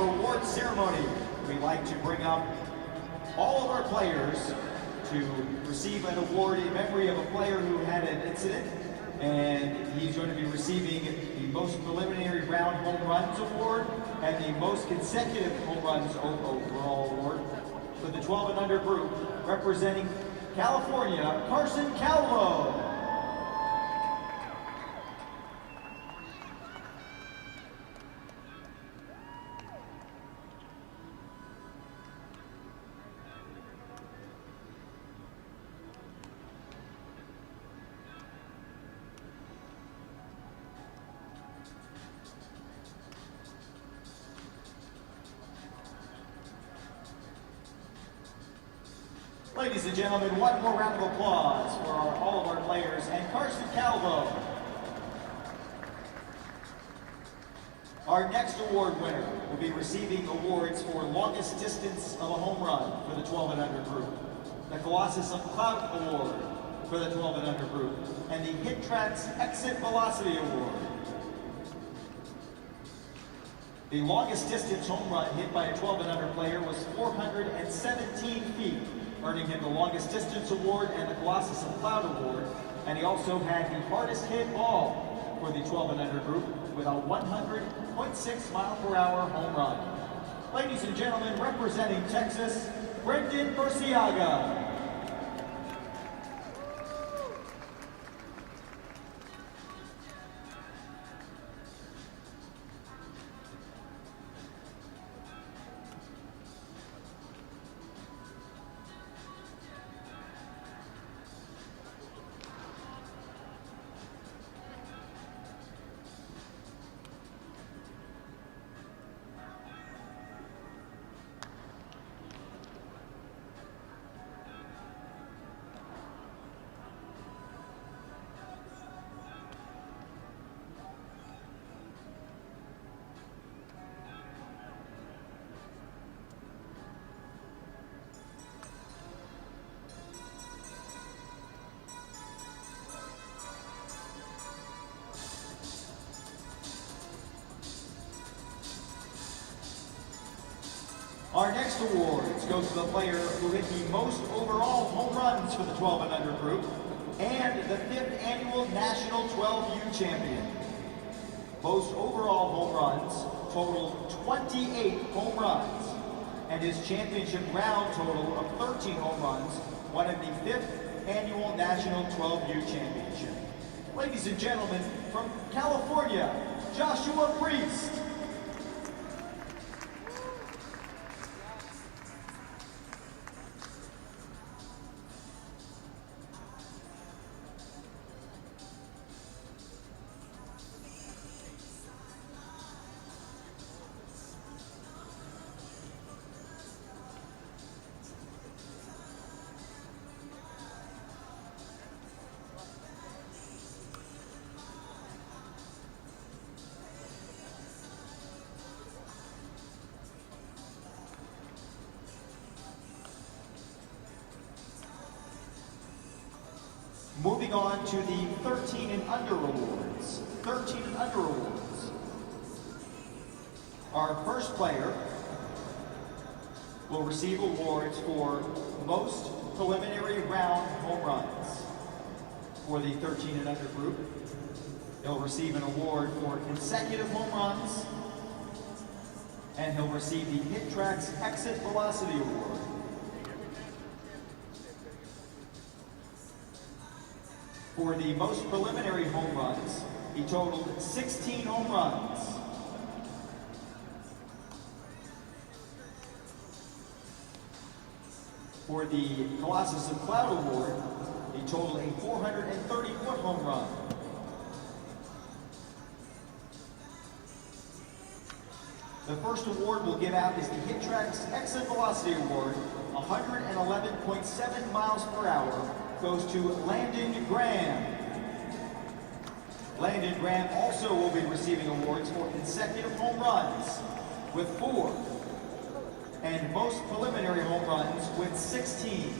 our award ceremony, we like to bring up all of our players to receive an award in memory of a player who had an incident, and he's going to be receiving the most preliminary round home runs award and the most consecutive home runs overall award for the 12 and under group, representing California, Carson Calvo. Ladies and gentlemen, one more round of applause for all of our players and Carson Calvo. Our next award winner will be receiving awards for longest distance of a home run for the 12 and under group, the Colossus of Clout Award for the 12 and under group, and the Hit Tracks Exit Velocity Award. The longest distance home run hit by a 12 and under player was 417 feet, earning him the longest distance award and the Colossus of Cloud Award, and he also had the hardest hit ball for the 12 and under group with a 100.6 mile per hour home run. Ladies and gentlemen, representing Texas, Brendan Burciaga. Our next awards go to the player who hit the most overall home runs for the 12 and under group and the 5th annual National 12U champion. Most overall home runs totaled 28 home runs, and his championship round total of 13 home runs won him the 5th annual National 12U championship. Ladies and gentlemen, from California, Joshua Priest. Moving on to the 13 and under awards. 13 and under awards. Our first player will receive awards for most preliminary round home runs. For the 13 and under group, he'll receive an award for consecutive home runs, and he'll receive the Hit Tracks Exit Velocity Award. For the most preliminary home runs, he totaled 16 home runs. For the Colossus of Cloud Award, he totaled a 430-foot home run. The first award we'll give out is the Hit Tracks Exit Velocity Award, 111.7 miles per hour, goes to Landon Graham. Landon Graham also will be receiving awards for consecutive home runs with 4, and most preliminary home runs with 16.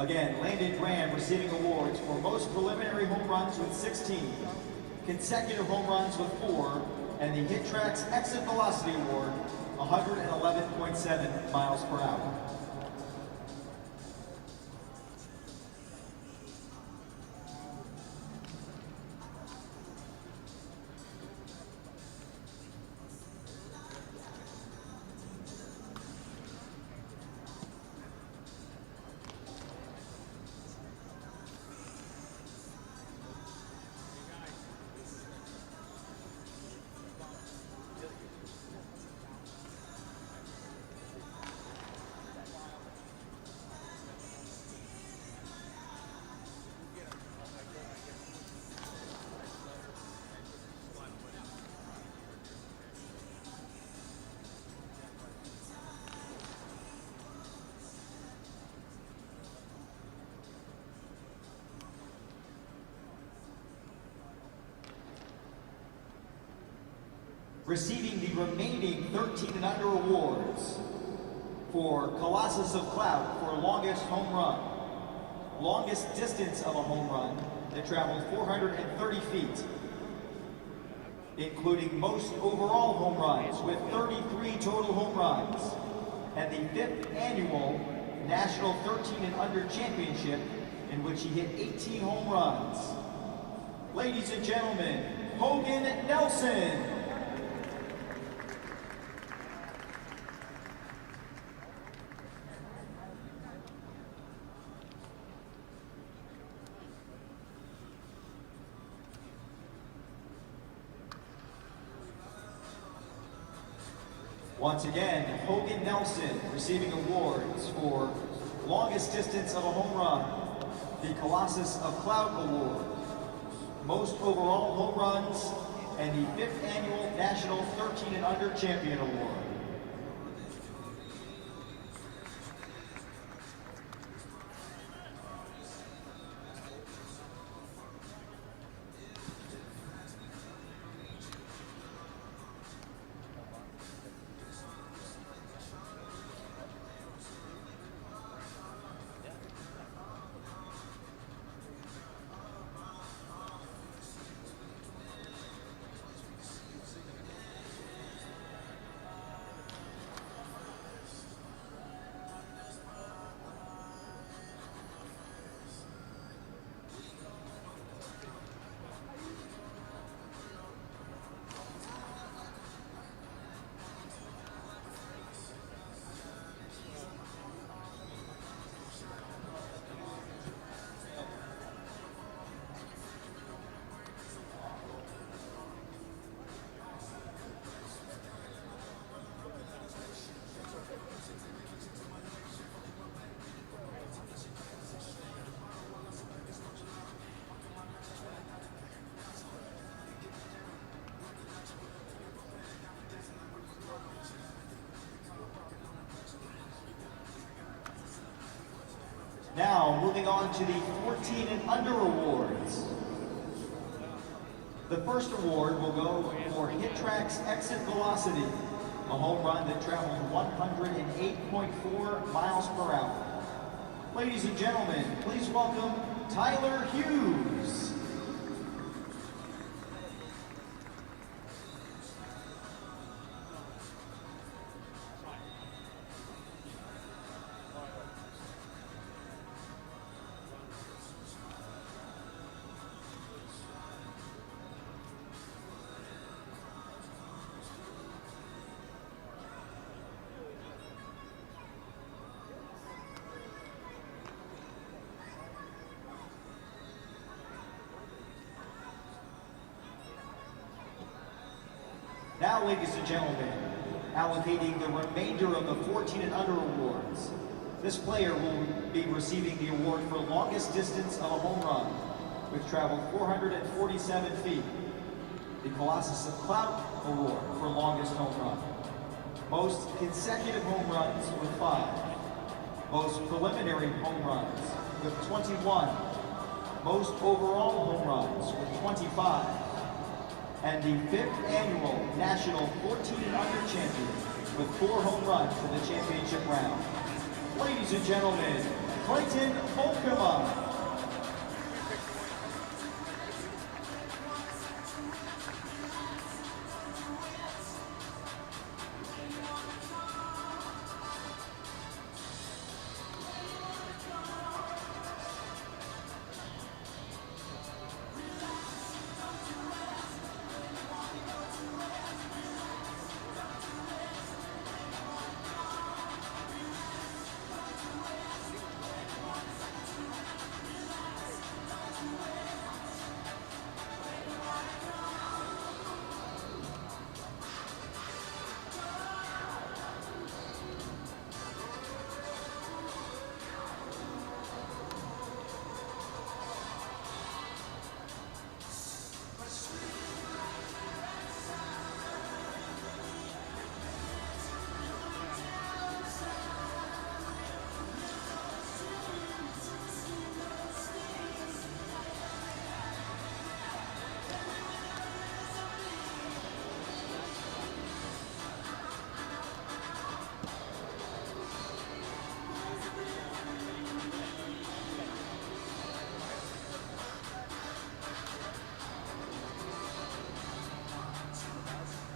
Again, Landon Graham receiving awards for most preliminary home runs with 16, consecutive home runs with 4, and the HitTrax Exit Velocity Award, 111.7 miles per hour. Receiving the remaining 13 and under awards for Colossus of Clout for longest home run, longest distance of a home run that traveled 430 feet, including most overall home runs with 33 total home runs, and the 5th annual National 13 and Under Championship in which he hit 18 home runs. Ladies and gentlemen, Hogan Nelson. Once again, Hogan Nelson receiving awards for longest distance of a home run, the Colossus of Clout Award, most overall home runs, and the 5th annual National 13 and Under Champion Award. Now, moving on to the 14 and under awards. The first award will go for HitTrax Exit Velocity, a home run that traveled 108.4 miles per hour. Ladies and gentlemen, please welcome Tyler Hughes. Now, ladies and gentlemen, allocating the remainder of the 14 and under awards. This player will be receiving the award for longest distance of a home run, which traveled 447 feet. The Colossus of Clout Award for longest home run. Most consecutive home runs with 5. Most preliminary home runs with 21. Most overall home runs with 25. And the 5th annual National 14 and Under Champion with 4 home runs in the championship round. Ladies and gentlemen, Clayton Volkema.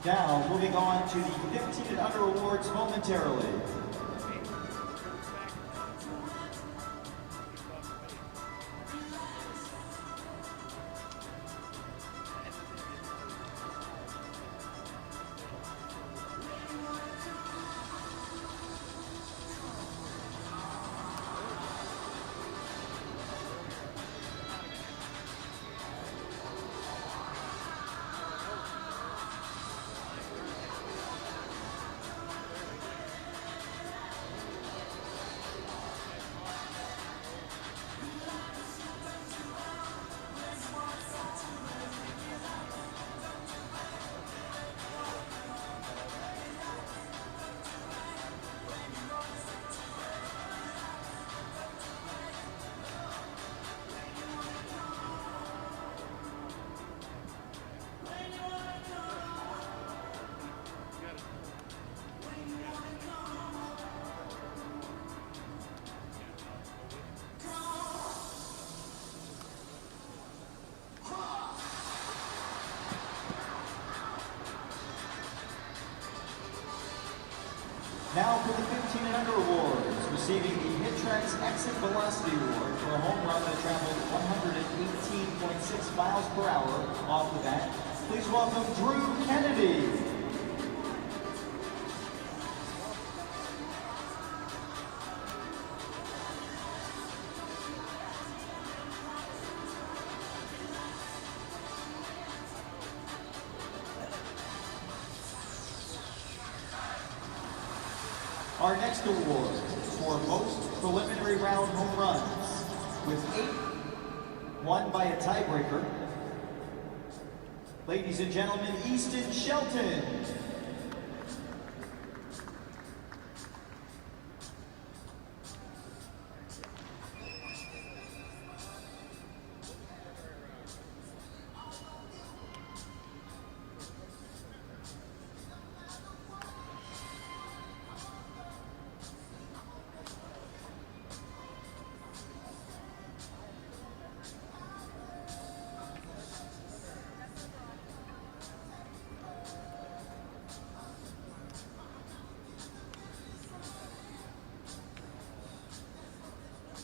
Now, moving on to the 15 and under awards momentarily. Now for the 15 and under awards, receiving the Hitrex Exit Velocity Award for a home run that traveled 118.6 miles per hour off the bat. Please welcome Drew Kennedy. Our next award for most preliminary round home runs, with 8 won by a tiebreaker. Ladies and gentlemen, Easton Shelton.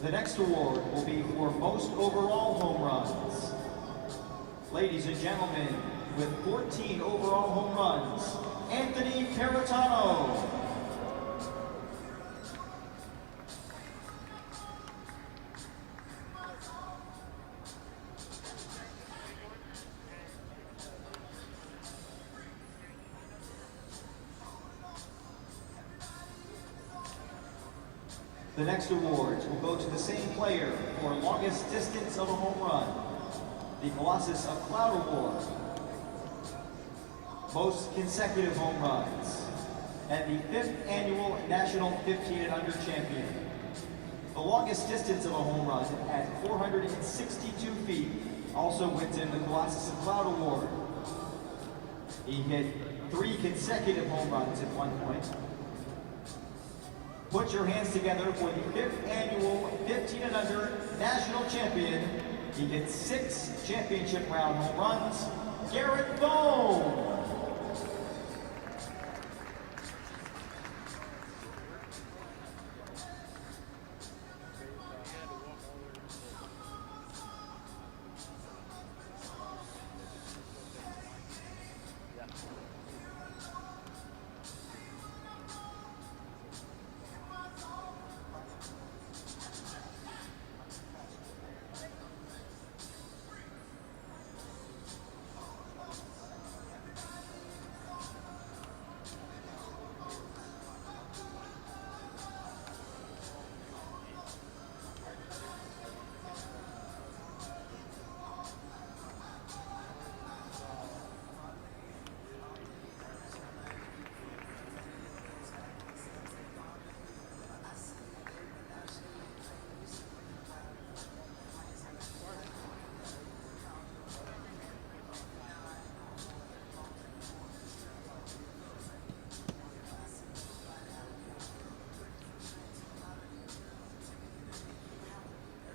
The next award will be for most overall home runs. Ladies and gentlemen, with 14 overall home runs, Anthony Caratano. The next awards will go to the same player for longest distance of a home run, the Colossus of Cloud Award, most consecutive home runs, and the 5th annual National 15 and Under Champion. The longest distance of a home run at 462 feet also wins him the Colossus of Cloud Award. He hit 3 consecutive home runs at one point. Put your hands together for the 5th annual 15 and under national champion. He hit 6 championship round home runs, Garrett Bone.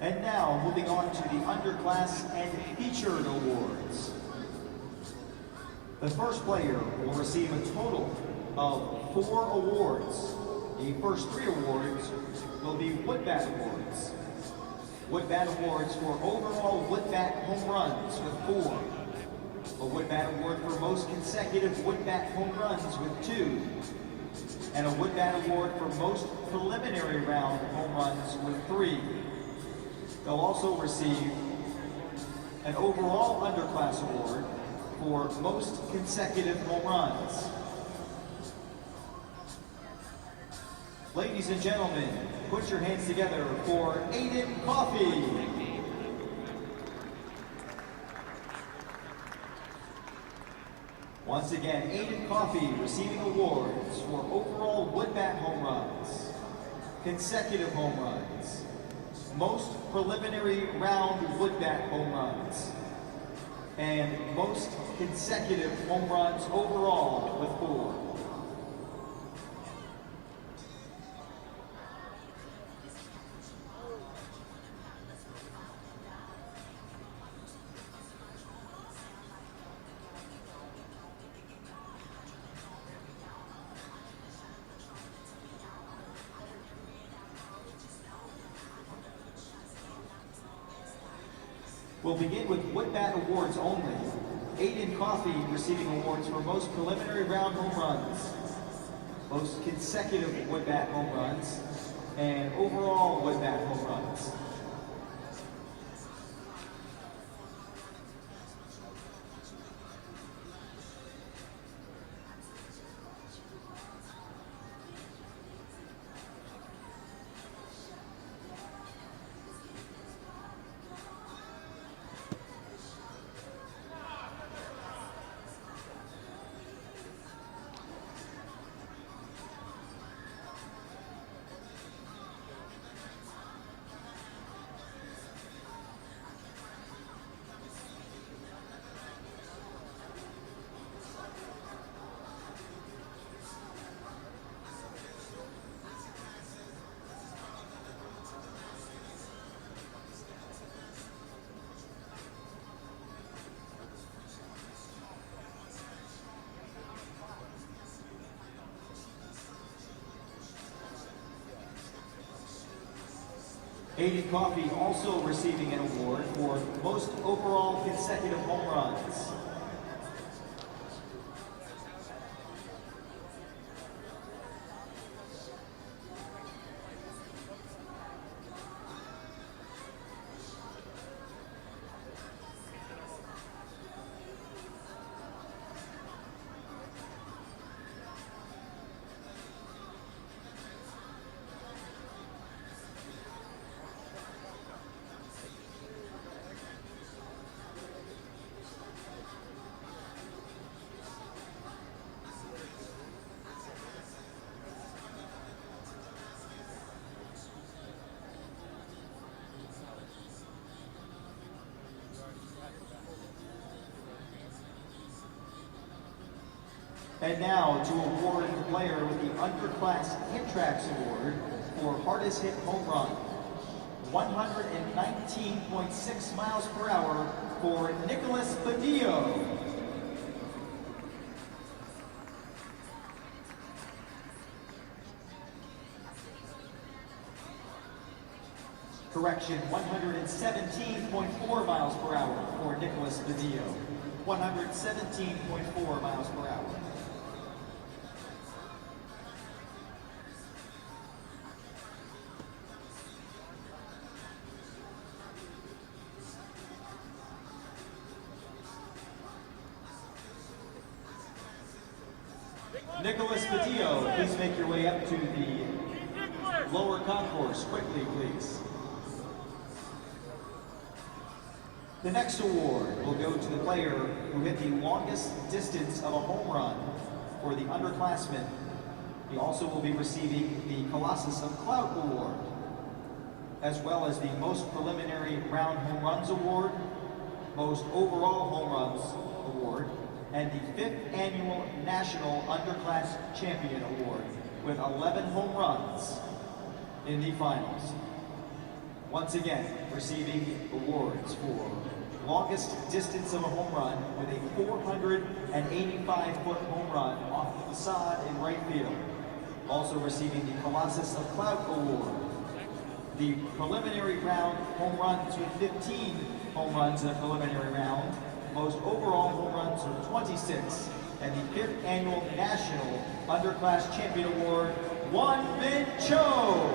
And now, moving on to the underclass and featured awards. The first player will receive a total of 4 awards. The first 3 awards will be Wood Bat Awards. Wood Bat Awards for overall Wood Bat home runs with 4. A Wood Bat Award for most consecutive Wood Bat home runs with 2. And a Wood Bat Award for most preliminary round home runs with 3. They'll also receive an overall underclass award for most consecutive home runs. Ladies and gentlemen, put your hands together for Aiden Coffey. Once again, Aiden Coffey receiving awards for overall Wood Bat home runs, consecutive home runs, most preliminary round Wood Bat home runs, and most consecutive home runs overall with 4. We'll begin with Wood Bat Awards only. Aiden Coffey receiving awards for most preliminary round home runs, most consecutive Wood Bat home runs, and overall Wood Bat home runs. Aiden Coffey also receiving an award for most overall consecutive home runs. And now to award the player with the Underclass Hit Tracks Award for hardest hit home run. 119.6 miles per hour for Nicholas Badillo. Correction, 117.4 miles per hour for Nicholas Badillo. 117.4 miles per hour. Nicholas Badillo, please make your way up to the lower concourse quickly, please. The next award will go to the player who hit the longest distance of a home run for the underclassmen. He also will be receiving the Colossus of Clout Award, as well as the Most Preliminary Round Home Runs Award, Most Overall Home Runs Award, and the 5th Annual National Underclass Champion Award with 11 home runs in the finals. Once again, receiving awards for longest distance of a home run with a 485-foot home run off the facade in right field. Also receiving the Colossus of Clout Award. The preliminary round home runs with 15 home runs in a preliminary round. Most overall home runs are 26. And the 5th Annual National Underclass Champion Award, Won-Min Cho.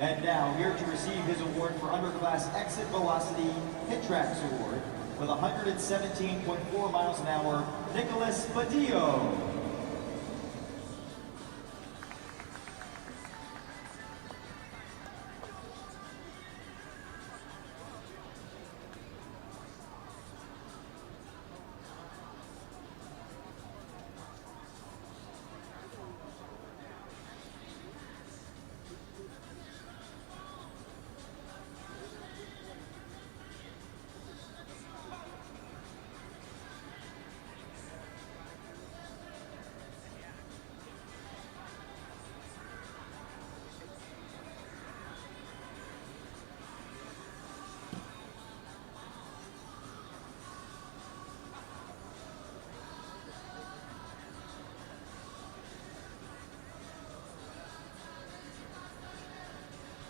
And now, here to receive his award for Underclass Exit Velocity Hit Tracks Award with 117.4 miles an hour, Nicholas Badillo.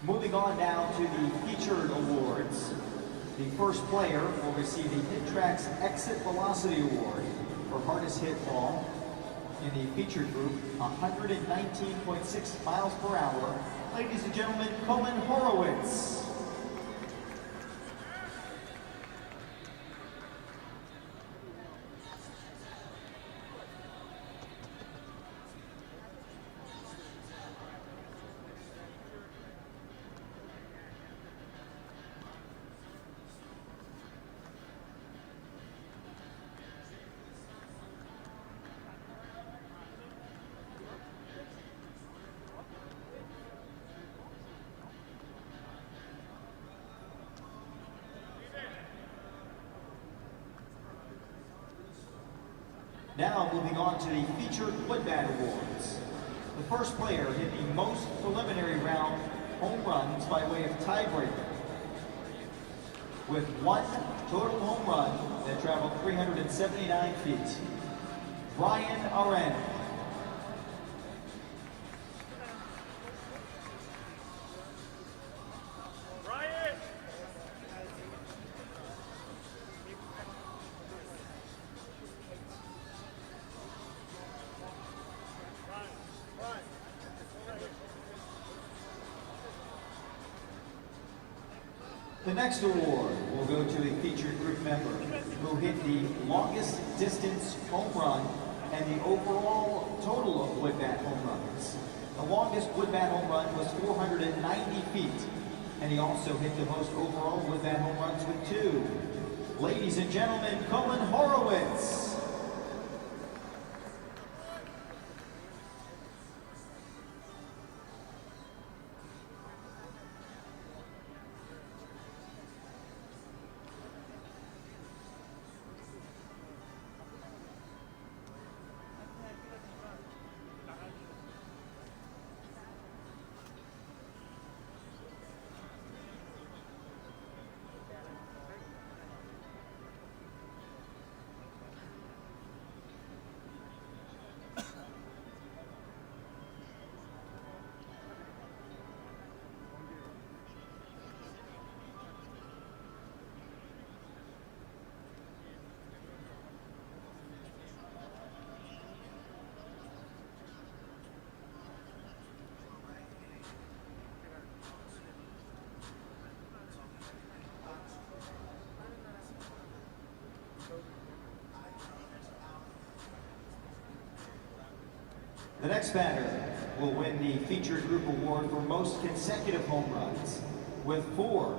Moving on now to the featured awards. The first player will receive the Hit Tracks Exit Velocity Award for hardest hit ball. In the featured group, 119.6 miles per hour. Ladies and gentlemen, Coleman Horowitz. Now moving on to the featured Wood Bat Awards. The first player hit the most preliminary round home runs by way of tiebreaker, with 1 total home run that traveled 379 feet. Brian Aren. The next award will go to a featured group member who hit the longest distance home run and the overall total of wood bat home runs. The longest wood bat home run was 490 feet, and he also hit the most overall wood bat home runs with 2. Ladies and gentlemen, Colin Horowitz. The next batter will win the featured group award for most consecutive home runs with 4.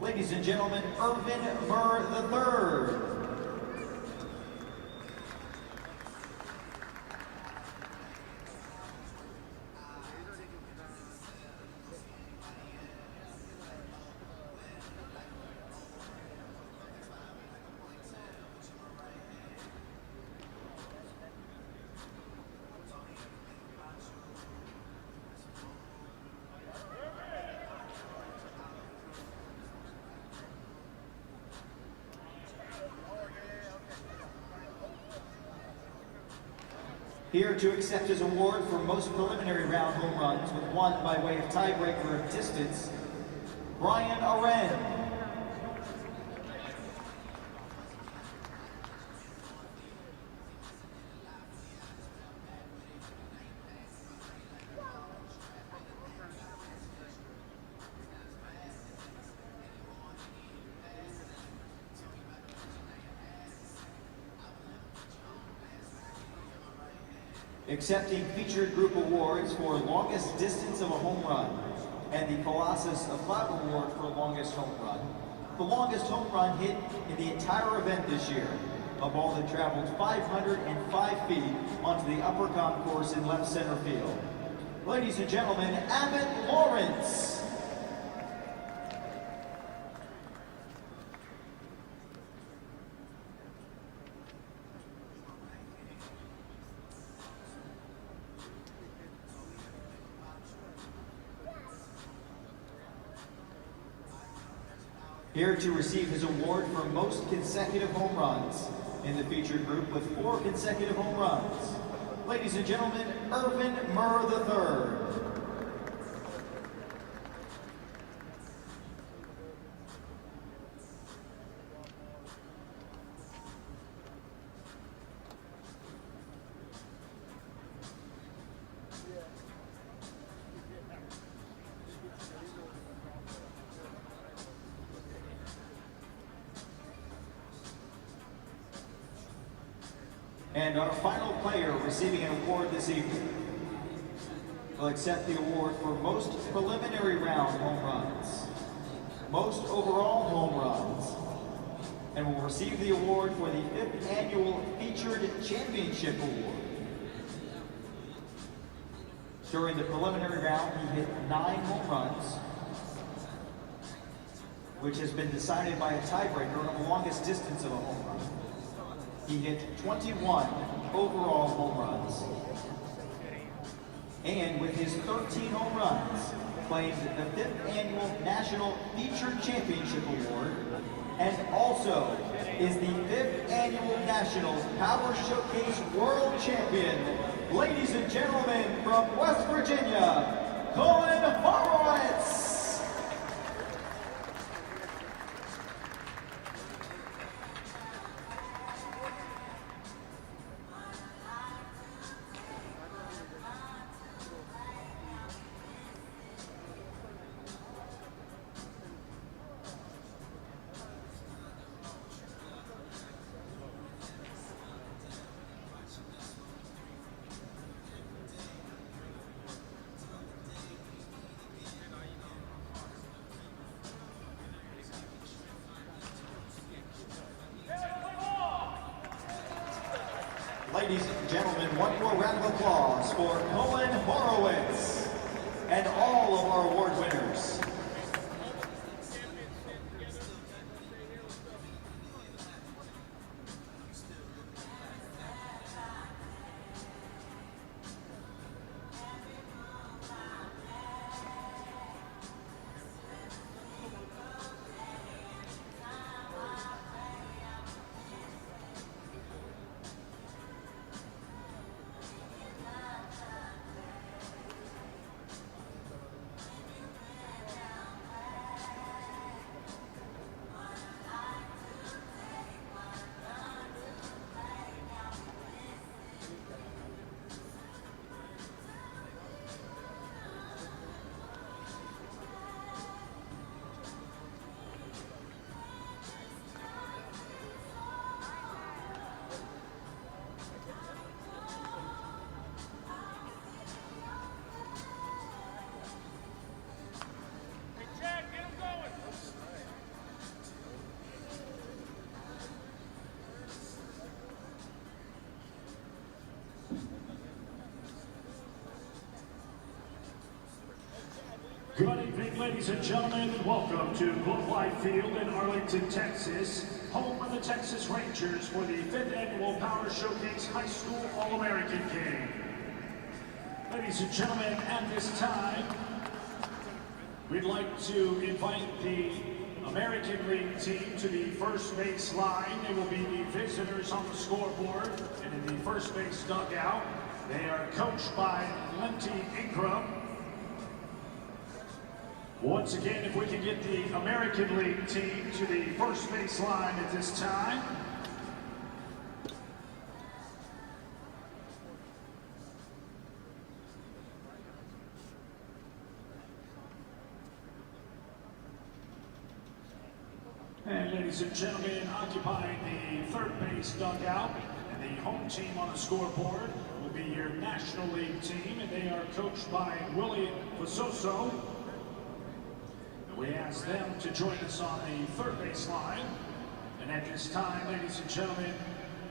Ladies and gentlemen, Irvin Murr III. Here to accept his award for most preliminary round home runs with 1 by way of tiebreaker of distance, Brian Aren. Accepting featured group awards for longest distance of a home run and the Colossus of Cloud Award for longest home run. The longest home run hit in the entire event this year, a ball that traveled 505 feet onto the upper concourse in left center field. Ladies and gentlemen, Abbott Lawrence. Here to receive his award for most consecutive home runs in the featured group with 4 consecutive home runs. Ladies and gentlemen, Irvin Murr III. And our final player receiving an award this evening will accept the award for most preliminary round home runs, most overall home runs, and will receive the award for the 5th annual Featured Championship Award. During the preliminary round, he hit 9 home runs, which has been decided by a tiebreaker on the longest distance of a home run. He hit 21 overall home runs. And with his 13 home runs, claimed the 5th annual National Featured Championship Award, and also is the 5th annual National Power Showcase World Champion. Ladies and gentlemen, from West Virginia, Colin Horowitz. Ladies and gentlemen, one more round of applause for Cohen Horowitz and all of our award winners. Good evening, ladies and gentlemen. Welcome to Globe Life Field in Arlington, Texas, home of the Texas Rangers for the 5th Annual Power Showcase High School All-American Game. Ladies and gentlemen, at this time, we'd like to invite the American League team to the first base line. They will be the visitors on the scoreboard and in the first base dugout. They are coached by Linty Ingram. Once again, if we can get the American League team to the first base line at this time. And ladies and gentlemen, occupying the third base dugout and the home team on the scoreboard will be your National League team, and they are coached by Willie Fasoso. We ask them to join us on the third base line. And at this time, ladies and gentlemen,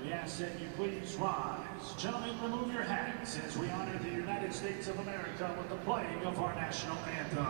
we ask that you please rise. Gentlemen, remove your hats as we honor the United States of America with the playing of our national anthem.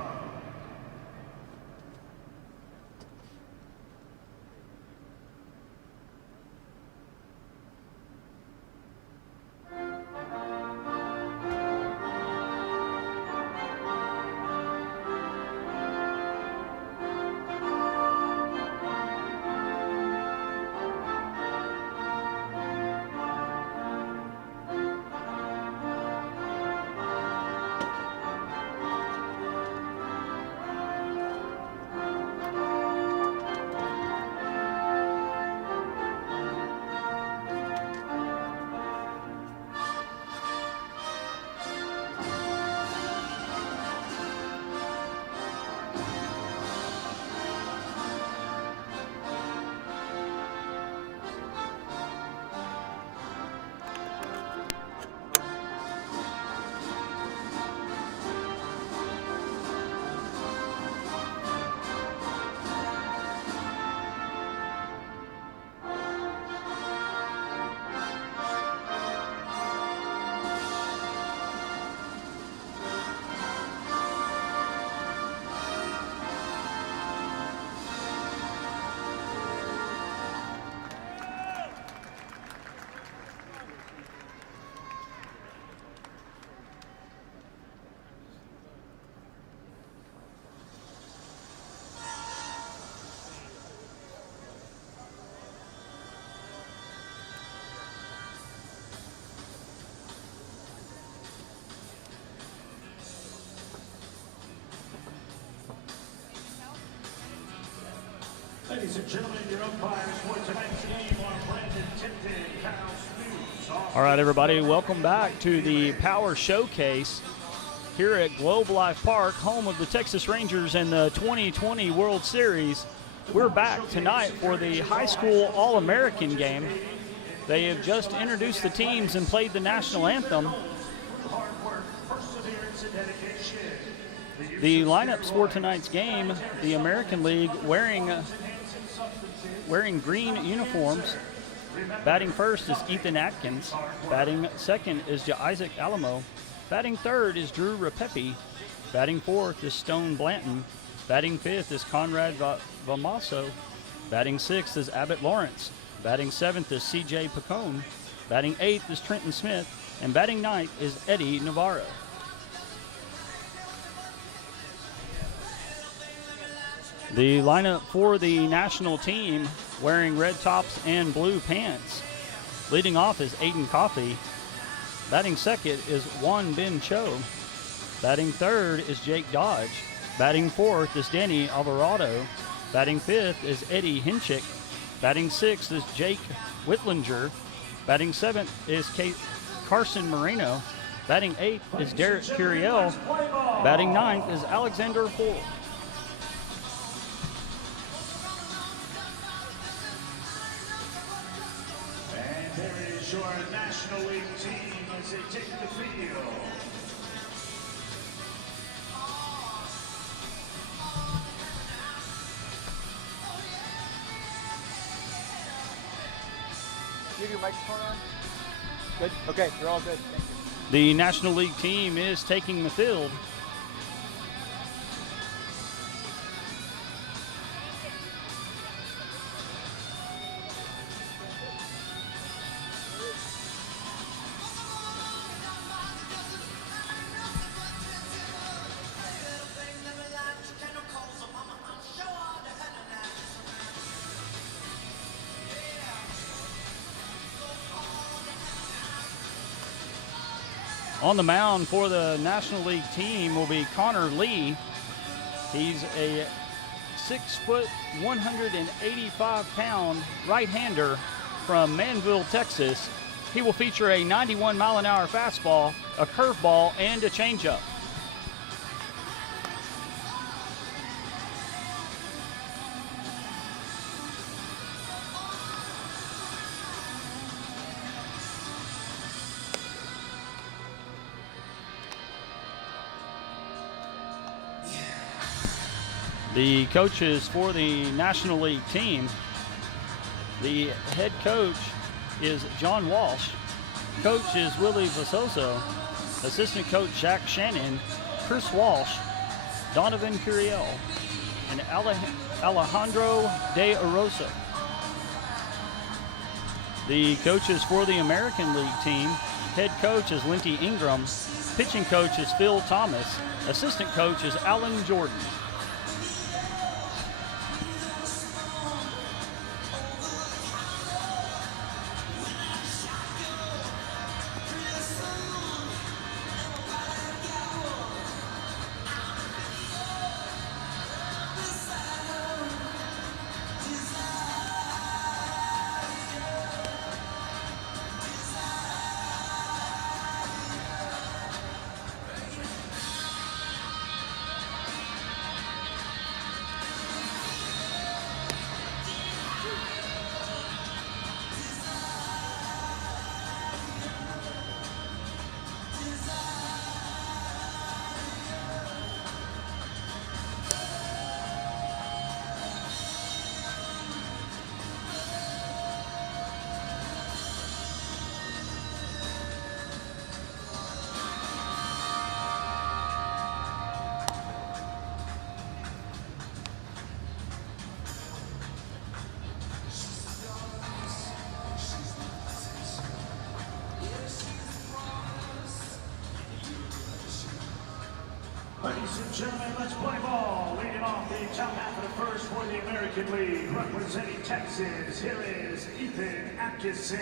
Ladies and gentlemen, your umpires for tonight's game are Brandon Tipton, Kyle Snooze. All right, everybody, welcome back to the Power Showcase here at Globe Life Park, home of the Texas Rangers and the 2020 World Series. We're back tonight for the high school All-American game. They have just introduced the teams and played the national anthem. The lineups for tonight's game, the American League wearing green uniforms, Batting first is Ethan Atkins. Batting second is Isaac Alamo. Batting third is Drew Rapepi. Batting fourth is Stone Blanton. Batting fifth is Conrad Vamaso. Batting sixth is Abbott Lawrence. Batting seventh is CJ Pacone. Batting eighth is Trenton Smith. And batting ninth is Eddie Navarro. The lineup for the national team wearing red tops and blue pants. Leading off is Aiden Coffey. Batting second is Juan Ben Cho. Batting third is Jake Dodge. Batting fourth is Danny Alvarado. Batting fifth is Eddie Hinchick. Batting sixth is Jake Whitlinger. Batting seventh is Carson Moreno. Batting eighth is Derek Curiel. Batting ninth is Alexander Hoyle. And there is your National League team as they take the field. You have your microphone on? Good? Okay, you're all good. Thank you. The National League team is taking the field. On the mound for the National League team will be Connor Lee. He's a 6 foot, 185-pound right-hander from Manville, Texas. He will feature a 91-mile-an-hour fastball, a curveball, and a changeup. The coaches for the National League team, the head coach is John Walsh. Coach is Willie Vasoso. Assistant coach Jack Shannon, Chris Walsh, Donovan Curiel, and Alejandro De Arosa. The coaches for the American League team, head coach is Linty Ingram. Pitching coach is Phil Thomas. Assistant coach is Alan Jordan. Ladies and gentlemen, let's play ball. Leading off the top half of the first for the American League, representing Texas, here is Ethan Atkinson.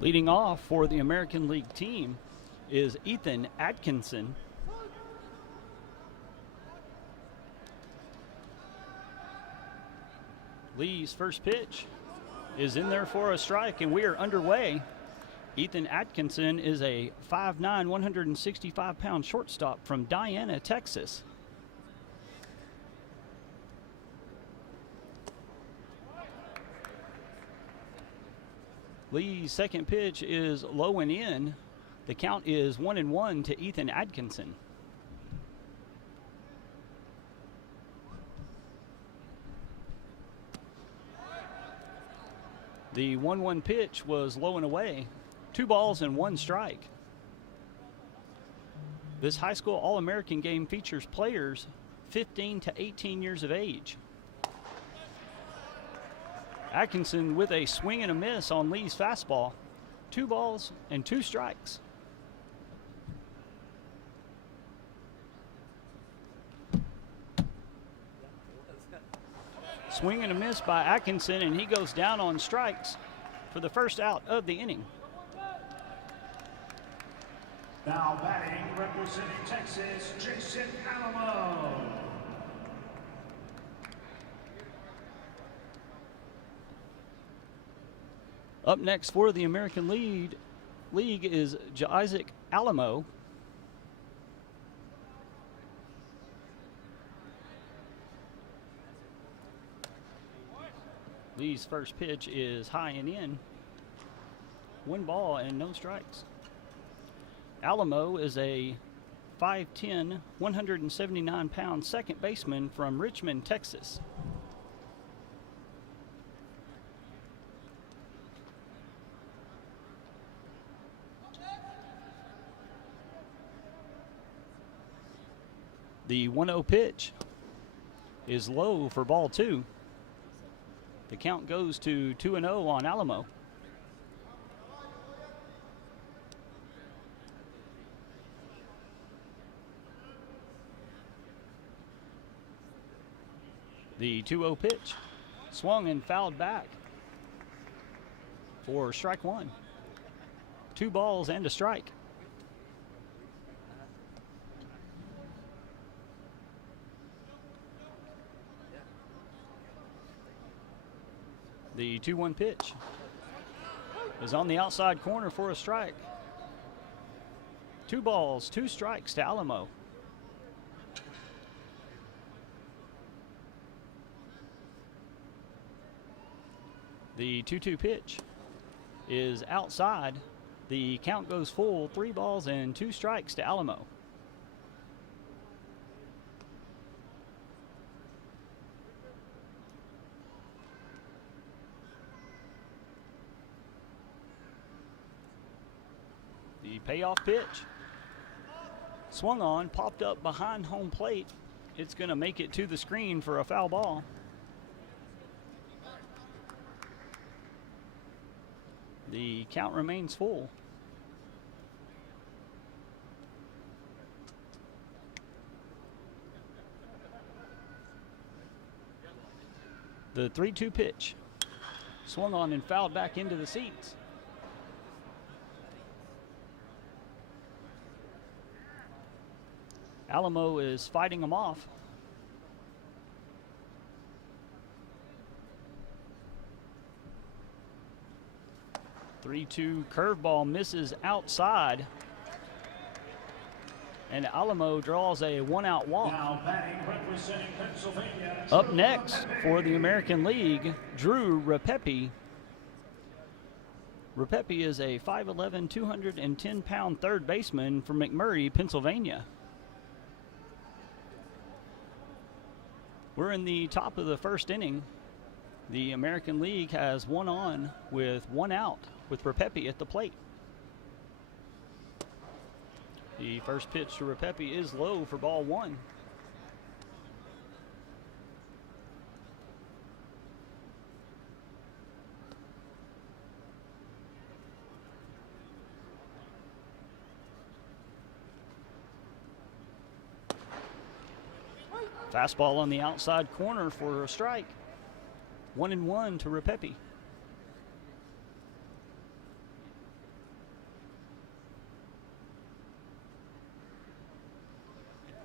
Leading off for the American League team is Ethan Atkinson. Lee's first pitch is in there for a strike, and we are underway. Ethan Atkinson is a 5'9", 165-pound shortstop from Diana, Texas. Lee's second pitch is low and in. The count is 1-1 to Ethan Atkinson. The 1-1 pitch was low and away. 2 balls and 1 strike. This high school All-American game features players 15 to 18 years of age. Atkinson with a swing and a miss on Lee's fastball. 2 balls and 2 strikes. Swing and a miss by Atkinson, and he goes down on strikes for the first out of the inning. Now batting, representing Texas, Jason Alamo. Up next for the American League is Isaac Alamo. Lee's first pitch is high and in. 1 ball and no strikes. Alamo is a 5'10", 179-pound second baseman from Richmond, Texas. The 1-0 pitch is low for ball 2. The count goes to 2-0 on Alamo. The 2-0 pitch swung and fouled back for strike 1. 2 balls and a strike. The 2-1 pitch is on the outside corner for a strike. 2 balls, 2 strikes to Alamo. The 2-2 pitch is outside. The count goes full, 3 balls and 2 strikes to Alamo. The payoff pitch swung on, popped up behind home plate. It's going to make it to the screen for a foul ball. The count remains full. The 3-2 pitch swung on and fouled back into the seats. Alamo is fighting him off. The 3-2 curveball misses outside. And Alamo draws a 1-out walk. Now batting, representing Pennsylvania. Up next for the American League, Drew Repepe. Repepe is a 5'11", 210-pound third baseman from McMurray, Pennsylvania. We're in the top of the first inning. The American League has 1 on with 1 out with Repepe at the plate. The first pitch to Repepe is low for ball 1. Fastball on the outside corner for a strike. 1-1 to Repepe.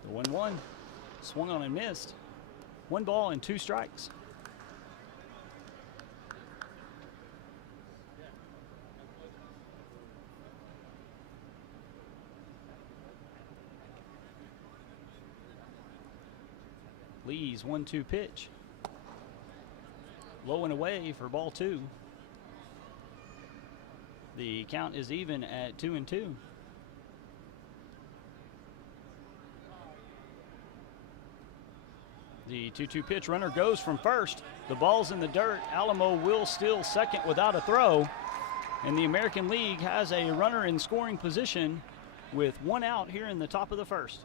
The 1-1 swung on and missed. 1 ball and 2 strikes. Lee's 1-2 pitch. Low and away for ball 2. The count is even at 2-2. The 2-2 pitch, runner goes from first. The ball's in the dirt. Alamo will steal second without a throw. And the American League has a runner in scoring position with one out here in the top of the first.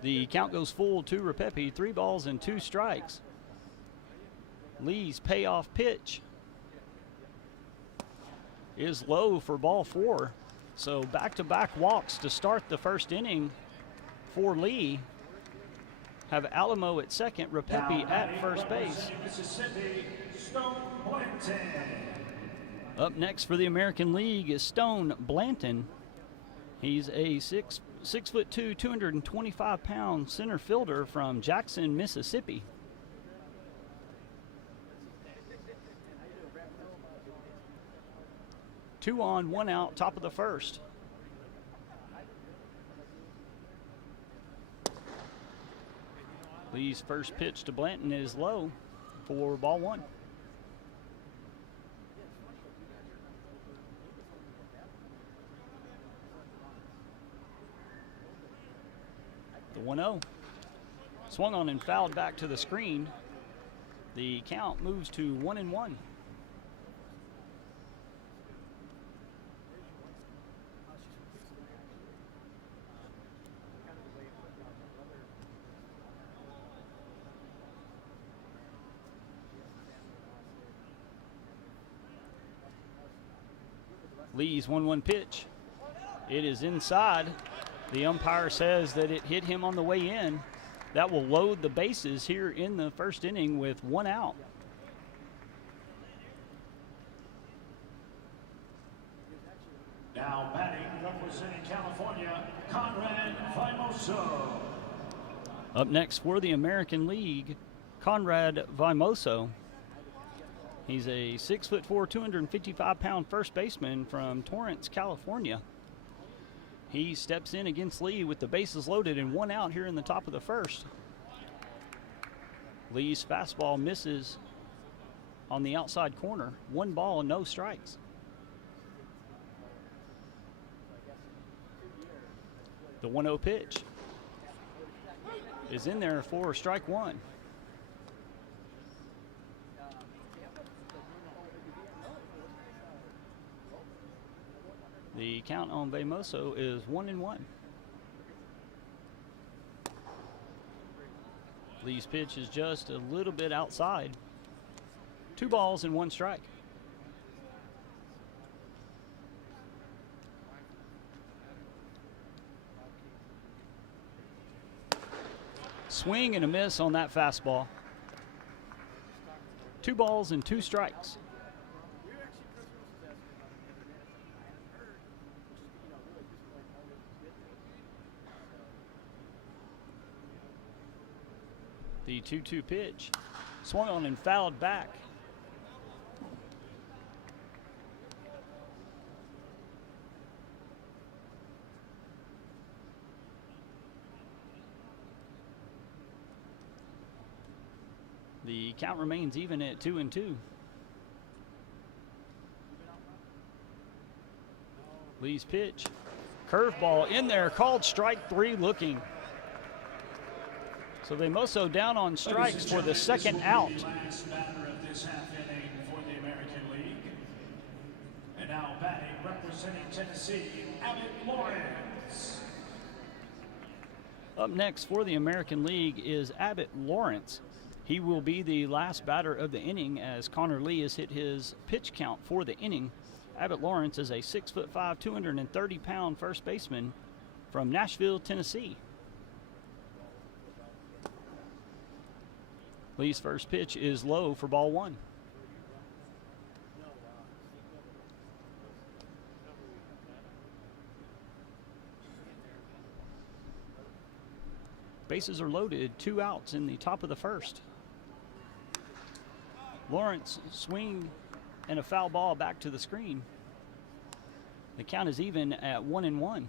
The count goes full to Repepe, 3 balls and 2 strikes. Lee's payoff pitch is low for ball 4. So back-to-back walks to start the first inning for Lee. Have Alamo at second, Repepe at first base. Mississippi, Stone Blanton. Up next for the American League is Stone Blanton. He's a 6'2", 225-pound center fielder from Jackson, Mississippi. Two on, one out, top of the first. Lee's first pitch to Blanton is low for ball 1. The 1-0. Swung on and fouled back to the screen. The count moves to 1-1. Lee's 1-1 pitch. It is inside. The umpire says that it hit him on the way in. That will load the bases here in the first inning with 1 out. Now batting, representing California, Conrad Vimoso. Up next for the American League, Conrad Vimoso. He's a 6'4", 255-pound first baseman from Torrance, California. He steps in against Lee with the bases loaded and 1 out here in the top of the first. Lee's fastball misses on the outside corner. 1 ball, no strikes. The 1-0 pitch is in there for strike 1. The count on Vimoso is 1-1. Lee's pitch is just a little bit outside. 2 balls and 1 strike. Swing and a miss on that fastball. 2 balls and 2 strikes. The 2-2 pitch swung on and fouled back. The count remains even at 2-2. Lee's pitch, curveball in there, called strike 3 looking. So Vimoso down on strikes for the second out. Last batter of this half inning for the American League. And now batting, representing Tennessee, Abbott Lawrence. Up next for the American League is Abbott Lawrence. He will be the last batter of the inning as Connor Lee has hit his pitch count for the inning. Abbott Lawrence is a 6'5", 230-pound first baseman from Nashville, Tennessee. Lee's first pitch is low for ball 1. Bases are loaded, 2 outs in the top of the first. Lawrence swing and a foul ball back to the screen. The count is even at 1-1.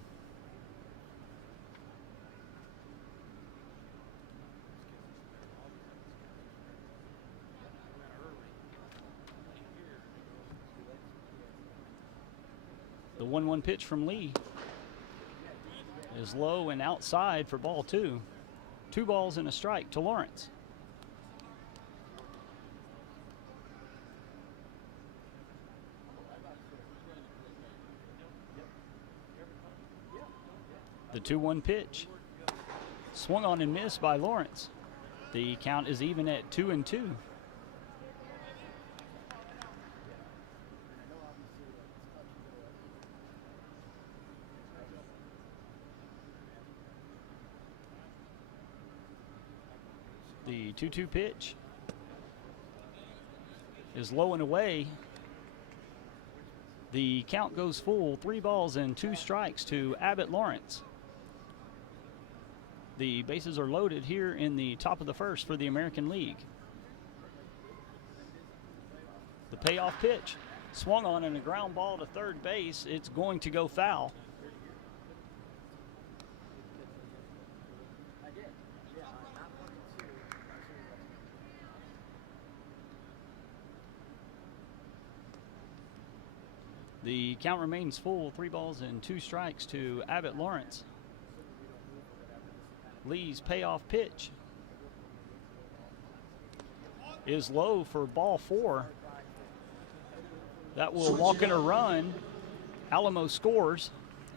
The 1-1 pitch from Lee is low and outside for ball 2. 2 balls and a strike to Lawrence. The 2-1 pitch. Swung on and missed by Lawrence. The count is even at 2-2. The 2-2 pitch is low and away. The count goes full, 3 balls and 2 strikes to Abbott Lawrence. The bases are loaded here in the top of the first for the American League. The payoff pitch, swung on and a ground ball to third base. It's going to go foul. The count remains full, 3 balls and 2 strikes to Abbott Lawrence. Lee's payoff pitch is low for ball 4. That will walk in a run. Alamo scores.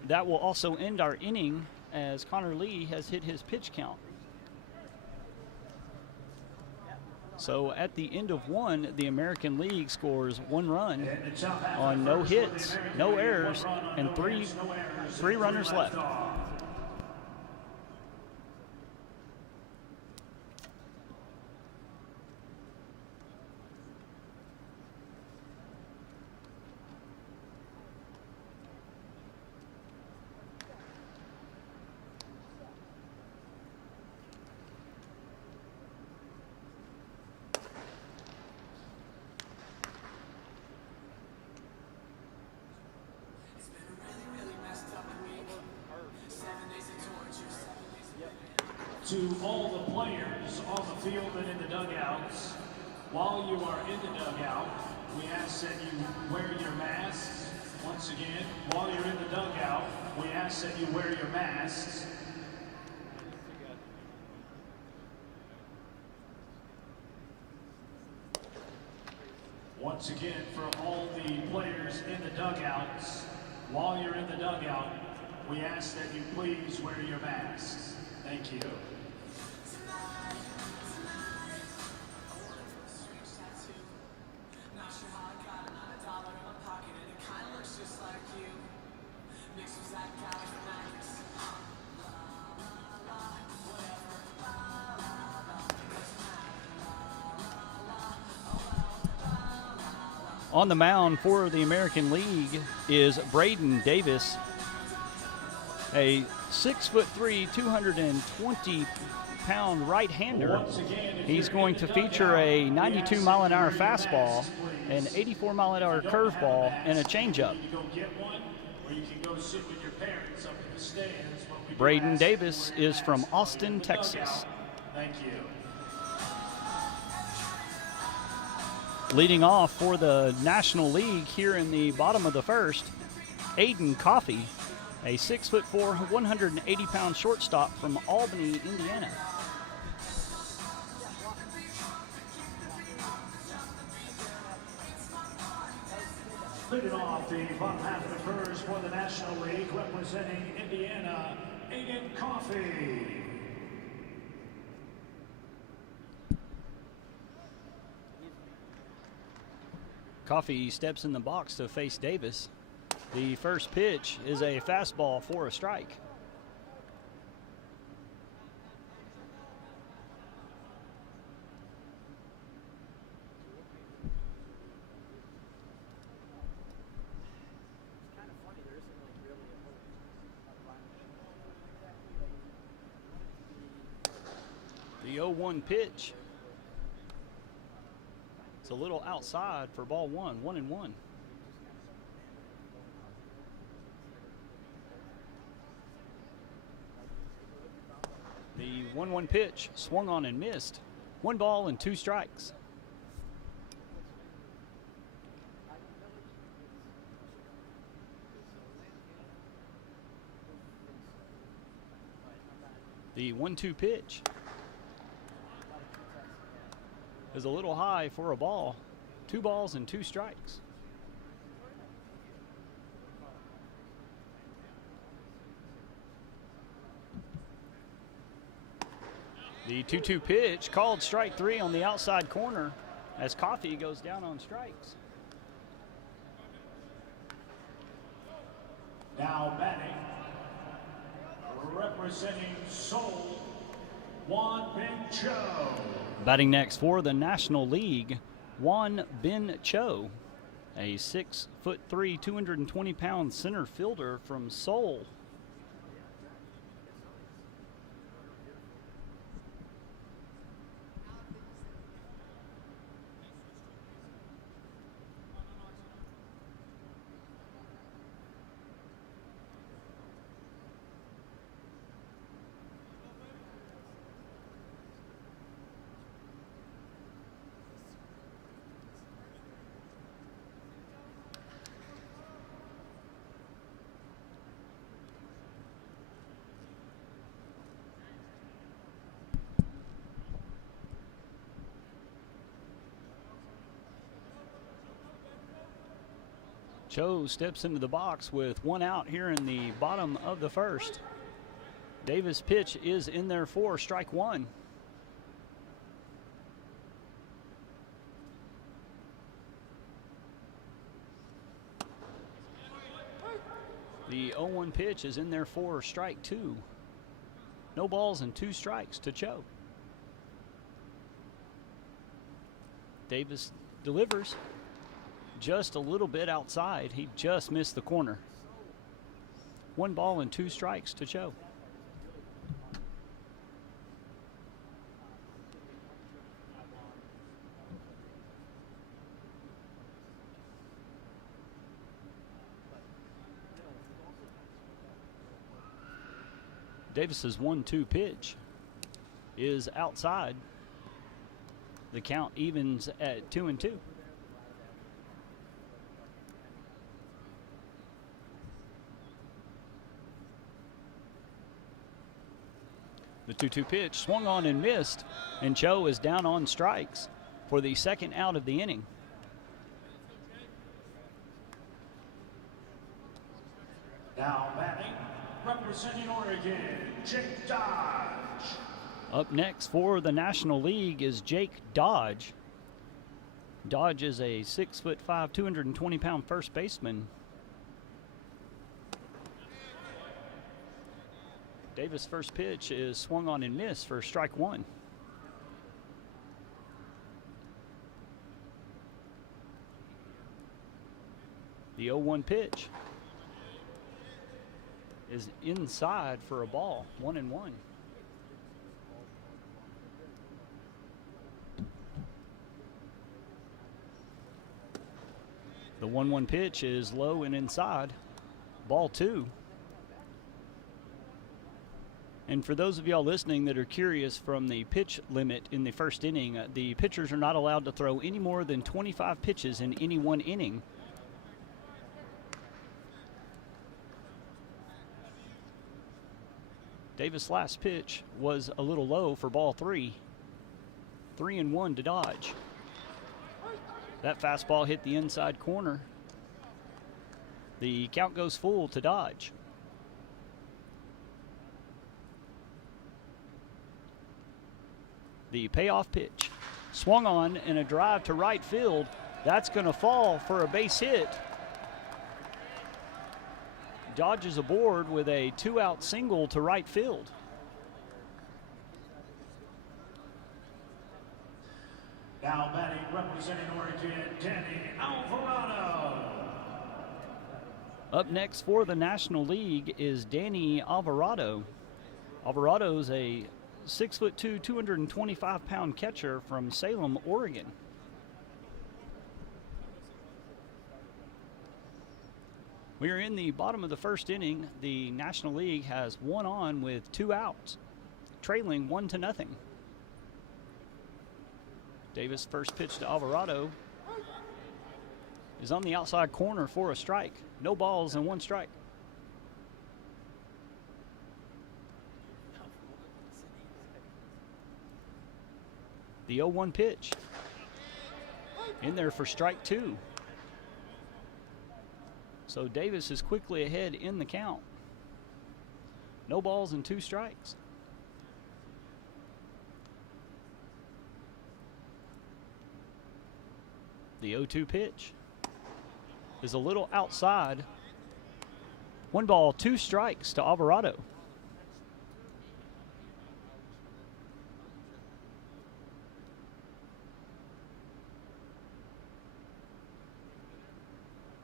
That will also end our inning as Connor Lee has hit his pitch count. So at the end of 1, the American League scores 1 run on no hits, no errors, and three runners left. To all the players on the field and in the dugouts, while you are in the dugout, we ask that you wear your masks. Once again, while you're in the dugout, we ask that you wear your masks. Once again, for all the players in the dugouts, while you're in the dugout, we ask that you please wear your masks. Thank you. On the mound for the American League is Braden Davis, a 6'3", 220-pound right-hander. He's going to feature a 92-mile-an-hour fastball, an 84-mile-an-hour curveball, and a changeup. Braden Davis is from Austin, Texas. Thank you. Leading off for the National League here in the bottom of the first, Aiden Coffey, a 6'4", 180-pound shortstop from Albany, Indiana. Leading off the bottom half of the first for the National League, representing Indiana, Aiden Coffey. Coffey steps in the box to face Davis. The first pitch is a fastball for a strike. The 0-1 pitch. It's a little outside for ball 1, 1-1. The 1-1 pitch swung on and missed. 1 ball and 2 strikes. The 1-2 pitch is a little high for a ball. 2 balls and 2 strikes. The 2-2 pitch called strike 3 on the outside corner as Coffee goes down on strikes. Now batting, representing Seoul, Won Bin Cho. Batting next for the National League, Won Bin Cho, a 6'3", 220-pound center fielder from Seoul. Cho steps into the box with 1 out here in the bottom of the first. Davis' pitch is in there for strike 1. The 0-1 pitch is in there for strike 2. No balls and 2 strikes to Cho. Davis delivers. Just a little bit outside. He just missed the corner. 1 ball and 2 strikes to Cho. Davis's 1-2 pitch is outside. The count evens at 2-2. The 2-2 pitch swung on and missed, and Cho is down on strikes for the 2nd out of the inning. Now batting, representing Oregon, Jake Dodge. Up next for the National League is Jake Dodge. Dodge is a 6'5", 220-pound first baseman. Davis' first pitch is swung on and missed for strike 1. The 0-1 pitch is inside for a ball, 1-1. The 1-1 pitch is low and inside, ball 2. And for those of y'all listening that are curious from the pitch limit in the first inning, the pitchers are not allowed to throw any more than 25 pitches in any one inning. Davis' last pitch was a little low for ball 3. 3-1 to Dodge. That fastball hit the inside corner. The count goes full to Dodge. The payoff pitch swung on and a drive to right field. That's going to fall for a base hit. Dodge is aboard with a 2-out single to right field. Now batting, representing Oregon, Danny Alvarado. Up next for the National League is Danny Alvarado. Alvarado's a 6'2", 225-pound catcher from Salem, Oregon. We are in the bottom of the first inning. The National League has 1 on with 2 outs, trailing 1-0. Davis' first pitch to Alvarado is on the outside corner for a strike. No balls and 1 strike. The 0-1 pitch. In there for strike 2. So Davis is quickly ahead in the count. No balls and 2 strikes. The 0-2 pitch is a little outside. 1 ball, 2 strikes to Alvarado.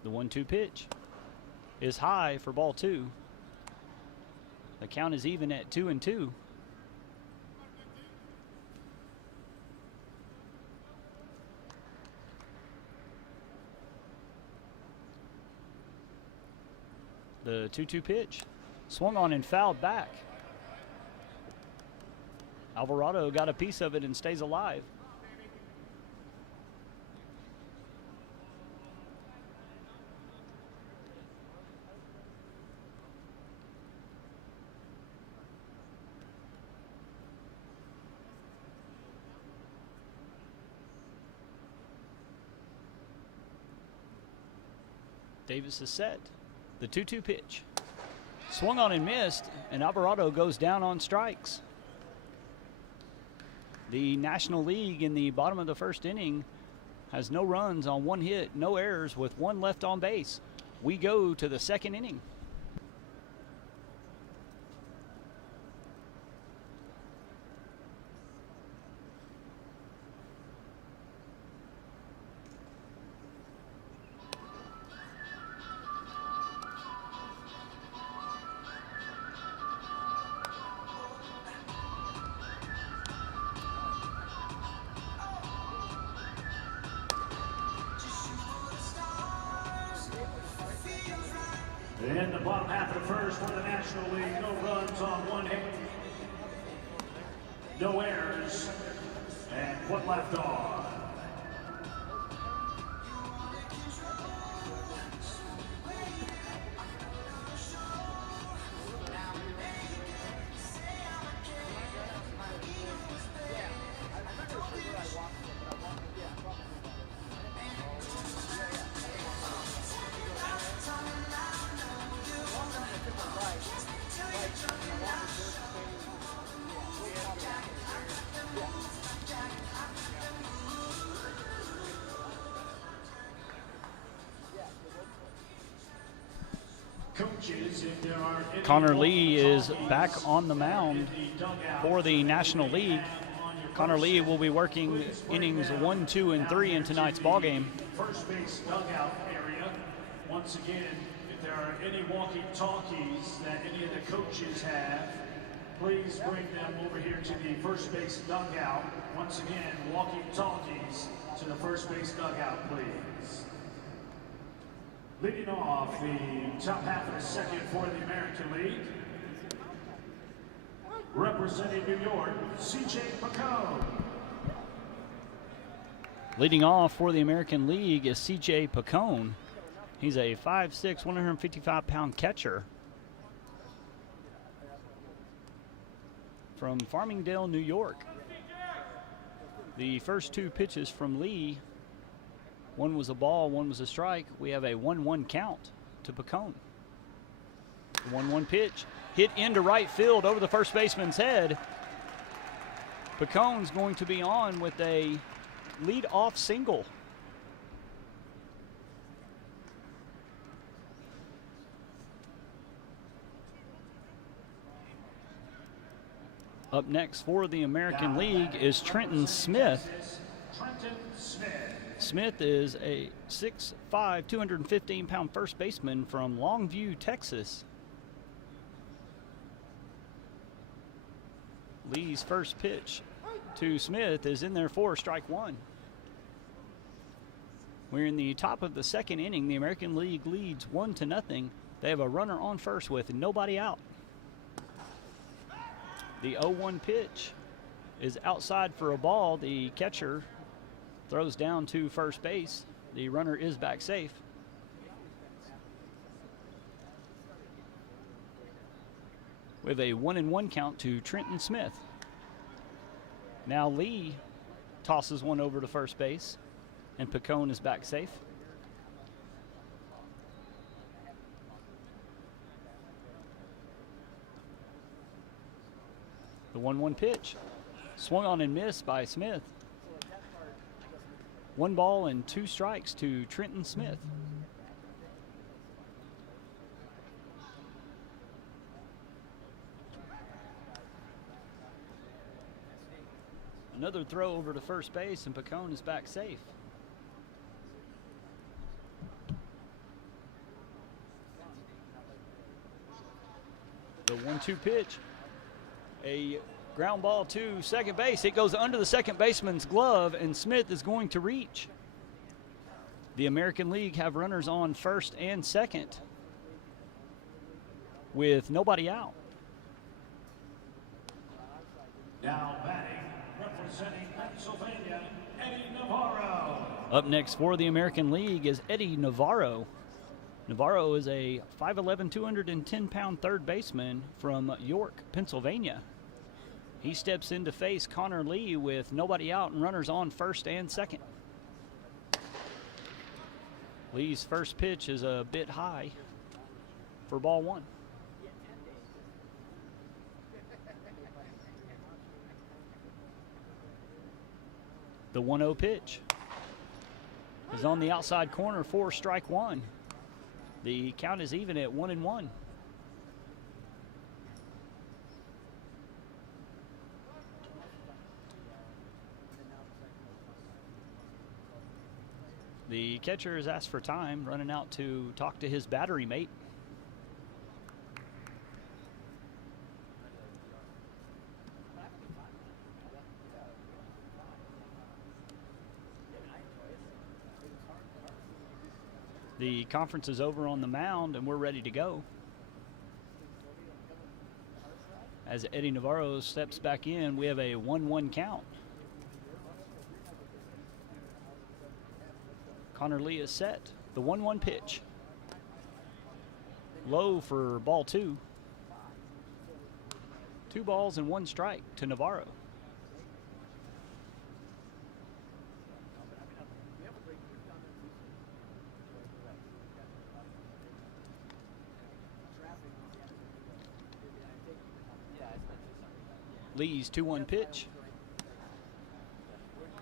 The 1-2 pitch is high for ball 2. The count is even at 2-2. The 2-2 pitch swung on and fouled back. Alvarado got a piece of it and stays alive. Davis is set. The 2-2 pitch. Swung on and missed, and Alvarado goes down on strikes. The National League in the bottom of the first inning has no runs on 1 hit, no errors with 1 left on base. We go to the second inning. In the bottom half of the first for the National League, no runs on 1 hit, no errors, and 1 left on. Connor Lee is back on the mound for the National League. Connor Lee will be working innings 1, 2, and 3 in tonight's ballgame. First base dugout area. Once again, if there are any walkie-talkies that any of the coaches have, please bring them over here to the first base dugout. Once again, walkie-talkies to the first base dugout, please. Leading off the top half of the second for the American League, representing New York, C.J. Pacone. Leading off for the American League is C.J. Pacone. He's a 5'6", 155-pound catcher from Farmingdale, New York. The first 2 pitches from Lee, 1 was a ball, 1 was a strike. We have a 1-1 count to Pacone. The 1-1 pitch hit into right field over the first baseman's head. Pacone's going to be on with a lead-off single. Up next for the American League is Trenton Smith. Smith is a 6'5", 215-pound first baseman from Longview, Texas. Lee's first pitch to Smith is in there for strike 1. We're in the top of the second inning. The American League leads 1-0. They have a runner on first with nobody out. The 0-1 pitch is outside for a ball. The catcher throws down to first base. The runner is back safe. We have a 1-1 count to Trenton Smith. Now Lee tosses one over to first base, and Picone is back safe. The 1-1 pitch. Swung on and missed by Smith. 1 ball and 2 strikes to Trenton Smith. Another throw over to first base, and Picone is back safe. The 1-2 pitch. A ground ball to second base. It goes under the second baseman's glove, and Smith is going to reach. The American League have runners on first and second with nobody out. Now batting, representing Pennsylvania, Eddie Navarro. Up next for the American League is Eddie Navarro. Navarro is a 5'11", 210-pound third baseman from York, Pennsylvania. He steps in to face Connor Lee with nobody out and runners on first and second. Lee's first pitch is a bit high for ball 1. The 1-0 pitch is on the outside corner for strike 1. The count is even at 1-1. The catcher has asked for time, running out to talk to his battery mate. The conference is over on the mound, and we're ready to go. As Eddie Navarro steps back in, we have a 1-1 count. Connor Lee is set. The 1-1 pitch. Low for ball 2. 2 balls and 1 strike to Navarro. Lee's 2-1 pitch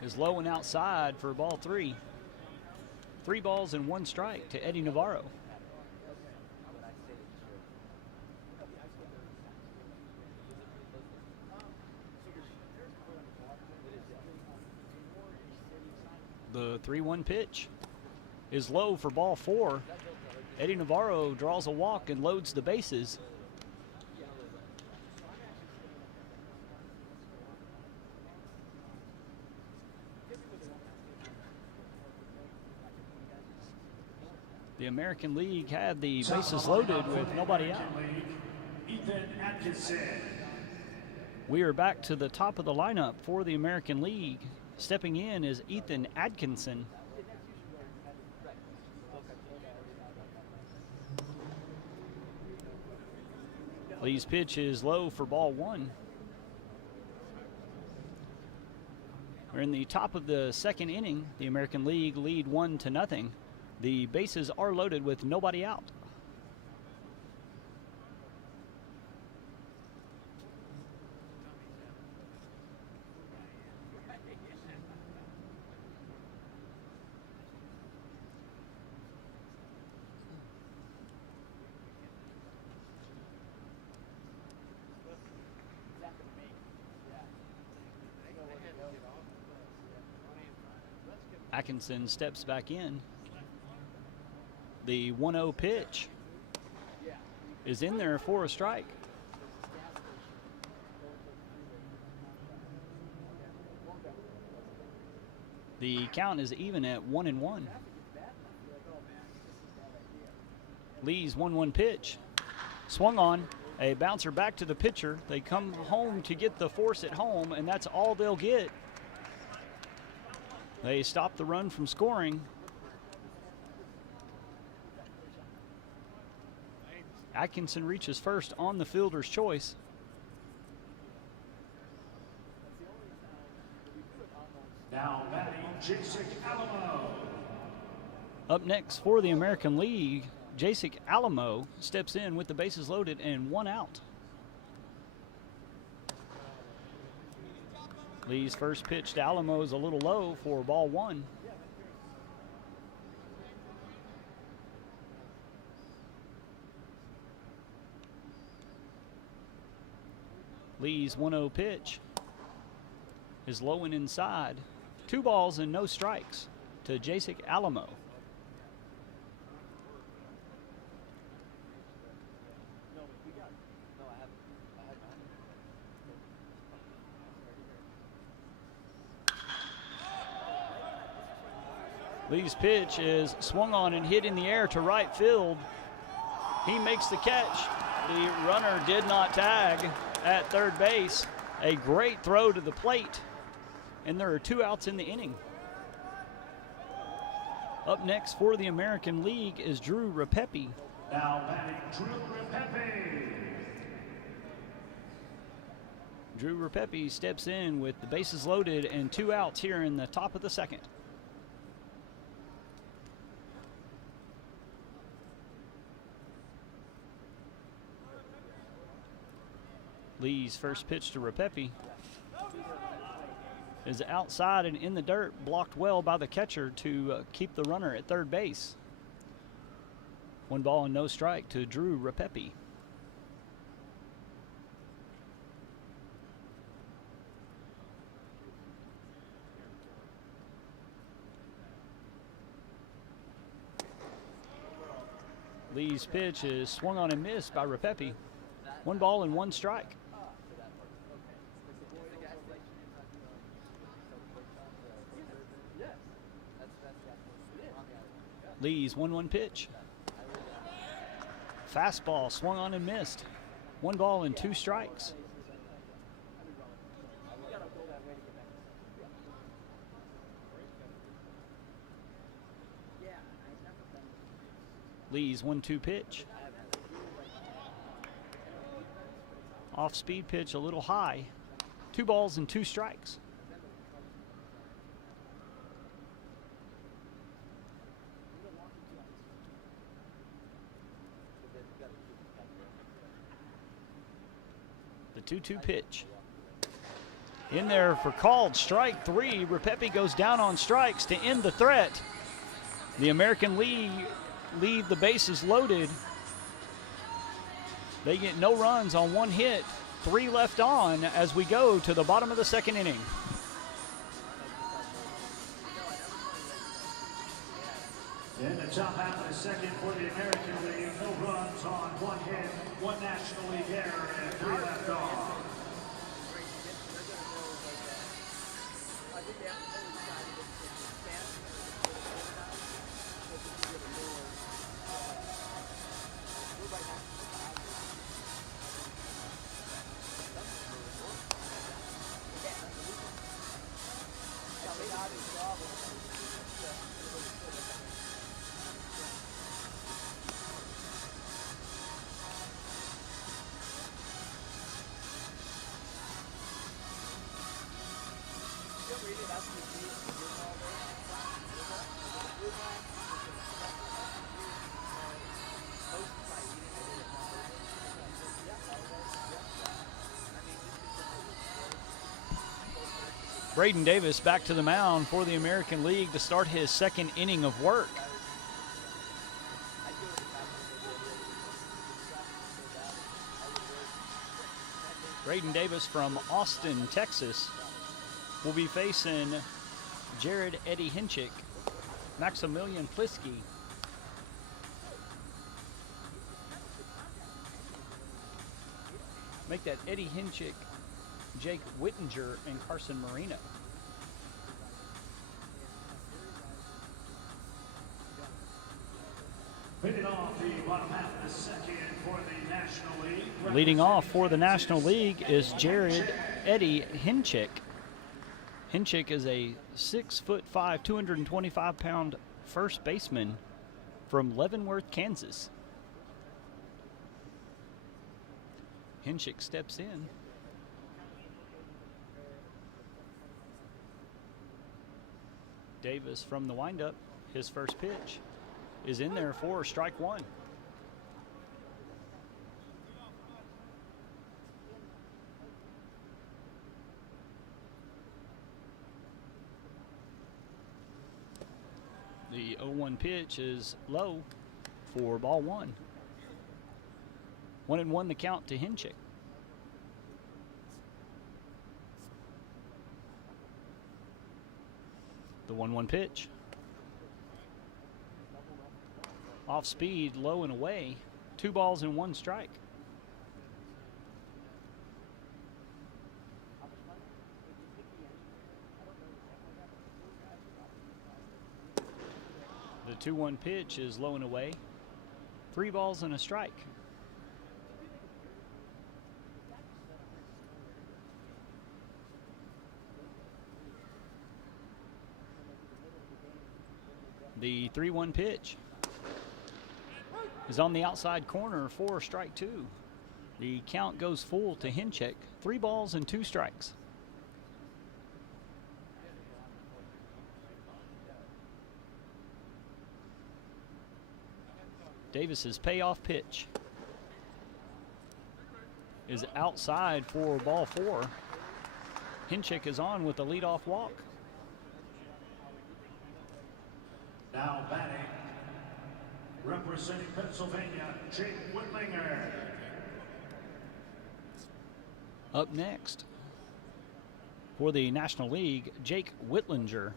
is low and outside for ball 3. 3 balls and 1 strike to Eddie Navarro. The 3-1 pitch is low for ball 4. Eddie Navarro draws a walk and loads the bases. The American League had the bases loaded with nobody out. Ethan Atkinson. We are back to the top of the lineup for the American League. Stepping in is Ethan Atkinson. Lee's pitch is low for ball 1. We're in the top of the second inning. The American League lead 1-0. The bases are loaded with nobody out. Atkinson steps back in. The 1-0 pitch is in there for a strike. The count is even at 1-1. Lee's 1-1 pitch swung on. A bouncer back to the pitcher. They come home to get the force at home, and that's all they'll get. They stop the run from scoring. Atkinson reaches first on the fielder's choice. Jason Alamo. Up next for the American League, Jason Alamo steps in with the bases loaded and 1 out. Lee's first pitch to Alamo is a little low for ball 1. Lee's 1-0 pitch is low and inside. 2 balls and no strikes to Jason Alamo. Lee's pitch is swung on and hit in the air to right field. He makes the catch. The runner did not tag at third base. A great throw to the plate, and there are 2 outs in the inning. Up next for the American League is Drew Repepe. Now batting Drew Repepe. Drew Repepe steps in with the bases loaded and 2 outs here in the top of the second. Lee's first pitch to Repepe is outside and in the dirt, blocked well by the catcher to keep the runner at third base. 1 ball and no strike to Drew Repepe. Lee's pitch is swung on and missed by Repepe. 1 ball and 1 strike. Lee's 1-1 pitch. Fastball swung on and missed. 1 ball and 2 strikes. Lee's 1-2 pitch. Off-speed pitch a little high. 2 balls and 2 strikes. The 2-2 pitch. In there for called strike 3. Repepe goes down on strikes to end the threat. The American League leave the bases loaded. They get no runs on 1 hit, 3 left on as we go to the bottom of the second inning. In the top half of the second for the American League, no runs on 1 hit, 1 National League error, and 3 left on. Braden Davis back to the mound for the American League to start his second inning of work. Braden Davis from Austin, Texas, will be facing Jared Eddie Hinchik, Maximilian Plisky, make that Eddie Hinchik, Jake Whittinger, and Carson Marino. Leading off the bottom half of the second for the National League. Leading off for the National League is Jared Eddie Hinchik. Hinchik is a 6'5", 225-pound first baseman from Leavenworth, Kansas. Hinchik steps in. Davis from the windup. His first pitch is in there for strike one. The 0-1 pitch is low for ball one. 1-1 the count to Hinchik. The 1-1 pitch. Off speed, low and away. 2 balls and 1 strike. The 2-1 pitch is low and away. 3 balls and a strike. The 3-1 pitch is on the outside corner for strike two. The count goes full to Hinchik. 3 balls and 2 strikes. Davis's payoff pitch is outside for ball 4. Hinchik is on with a leadoff walk. Now batting, representing Pennsylvania, Jake Whitlinger. Up next for the National League, Jake Whitlinger.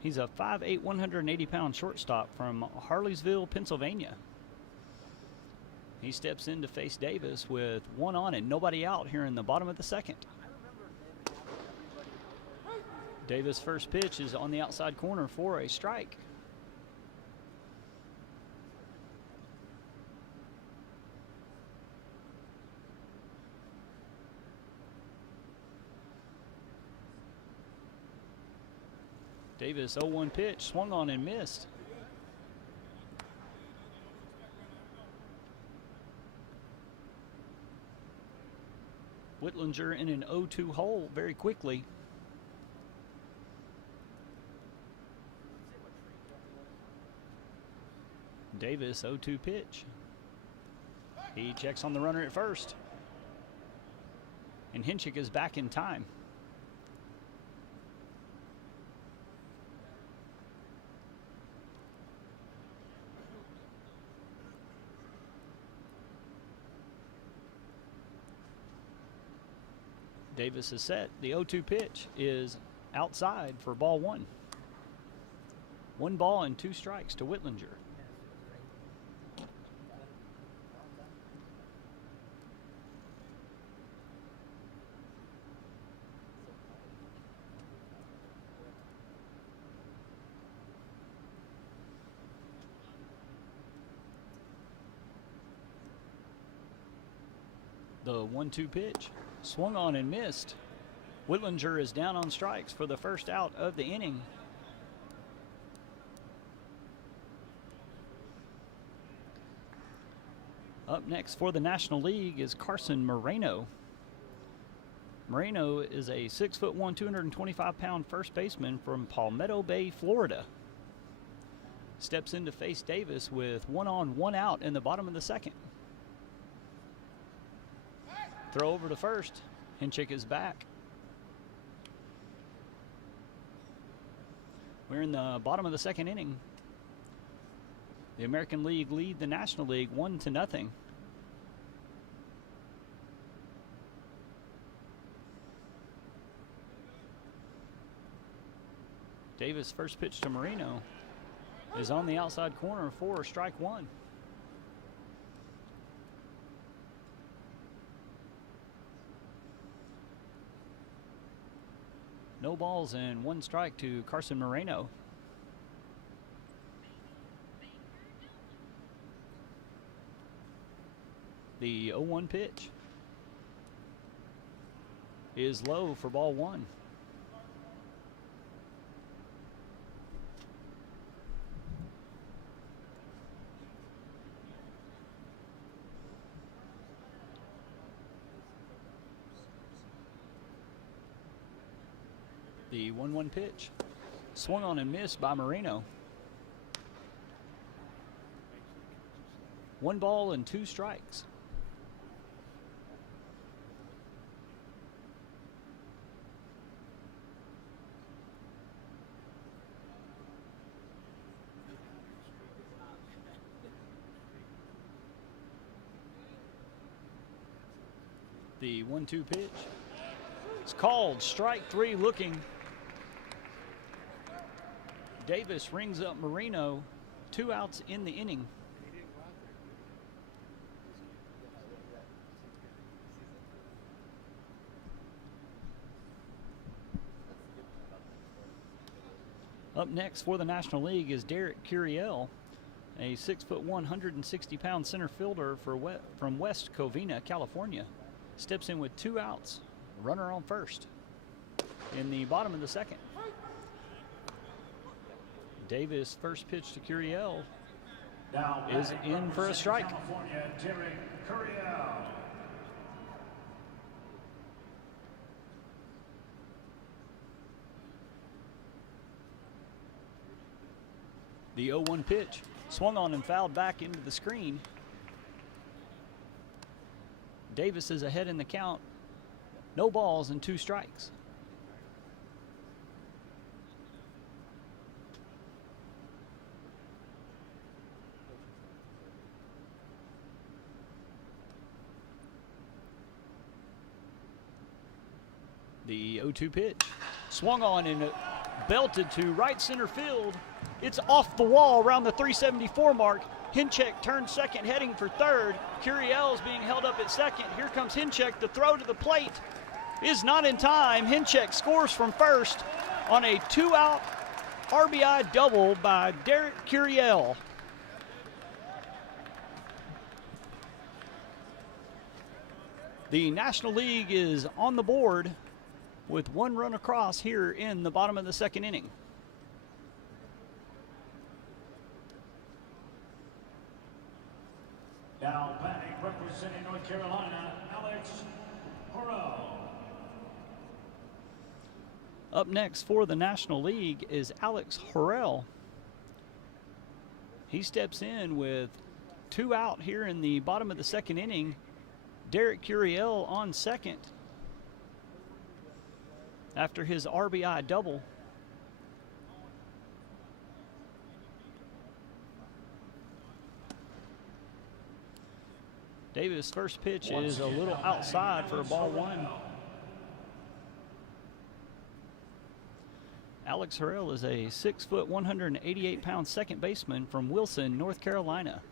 He's a 5'8", 180-pound shortstop from Harleysville, Pennsylvania. He steps in to face Davis with 1 on and nobody out here in the bottom of the second. Davis' first pitch is on the outside corner for a strike. Davis 0-1 pitch, swung on and missed. Whitlinger in an 0-2 hole very quickly. Davis 0-2 pitch. He checks on the runner at first. And Hinchik is back in time. Davis is set. The 0-2 pitch is outside for ball 1. 1 ball and 2 strikes to Whitlinger. The 1-2 pitch. Swung on and missed. Whitlinger is down on strikes for the first out of the inning. Up next for the National League is Carson Moreno. Moreno is a 6'1", 225-pound first baseman from Palmetto Bay, Florida. Steps in to face Davis with 1 on, 1 out in the bottom of the second. Throw over to first. Hinchik is back. We're in the bottom of the second inning. The American League lead the National League 1-0. Davis' first pitch to Moreno is on the outside corner for strike 1. No balls and 1 strike to Carson Moreno. The 0-1 pitch is low for ball 1. The 1-1 pitch Swung on and missed by Marino. 1 ball and 2 strikes. The 1-2 pitch. It's called strike 3 looking. Davis rings up Marino. 2 outs in the inning. Up next for the National League is Derek Curiel, a 6'1", 160-pound center fielder from West Covina, California. Steps in with 2 outs, runner on first in the bottom of the second. Davis' first pitch to Curiel is in for a strike. California, Derek Curiel. The 0-1 pitch, swung on and fouled back into the screen. Davis is ahead in the count. No balls and 2 strikes. The 0-2 pitch, swung on and belted to right center field. It's off the wall around the 374 mark. Hinchek turns second, heading for third. Curiel is being held up at second. Here comes Hinchek. The throw to the plate is not in time. Hinchek scores from first on a 2-out RBI double by Derek Curiel. The National League is on the board with 1 run across here in the bottom of the second inning. Now batting, representing North Carolina, Alex Hurrell. Up next for the National League is Alex Hurrell. He steps in with 2 out here in the bottom of the second inning. Derek Curiel on second after his RBI double. Davis' first pitch is a little outside for a ball 1. Alex Hurrell is a 6', 188-pound second baseman from Wilson, North Carolina.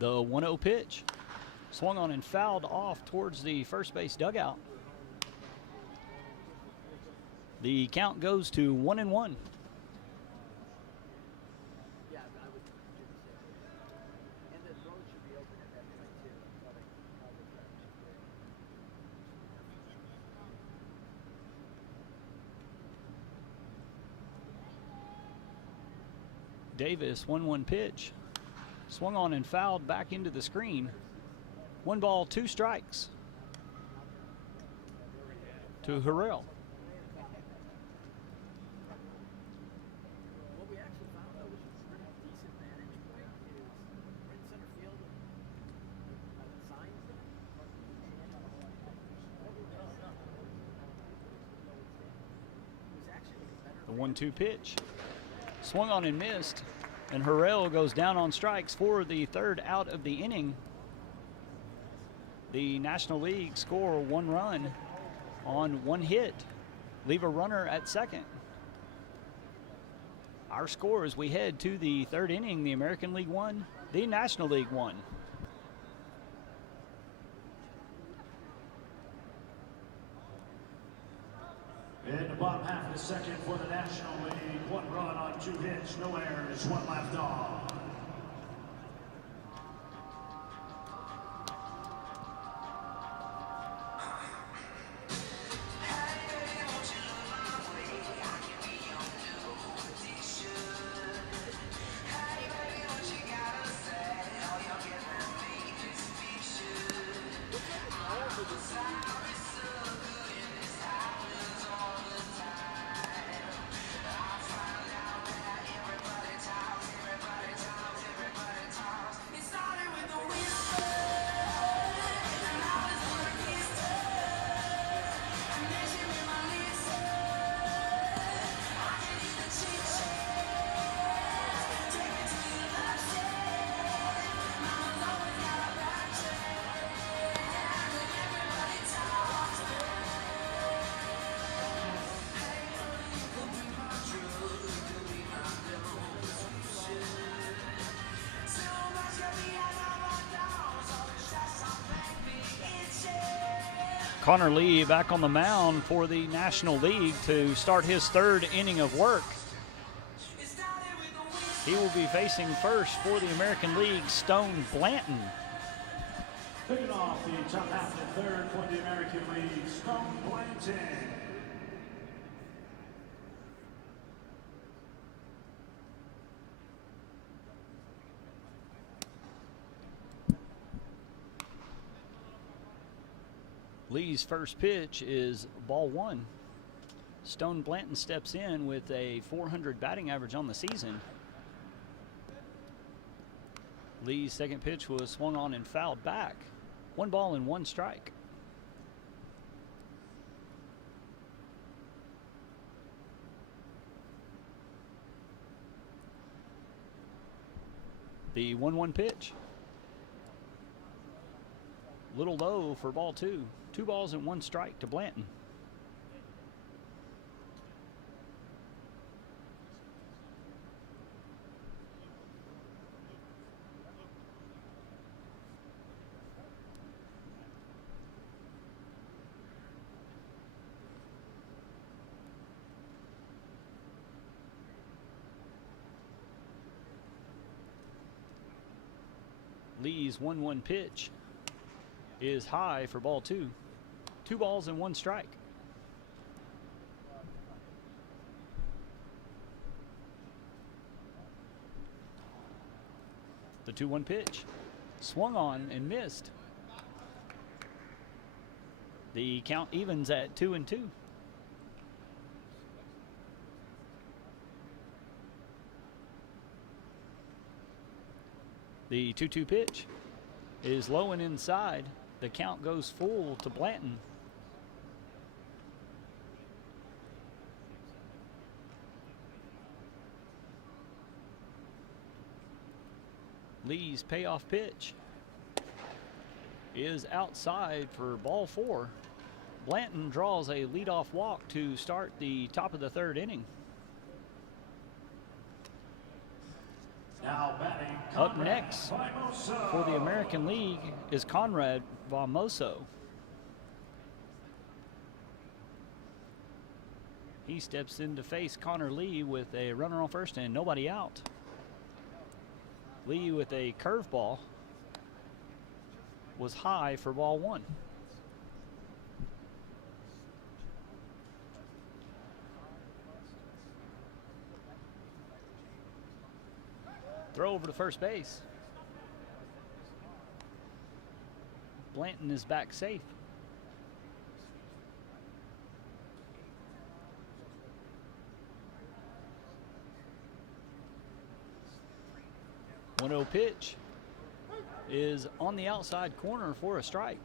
The 1-0 pitch, swung on and fouled off towards the first base dugout. The count goes to 1-1. Davis, 1-1 pitch, swung on and fouled back into the screen. 1 ball, 2 strikes to Hurrell. The 1-2 pitch, swung on and missed, and Hurrell goes down on strikes for the 3rd out of the inning. The National League score 1 run on 1 hit, leave a runner at second. Our score as we head to the 3rd inning, the American League 1, the National League 1. In the bottom half of the second for the National League, 1 run on 2 hits, no errors, 1 left on. Connor Lee back on the mound for the National League to start his third inning of work. He will be facing first for the American League, Stone Blanton. Picking off the top half of the third for the American League, Stone Blanton. Lee's first pitch is ball one. Stone Blanton steps in with a .400 batting average on the season. Lee's second pitch was swung on and fouled back. 1 ball and 1 strike. The 1-1 pitch. Little low for ball 2. 2 balls and 1 strike to Blanton. Lee's 1-1 pitch is high for ball 2. 2 balls and 1 strike. The 2-1 pitch swung on and missed. The count evens at 2-2. The 2-2 pitch is low and inside. The count goes full to Blanton. Lee's payoff pitch is outside for ball 4. Blanton draws a leadoff walk to start the top of the third inning. Now batting, Up next for the American League is Conrad Vamoso. He steps in to face Connor Lee with a runner on first and nobody out. Lee with a curveball was high for ball 1. Throw over to first base. Blanton is back safe. One 0 pitch is on the outside corner for a strike.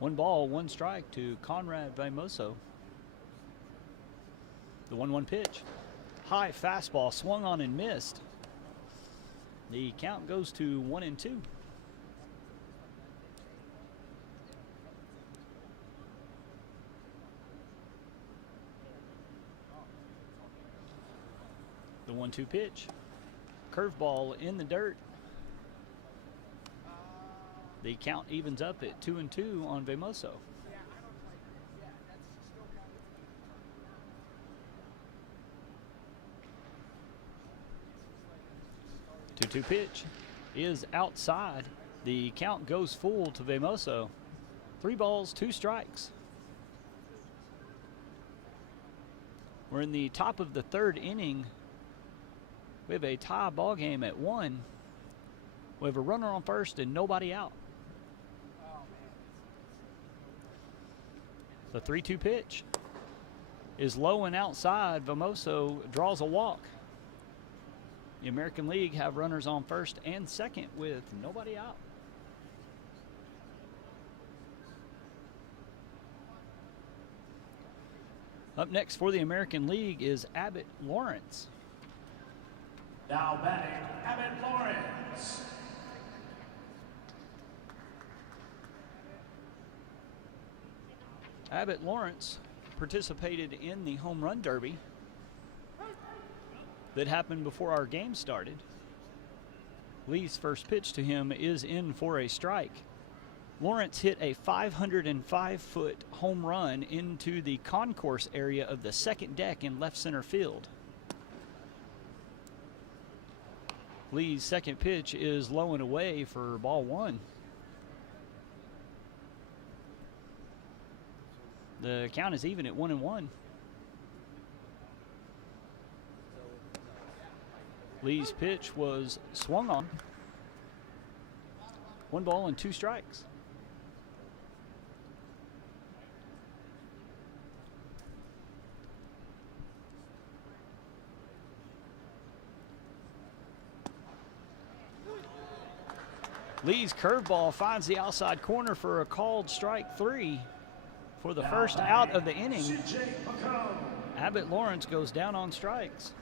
One ball, 1 strike to Conrad Vamoso. The 1-1 pitch. High fastball swung on and missed. The count goes to 1-2. The 1-2 pitch. Curveball in the dirt. The count evens up at 2-2 on Vamoso. 2-2 pitch is outside. The count goes full to Vamoso. 3 balls, 2 strikes. We're in the top of the third inning. We have a tie ball game at 1. We have a runner on first and nobody out. The 3-2 pitch is low and outside. Vamoso draws a walk. The American League have runners on first and second with nobody out. Up next for the American League is Abbott Lawrence. Now batting, Abbott Lawrence. Abbott Lawrence participated in the home run derby that happened before our game started. Lee's first pitch to him is in for a strike. Lawrence hit a 505-foot home run into the concourse area of the second deck in left center field. Lee's second pitch is low and away for ball one. The count is even at 1-1. Lee's pitch was swung on. 1 ball and 2 strikes. Lee's curveball finds the outside corner for a called strike 3 for the first out of the inning. Abbott Lawrence goes down on strikes.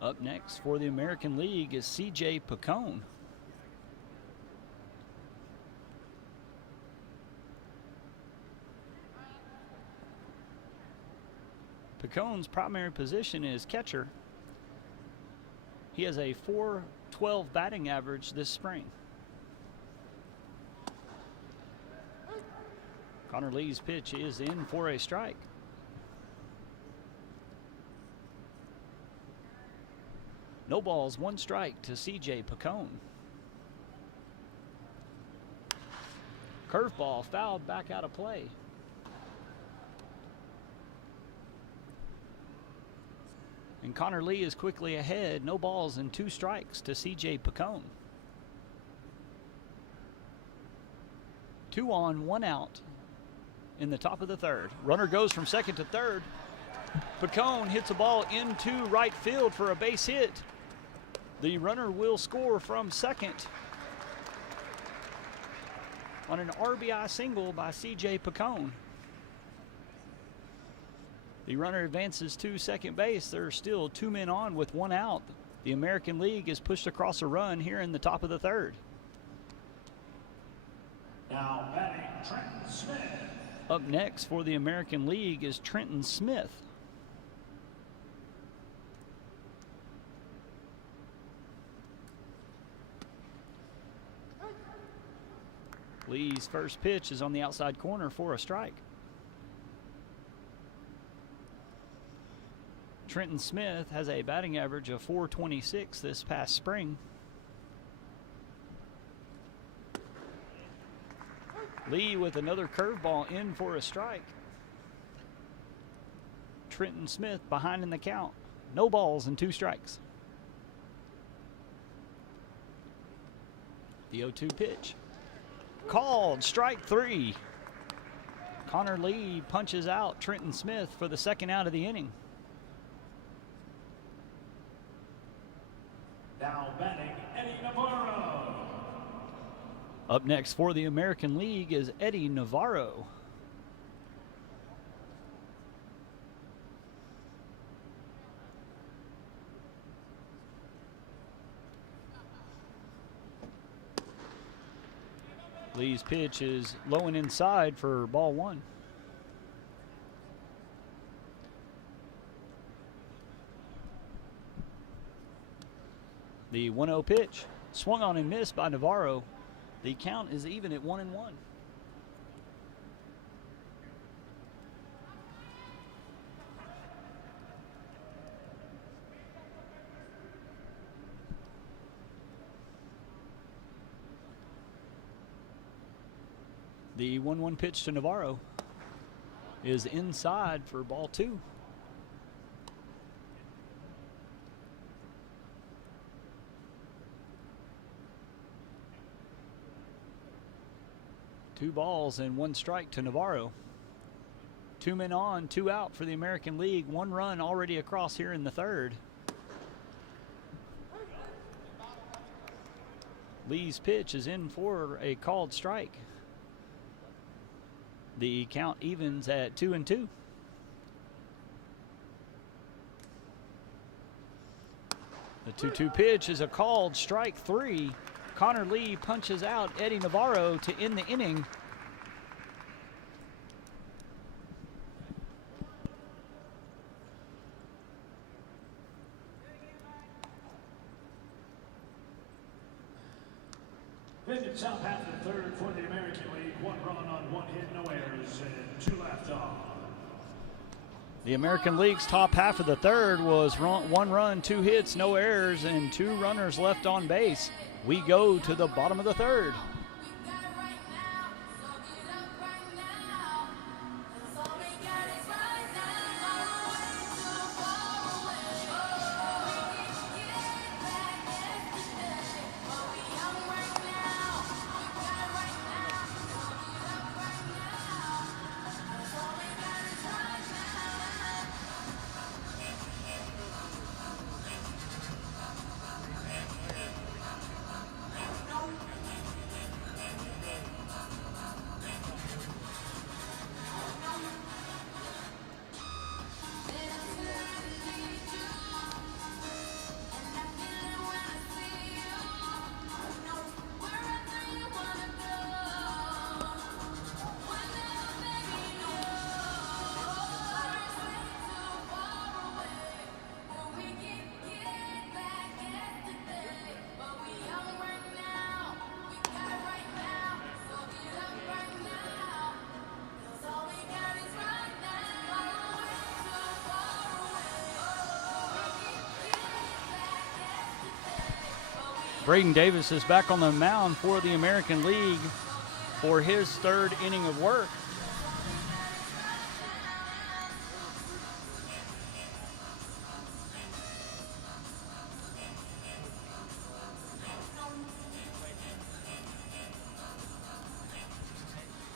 Up next for the American League is C.J. Picone. Picone's primary position is catcher. He has a .412 batting average this spring. Connor Lee's pitch is in for a strike. No balls, 1 strike to C.J. Picone. Curveball fouled back out of play. And Connor Lee is quickly ahead. No balls and 2 strikes to C.J. Picone. 2 on, 1 out in the top of the third. Runner goes from second to third. Picone hits a ball into right field for a base hit. The runner will score from second on an RBI single by C.J. Picone. The runner advances to second base. There are still 2 men on with 1 out. The American League is pushed across a run here in the top of the third. Now batting, Trenton Smith. Up next for the American League is Trenton Smith. Lee's first pitch is on the outside corner for a strike. Trenton Smith has a batting average of .426 this past spring. Lee with another curveball in for a strike. Trenton Smith behind in the count. No balls and 2 strikes. The 0-2 pitch. Called strike 3. Connor Lee punches out Trenton Smith for the second out of the inning. Now batting, Eddie Navarro. Up next for the American League is Eddie Navarro. Lee's pitch is low and inside for ball 1. The 1-0 pitch swung on and missed by Navarro. The count is even at 1-1. The 1-1 pitch to Navarro is inside for ball 2. Two balls and 1 strike to Navarro. 2 men on, 2 out for the American League. 1 run already across here in the third. Lee's pitch is in for a called strike. The count evens at 2-2. The 2-2 pitch is a called strike 3. Connor Lee punches out Eddie Navarro to end the inning. Mid and top half of the third for the American League. 1 run on 1 hit, no errors, and 2 left on. The American League's top half of the third was 1 run, 2 hits, no errors, and 2 runners left on base. We go to the bottom of the third. Braden Davis is back on the mound for the American League for his 3rd inning of work.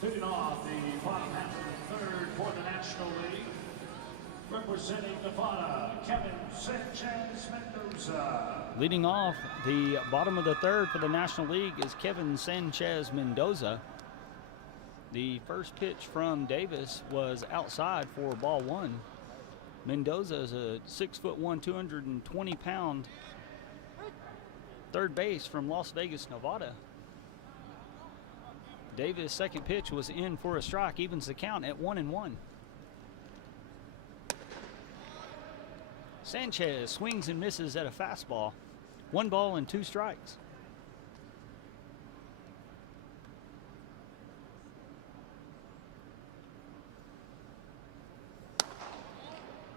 Leading off the bottom half of the third for the National League, representing Nevada, Kevin Sanchez Mendoza. Leading off the bottom of the third for the National League is Kevin Sanchez Mendoza. The first pitch from Davis was outside for ball 1. Mendoza is a 6'1", 220-pound third base from Las Vegas, Nevada. Davis' second pitch was in for a strike, evens the count at 1-1. Sanchez swings and misses at a fastball. 1 ball and 2 strikes.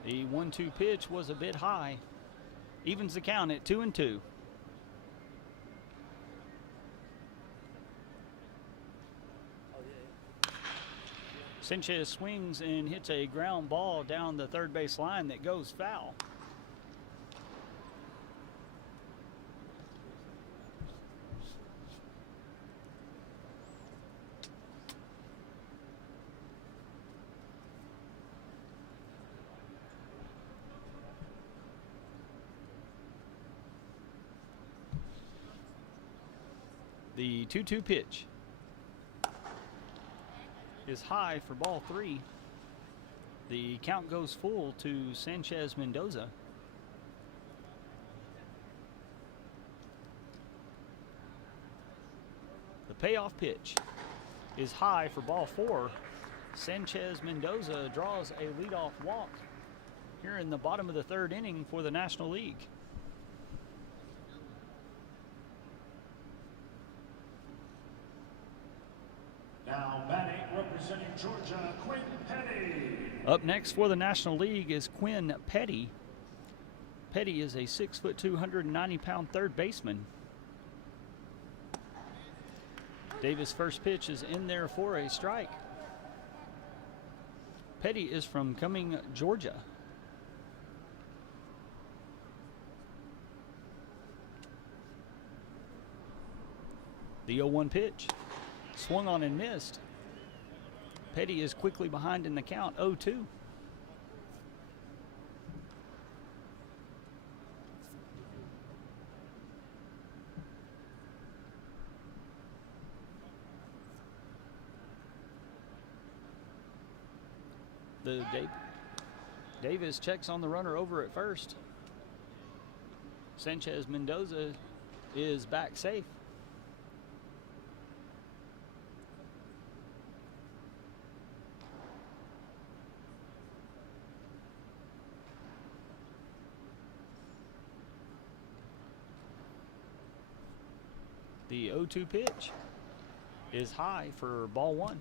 The 1-2 pitch was a bit high. Evens the count at 2-2. Sanchez swings and hits a ground ball down the third base line that goes foul. The 2-2 pitch is high for ball 3. The count goes full to Sanchez Mendoza. The payoff pitch is high for ball 4. Sanchez Mendoza draws a leadoff walk here in the bottom of the 3rd inning for the National League. Now batting, representing Georgia, Quinn Petty. Up next for the National League is Quinn Petty. Petty is a 6'2", 290-pound third baseman. Davis' first pitch is in there for a strike. Petty is from Cumming, Georgia. The 0-1 pitch. Swung on and missed. Petty is quickly behind in the count, 0-2. Davis checks on the runner over at first. Sanchez Mendoza is back safe. The 0-2 pitch is high for ball one.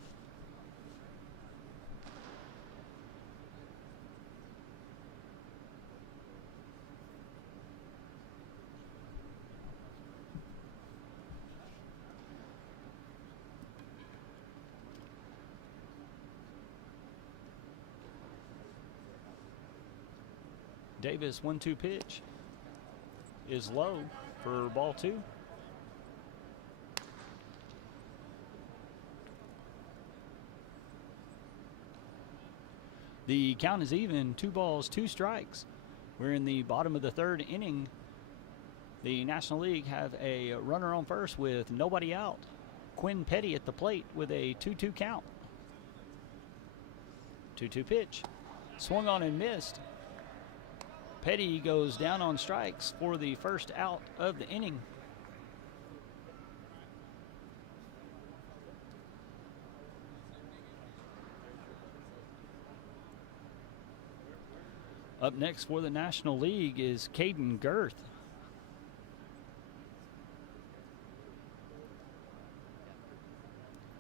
Davis 1-2 pitch is low for ball two. The count is even, 2 balls, 2 strikes. We're in the bottom of the third inning. The National League have a runner on first with nobody out. Quinn Petty at the plate with a 2-2 count. 2-2 pitch, swung on and missed. Petty goes down on strikes for the first out of the inning. Up next for the National League is Caden Girth.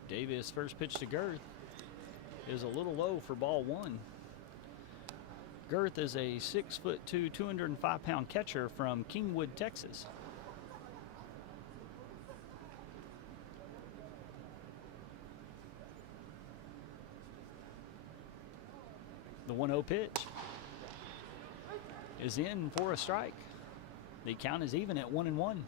Davis' first pitch to Girth is a little low for ball one. Girth is a 6'2", 205-pound catcher from Kingwood, Texas. The 1-0 pitch is in for a strike. The count is even at 1-1.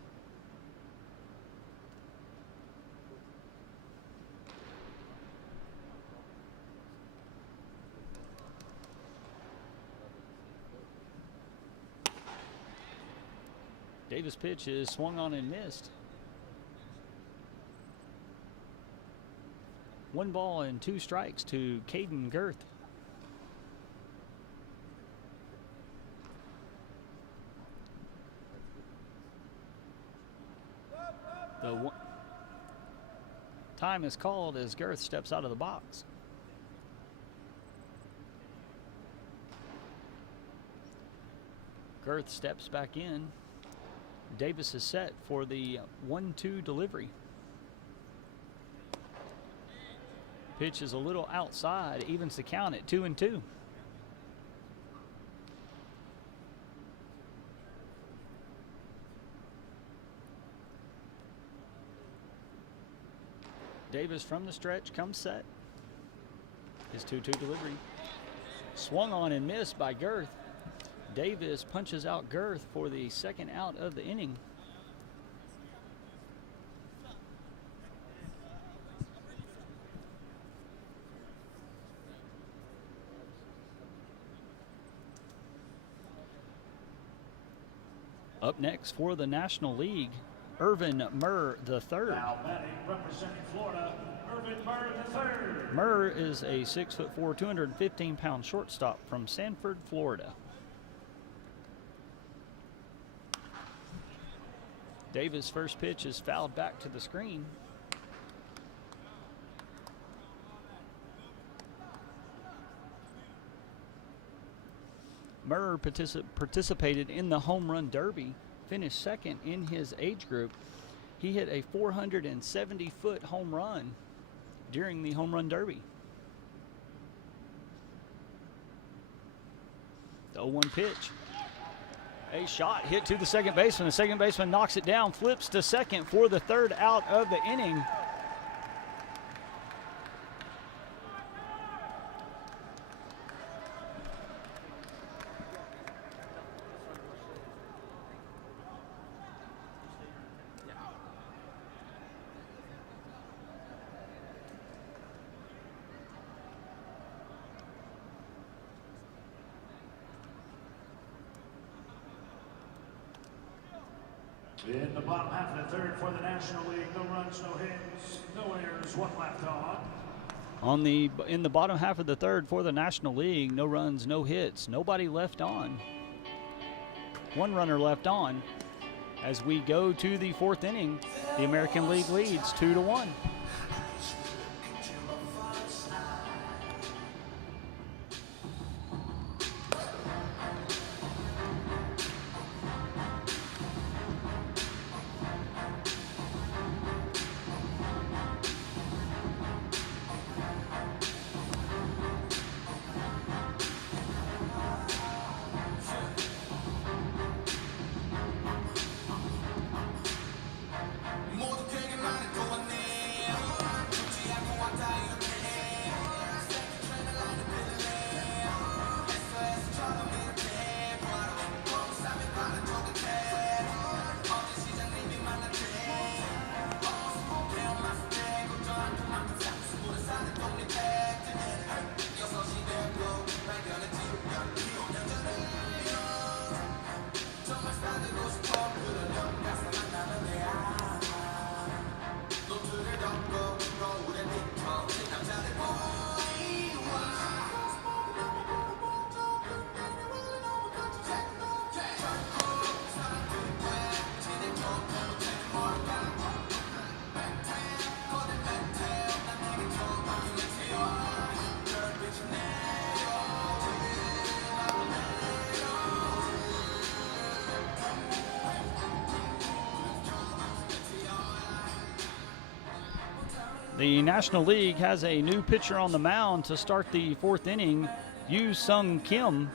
Davis' pitch is swung on and missed. 1 ball and 2 strikes to Caden Girth. The time is called as Girth steps out of the box. Girth steps back in. Davis is set for the 1-2 delivery. Pitch is a little outside, evens the count at 2-2. Davis from the stretch comes set. His 2-2 delivery. Swung on and missed by Girth. Davis punches out Girth for the second out of the inning. Up next for the National League, Irvin Murr III. Now batting, representing Florida, Irvin Murr III. Murr is a 6'4", 215-pound shortstop from Sanford, Florida. Davis' first pitch is fouled back to the screen. Murr participated in the Home Run Derby, finished second in his age group. He hit a 470-foot home run during the Home Run Derby. The 0-1 pitch. A shot hit to the second baseman. The second baseman knocks it down, flips to second for the third out of the inning. In the bottom half of the third for the National League, no runs, no hits, no errors, 1 left on. In the bottom half of the third for the National League, no runs, no hits, nobody left on. 1 runner left on. As we go to the 4th inning, the American League leads 2-1. The National League has a new pitcher on the mound to start the fourth inning, Yu Sung Kim,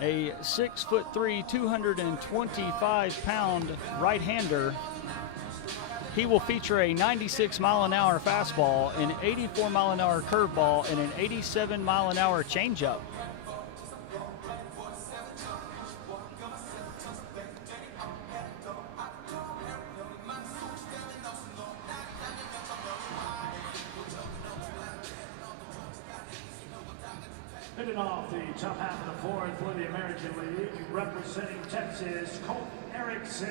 a 6'3", 225-pound right-hander. He will feature a 96-mile-an-hour fastball, an 84-mile-an-hour curveball, and an 87-mile-an-hour changeup. Hitting off the top half of the fourth for the American League, representing Texas, Colt Erickson.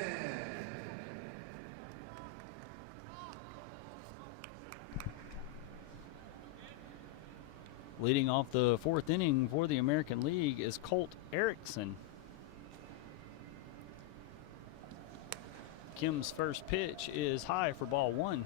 Leading off the fourth inning for the American League is Colt Erickson. Kim's first pitch is high for ball one.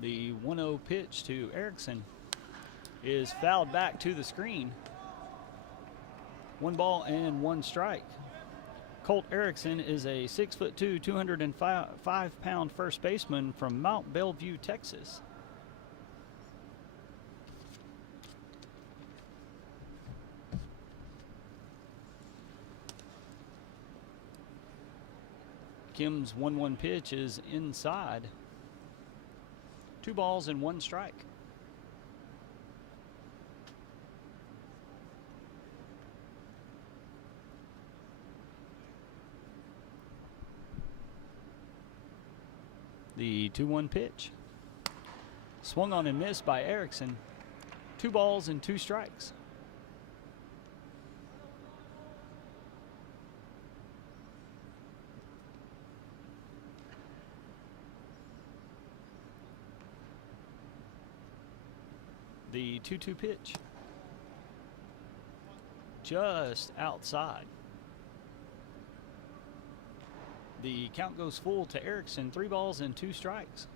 The 1-0 pitch to Erickson is fouled back to the screen. 1 ball and 1 strike. Colt Erickson is a 6'2", 205-pound first baseman from Mount Bellevue, Texas. Kim's 1-1 pitch is inside. 2 balls and 1 strike. The 2-1 pitch. Swung on and missed by Erickson. 2 balls and 2 strikes. The 2-2 pitch. Just outside. The count goes full to Erickson. 3 balls and 2 strikes.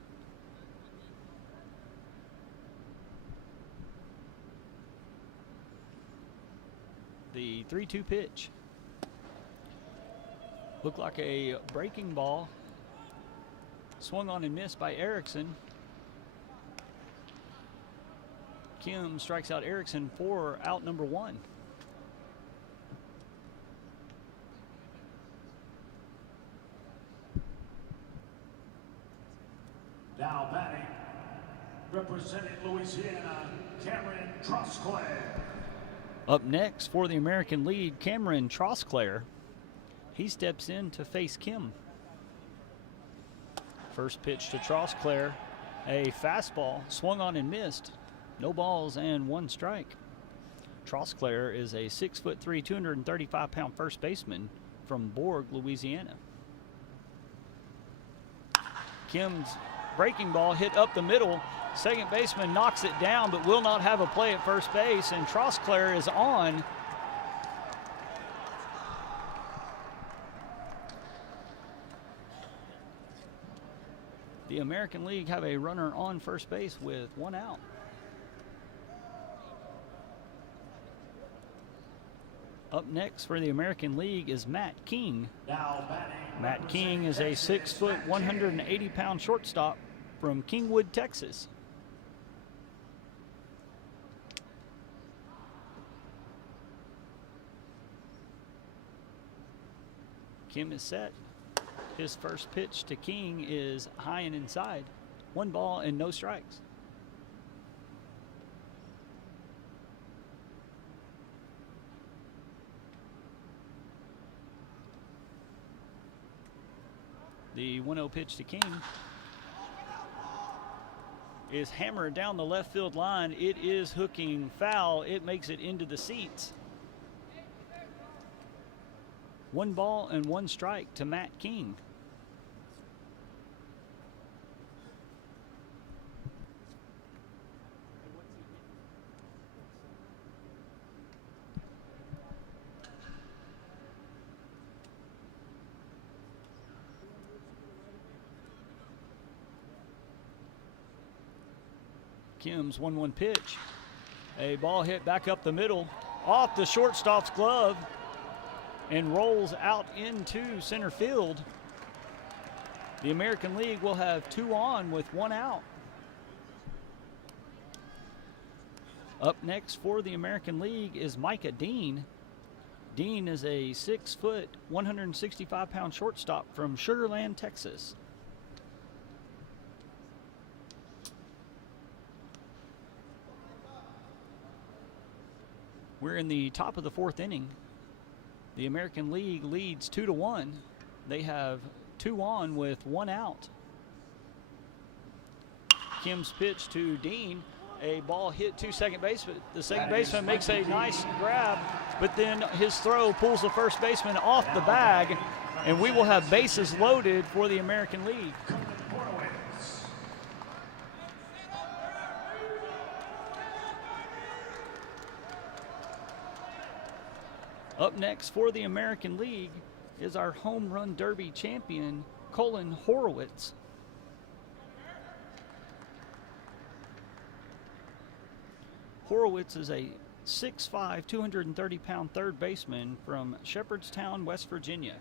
The 3-2 pitch. Looked like a breaking ball. Swung on and missed by Erickson. Kim strikes out Erickson for out number 1. Now batting, representing Louisiana, Cameron Trosclair. Up next for the American League, Cameron Trosclair. He steps in to face Kim. First pitch to Trosclair, a fastball, swung on and missed. No balls and 1 strike. Trosclair is a 6'3", 235-pound first baseman from Bourg, Louisiana. Kim's breaking ball hit up the middle. Second baseman knocks it down but will not have a play at first base, and Trosclair is on. The American League have a runner on first base with 1 out. Up next for the American League is Matt King. Matt King is a 6', 180-pound shortstop from Kingwood, Texas. Kim is set. His first pitch to King is high and inside. 1 ball and no strikes. The 1-0 pitch to King is hammered down the left field line. It is hooking foul. It makes it into the seats. 1 ball and 1 strike to Matt King. Kim's 1-1 pitch. A ball hit back up the middle, off the shortstop's glove, and rolls out into center field. The American League will have 2 on with 1 out. Up next for the American League is Micah Dean. Dean is a 6-foot, 165-pound shortstop from Sugar Land, Texas. We're in the top of the 4th inning. The American League leads 2-1. They have 2 on with 1 out. Kim's pitch to Dean. A ball hit to second base, but the second baseman makes a nice grab, but then his throw pulls the first baseman off the bag, and we will have bases loaded for the American League. Up next for the American League is our home run derby champion, Colin Horowitz. Horowitz is a 6'5", 230-pound third baseman from Shepherdstown, West Virginia.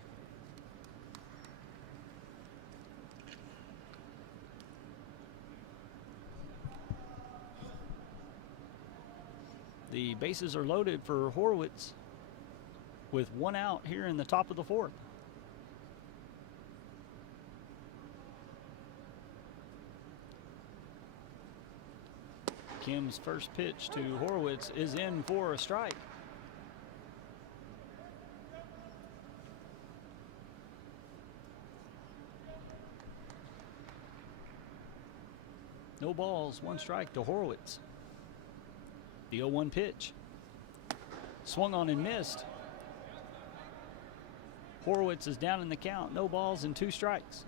The bases are loaded for Horowitz with 1 out here in the top of the 4th. Kim's first pitch to Horowitz is in for a strike. No balls, 1 strike to Horowitz. The 0-1 pitch. Swung on and missed. Horowitz is down in the count. No balls and 2 strikes.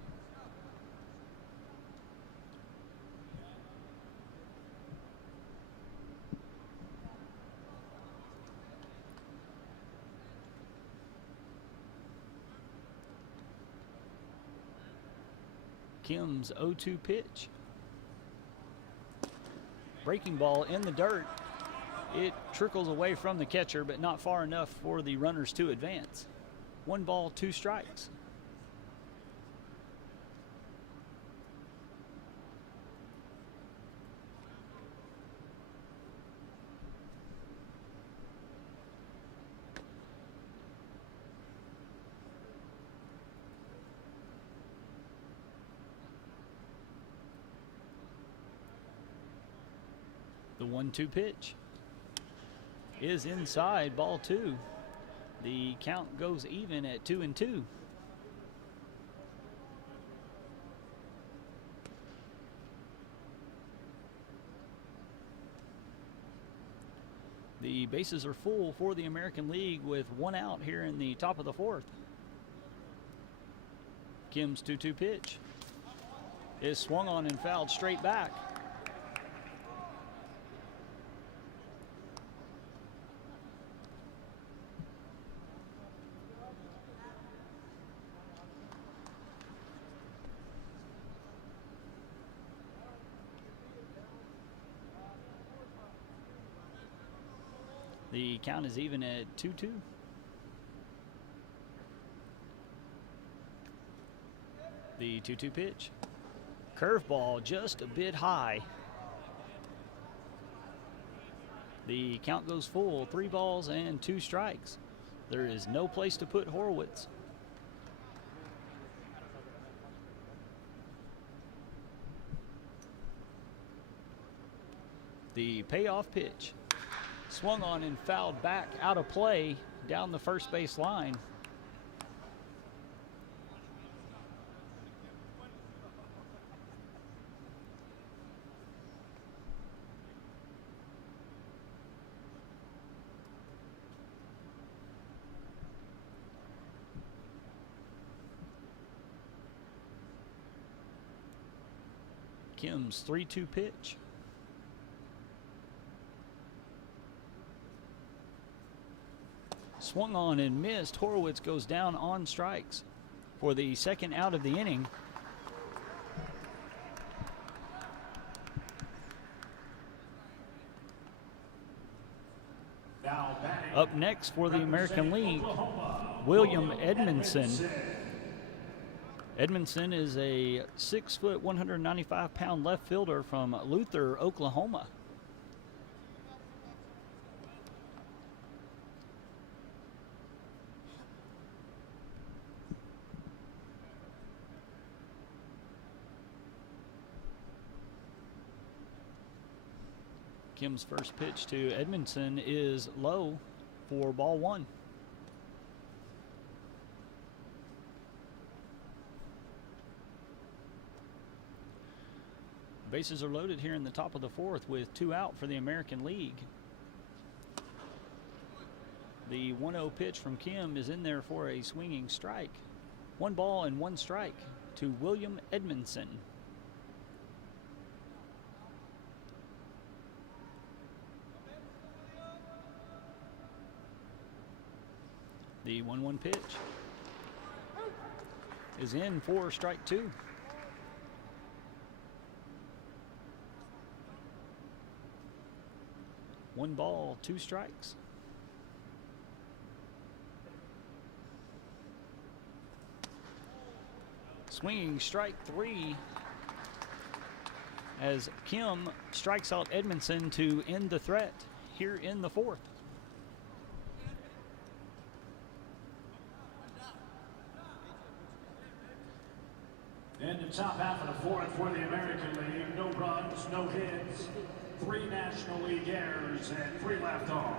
Kim's 0-2 pitch. Breaking ball in the dirt. It trickles away from the catcher, but not far enough for the runners to advance. 1 ball, 2 strikes. The 1-2 pitch is inside, ball 2. The count goes even at 2-2. The bases are full for the American League with 1 out here in the top of the 4th. Kim's 2-2 pitch is swung on and fouled straight back. The count is even at 2-2. The 2-2 pitch. Curveball just a bit high. The count goes full, 3 balls and 2 strikes. There is no place to put Horowitz. The payoff pitch. Swung on and fouled back out of play down the first base line. Kim's 3-2 pitch. Swung on and missed. Horowitz goes down on strikes for the 2nd out of the inning. Up next for the American League, William Edmondson. Edmondson is a 6 foot, 195-pound left fielder from Luther, Oklahoma. Kim's first pitch to Edmondson is low for ball one. Bases are loaded here in the top of the fourth with 2 out for the American League. The 1-0 pitch from Kim is in there for a swinging strike. 1 ball and 1 strike to William Edmondson. The 1-1 pitch is in for strike 2. One ball, 2 strikes. Swinging strike 3 as Kim strikes out Edmondson to end the threat here in the fourth. In the top half of the fourth for the American League, no runs, no hits, 3 National League errors, and 3 left on.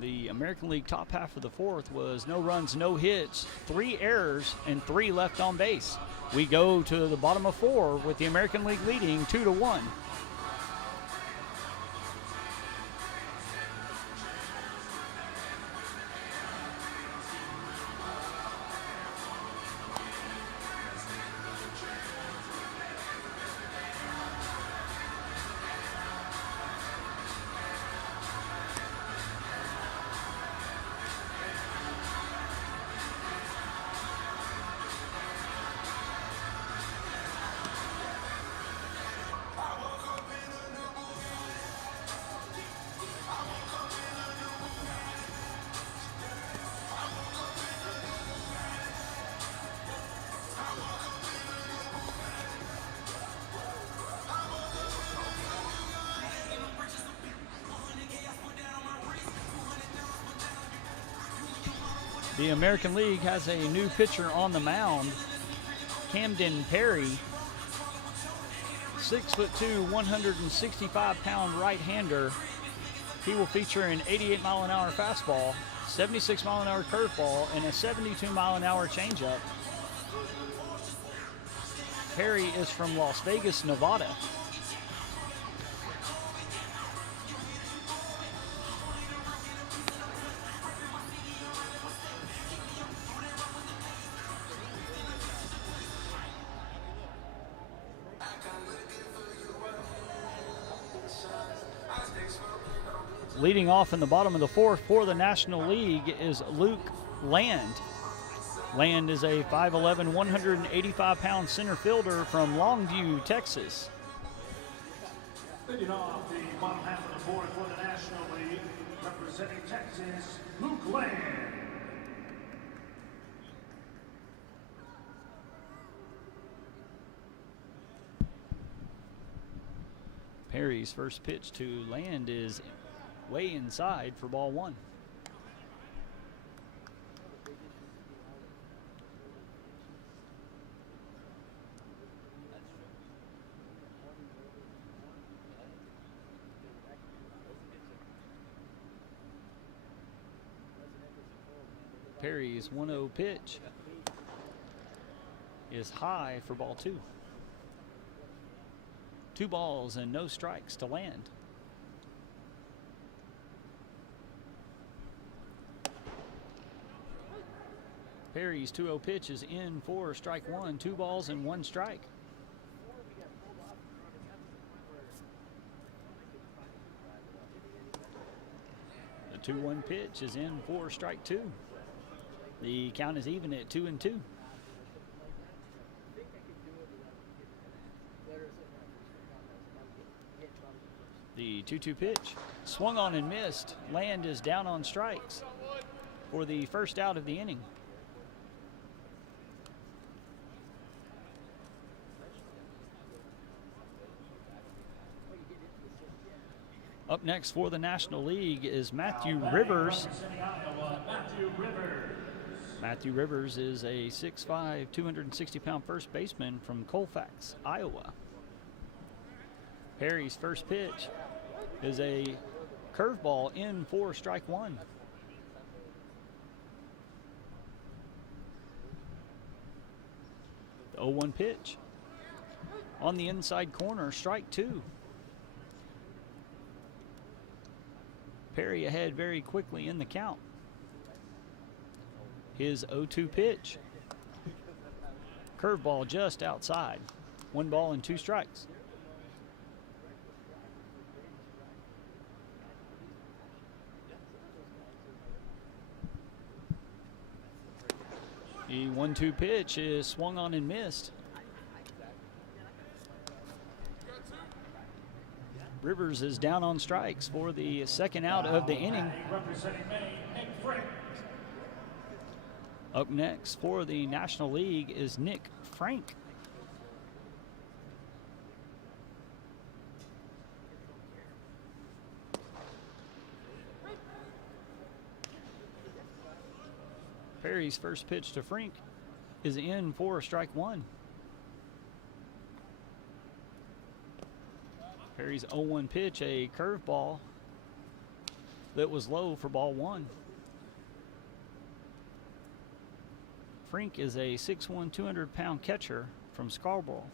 The American League top half of the fourth was no runs, no hits, 3 errors, and 3 left on base. We go to the bottom of 4 with the American League leading 2-1. The American League has a new pitcher on the mound, Camden Perry, 6'2", 165-pound right-hander. He will feature an 88-mile-an-hour fastball, 76-mile-an-hour curveball, and a 72-mile-an-hour changeup. Perry is from Las Vegas, Nevada. Leading off in the bottom of the fourth for the National League is Luke Land. Land is a 5'11", 185-pound center fielder from Longview, Texas. Leading off the bottom half of the fourth for the National League, representing Texas, Luke Land. Perry's first pitch to Land is way inside for ball one. Perry's 1-0 pitch is high for ball two. 2 balls and no strikes to Land. Perry's 2-0 pitch is in for strike 1, 2 balls and 1 strike. The 2-1 pitch is in for strike 2. The count is even at 2-2. The 2-2 pitch swung on and missed. Land is down on strikes for the first out of the inning. Up next for the National League is Matthew Rivers. Matthew Rivers is a 6'5", 260-pound first baseman from Colfax, Iowa. Perry's first pitch is a curveball in for strike one. The 0-1 pitch on the inside corner, strike two. Perry ahead very quickly in the count. His 0-2 pitch. Curveball just outside. 1 ball and 2 strikes. The 1-2 pitch is swung on and missed. Rivers is down on strikes for the second out of the inning. Up next for the National League is Nick Frank. Perry's first pitch to Frank is in for strike one. Perry's 0-1 pitch, a curveball that was low for ball one. Frank is a 6'1", 200-pound catcher from Scarborough.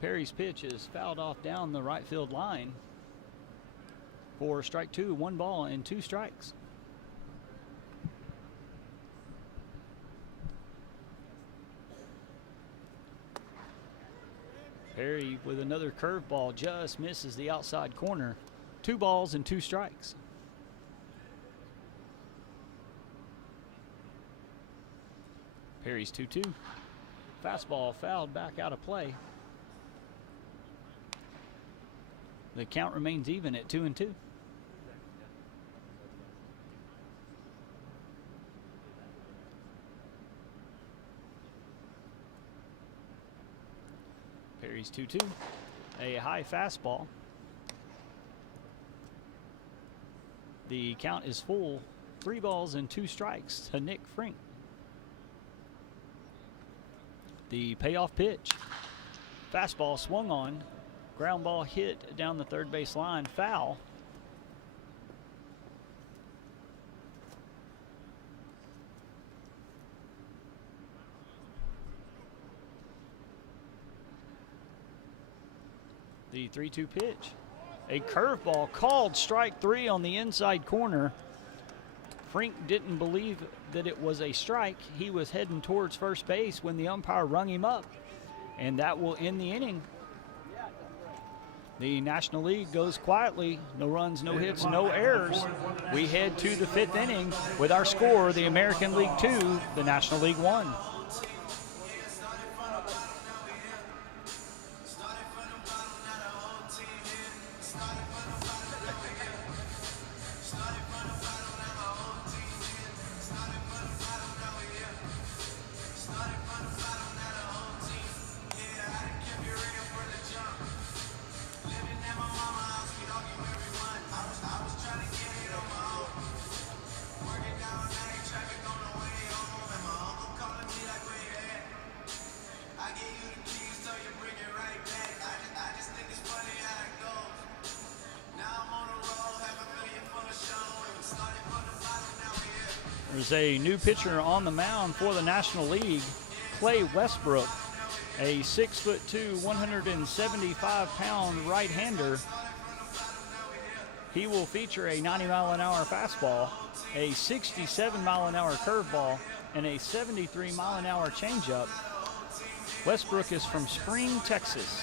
Perry's pitch is fouled off down the right field line for strike two, 1 ball and 2 strikes. Perry with another curveball just misses the outside corner. 2 balls and 2 strikes. Perry's 2-2. Fastball fouled back out of play. The count remains even at 2-2. Perry's 2-2. A high fastball. The count is full. 3 balls and 2 strikes to Nick Frank. The payoff pitch. Fastball swung on. Ground ball hit down the third base line. Foul. The 3-2 pitch. A curveball called strike 3 on the inside corner. Frank didn't believe that it was a strike. He was heading towards first base when the umpire rung him up. And that will end the inning. The National League goes quietly. No runs, no hits, no errors. We head to the 5th inning with our score, the American League 2, the National League 1. There's a new pitcher on the mound for the National League, Clay Westbrook, a 6'2", 175-pound right-hander. He will feature a 90-mile-an-hour fastball, a 67-mile-an-hour curveball, and a 73-mile-an-hour changeup. Westbrook is from Spring, Texas.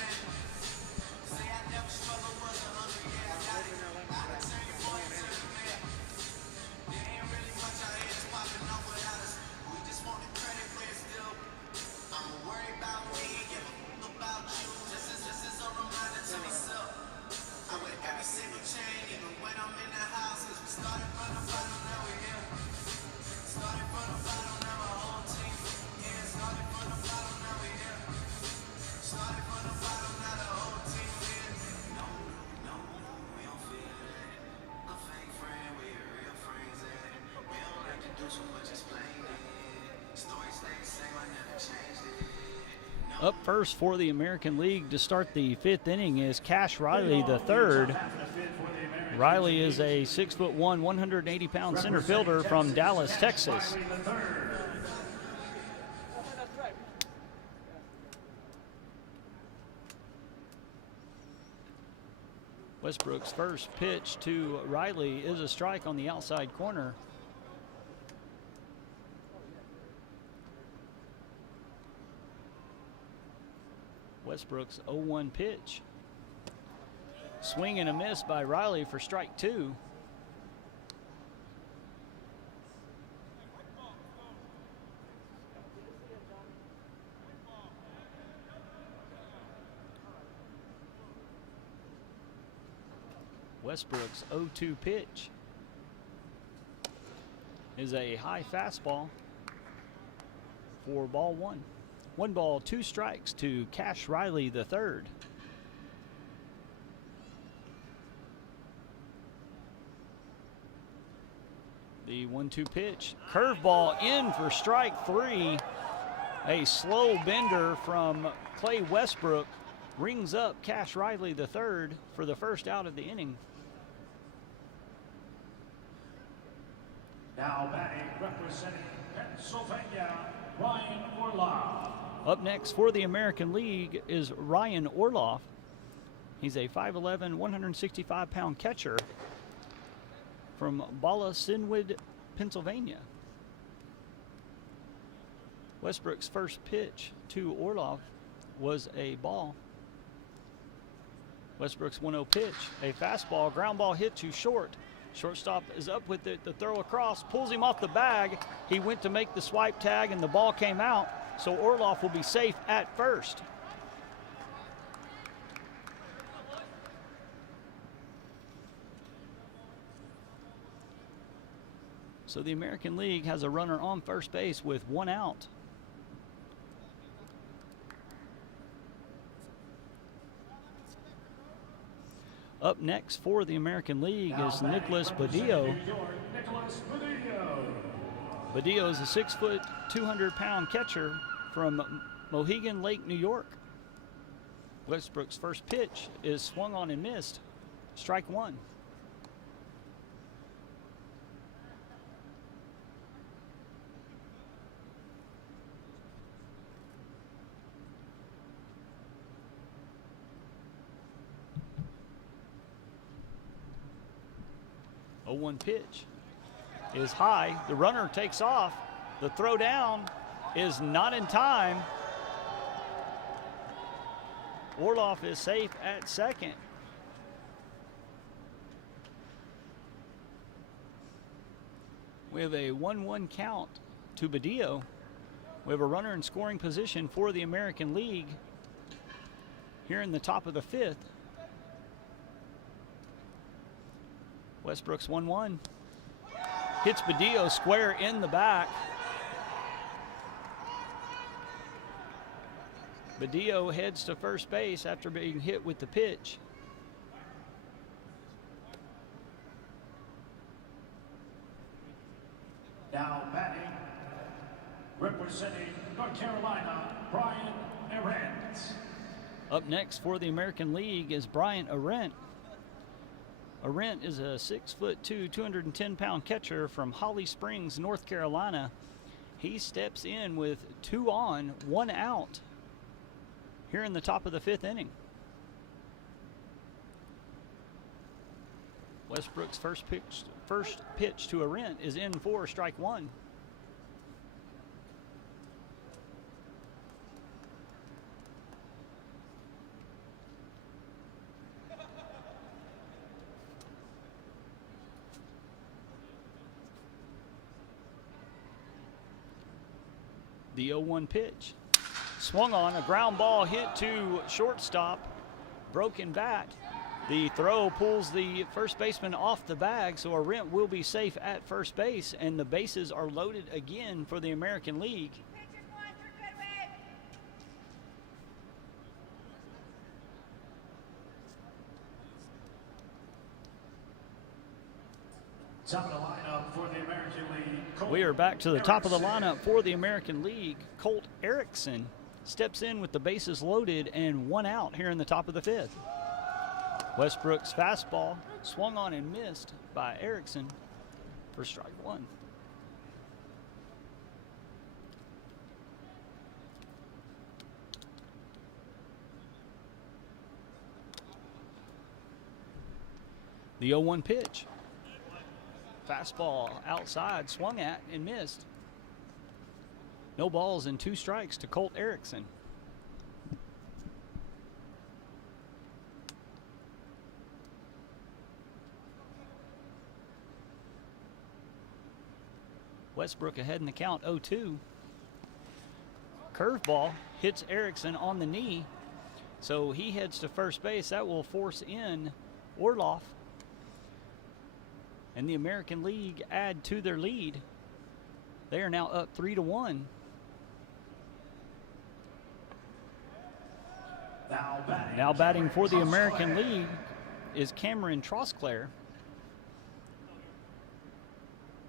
Up first for the American League to start the 5th inning is Cash Riley III. Riley is a 6'1", 180-pound center fielder from Dallas, Texas. Westbrook's first pitch to Riley is a strike on the outside corner. Westbrook's 0-1 pitch. Swing and a miss by Riley for strike 2. Westbrook's 0-2 pitch is a high fastball for ball 1. 1 ball, 2 strikes to Cash Riley III. The 1-2 pitch, curveball in for strike 3. A slow bender from Clay Westbrook rings up Cash Riley III for the first out of the inning. Now batting, representing Pennsylvania, Ryan Orloff. Up next for the American League is Ryan Orloff. He's a 5'11", 165-pound catcher from Bala Cynwyd, Pennsylvania. Westbrook's first pitch to Orloff was a ball. Westbrook's 1-0 pitch, a fastball, ground ball hit to short. Shortstop is up with it, the throw across, pulls him off the bag. He went to make the swipe tag and the ball came out, so Orloff will be safe at first. So the American League has a runner on first base with 1 out. Up next for the American League is Nicholas Badillo. Badillo is a 6', 200-pound catcher from Mohegan Lake, New York. Westbrook's first pitch is swung on and missed. Strike 1. A 1 pitch is high. The runner takes off. The throw down is not in time. Orloff is safe at second. We have a 1-1 count to Badillo. We have a runner in scoring position for the American League here in the top of the 5th. Westbrook's 1-1. Hits Badillo square in the back. Badillo heads to first base after being hit with the pitch. Now batting, representing North Carolina, Brian Arendt. Up next for the American League is Brian Arendt. Arendt is a 6'2", 210-pound catcher from Holly Springs, North Carolina. He steps in with 2 on, 1 out here in the top of the 5th inning. Westbrook's first pitch to Arendt is in for strike 1. The 0-1 pitch. Swung on, a ground ball hit to shortstop. Broken bat. The throw pulls the first baseman off the bag, so Arendt will be safe at first base, and the bases are loaded again for the American League. Top of the lineup for the American League. We are back to the top of the lineup for the American League. Colt Erickson steps in with the bases loaded and 1 out here in the top of the 5th. Westbrook's fastball swung on and missed by Erickson for strike 1. The 0-1 pitch. Fastball outside, swung at and missed. No balls and 2 strikes to Colt Erickson. Westbrook ahead in the count, 0-2. Curveball hits Erickson on the knee, so he heads to first base. That will force in Orloff. And the American League add to their lead. They are now up 3-1. Now batting for the American League is Cameron Trosclair.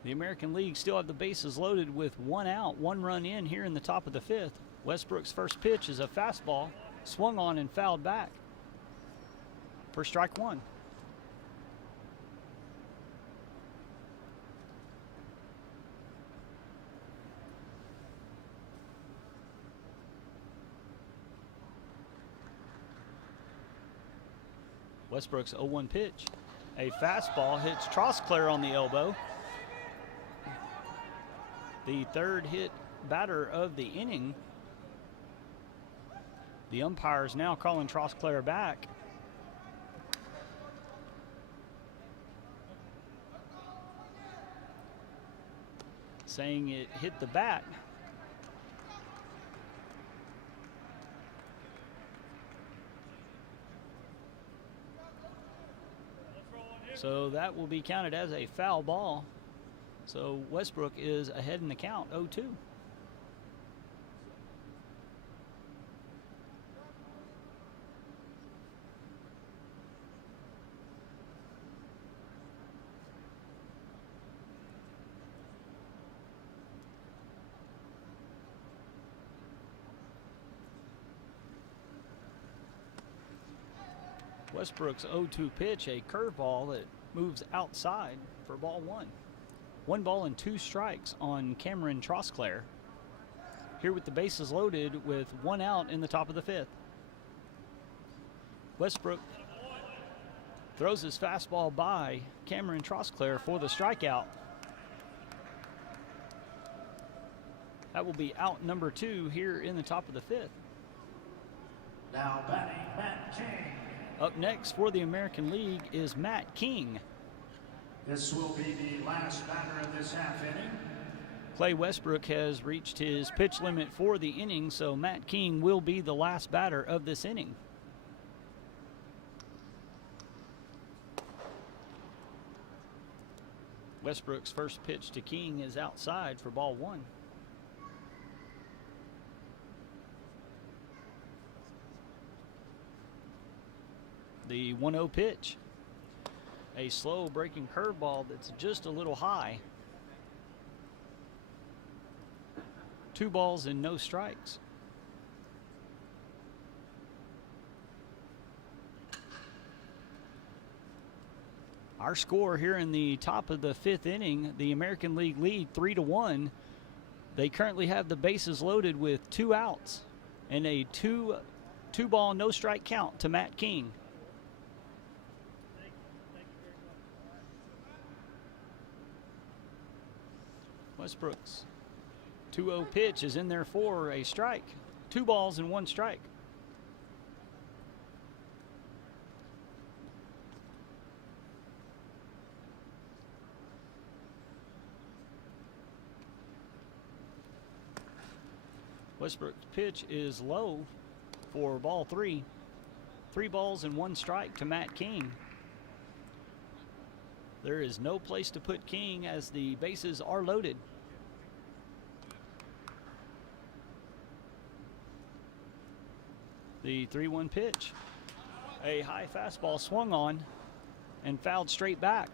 The American League still have the bases loaded with 1 out, 1 run in here in the top of the 5th. Westbrook's first pitch is a fastball, swung on and fouled back for strike 1. Westbrook's 0-1 pitch. A fastball hits Trosclair on the elbow. The 3rd hit batter of the inning. The umpire is now calling Trosclair back. Saying it hit the bat. So that will be counted as a foul ball. So Westbrook is ahead in the count, 0-2. Westbrook's 0-2 pitch, a curveball that moves outside for ball 1. 1 ball and 2 strikes on Cameron Trosclair. Here with the bases loaded with 1 out in the top of the 5th. Westbrook throws his fastball by Cameron Trosclair for the strikeout. That will be out number 2 here in the top of the 5th. Now batting, Matt King. Up next for the American League is Matt King. This will be the last batter of this half inning. Clay Westbrook has reached his pitch limit for the inning, so Matt King will be the last batter of this inning. Westbrook's first pitch to King is outside for ball 1. The 1-0 pitch. A slow breaking curveball that's just a little high. 2 balls and no strikes. Our score here in the top of the 5th inning, the American League lead 3-1. They currently have the bases loaded with 2 outs and a two ball, no strike count to Matt King. Westbrook's 2-0 pitch is in there for a strike. 2 balls and 1 strike. Westbrook's pitch is low for ball 3. 3 balls and 1 strike to Matt King. There is no place to put King as the bases are loaded. The 3-1 pitch. A high fastball swung on and fouled straight back.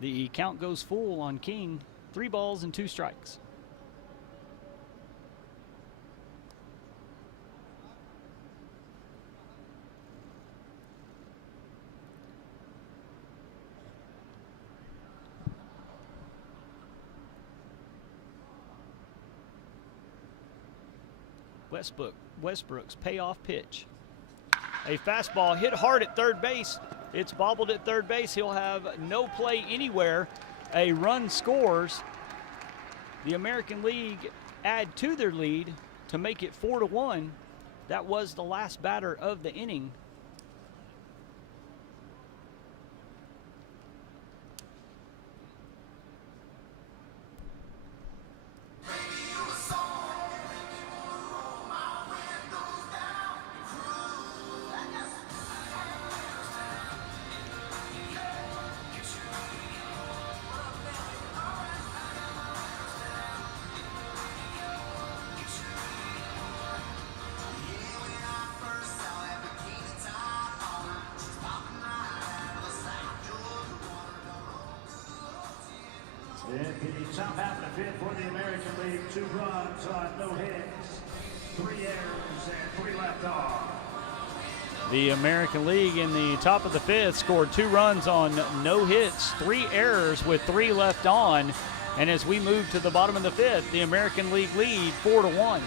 The count goes full on King. 3 balls and 2 strikes. Westbrook's payoff pitch. A fastball hit hard at third base. It's bobbled at third base. He'll have no play anywhere. A run scores. The American League add to their lead to make it 4-1. That was the last batter of the inning. In the top half of the fifth for the American League, 2 runs on no hits, 3 errors, and 3 left on. The American League in the top of the fifth scored 2 runs on no hits, 3 errors with 3 left on. And as we move to the bottom of the fifth, the American League lead 4-1.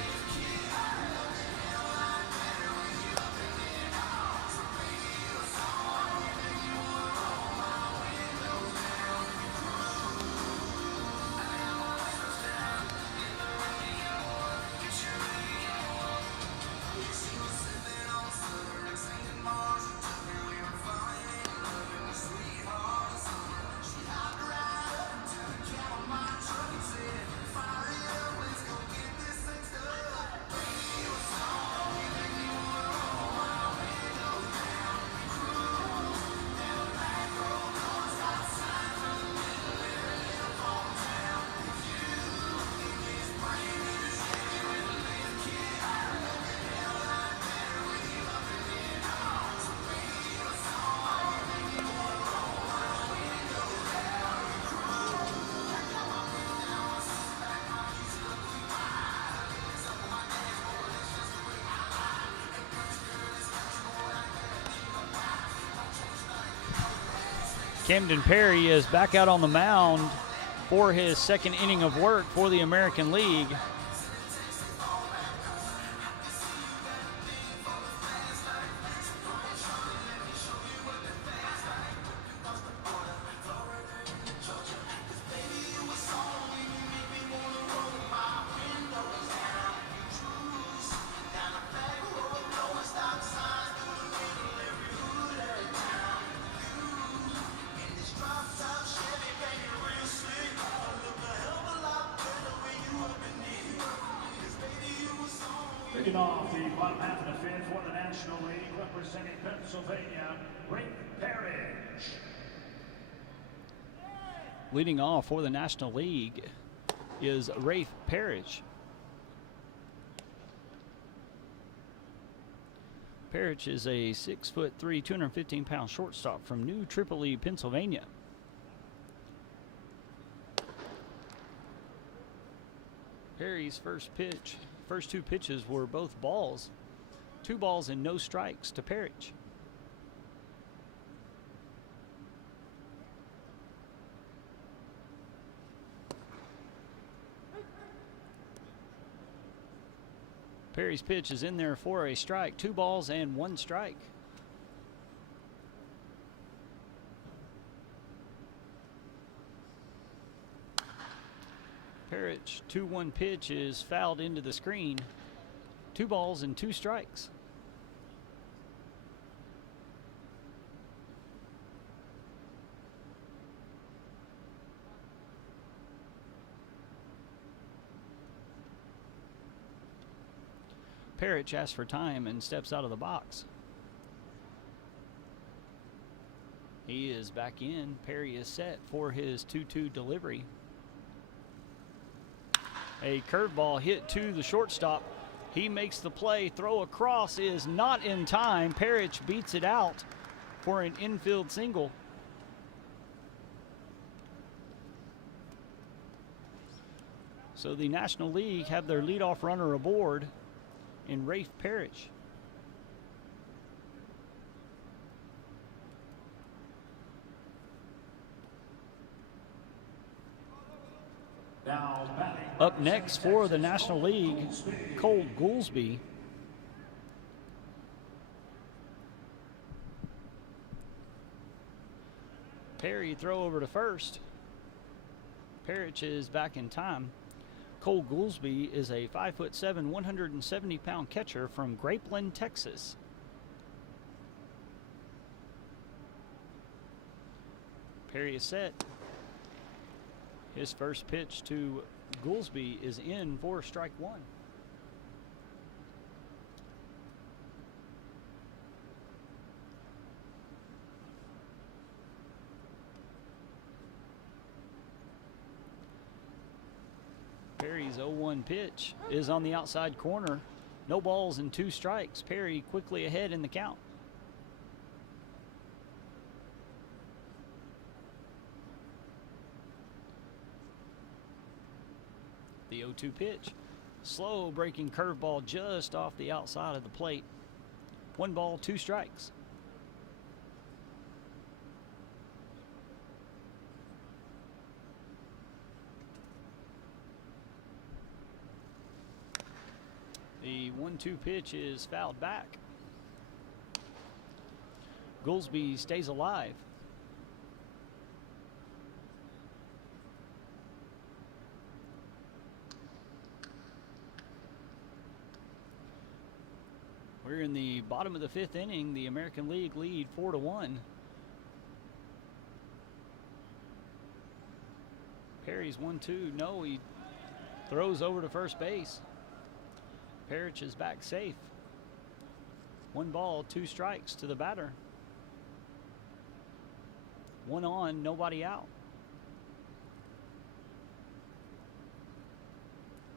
Camden Perry is back out on the mound for his second inning of work for the American League. Kicking off the bottom half of the fifth for the National League, representing Pennsylvania, Rafe Parrish. Leading off for the National League is Rafe Parrish. Parrish is a 6'3", 215-pound shortstop from New Tripoli, Pennsylvania. Perry's first 2 pitches were both balls. 2 balls and no strikes to Parrish. Perry's pitch is in there for a strike. 2 balls and 1 strike. Parrish 2-1 pitch is fouled into the screen. 2 balls and 2 strikes. Parrish asks for time and steps out of the box. He is back in. Perry is set for his 2-2 delivery. A curveball hit to the shortstop. He makes the play. Throw across is not in time. Parrish beats it out for an infield single. So the National League have their leadoff runner aboard in Rafe Parrish. Now batting Up next for the National League, Cole Goolsby. Perry throw over to first. Parrish is back in time. Cole Goolsby is a 5'7", 170-pound catcher from Grapeland, Texas. Perry is set. His first pitch to Goolsby is in for strike one. Perry's 0-1 pitch is on the outside corner. No balls and 2 strikes. Perry quickly ahead in the count. The 0-2 pitch. Slow breaking curveball just off the outside of the plate. 1 ball, 2 strikes. The 1-2 pitch is fouled back. Goolsby stays alive. We're in the bottom of the 5th inning. The American League lead 4-1. Perry's 1-2. No, he throws over to first base. Parrish is back safe. 1 ball, 2 strikes to the batter. 1 on, nobody out.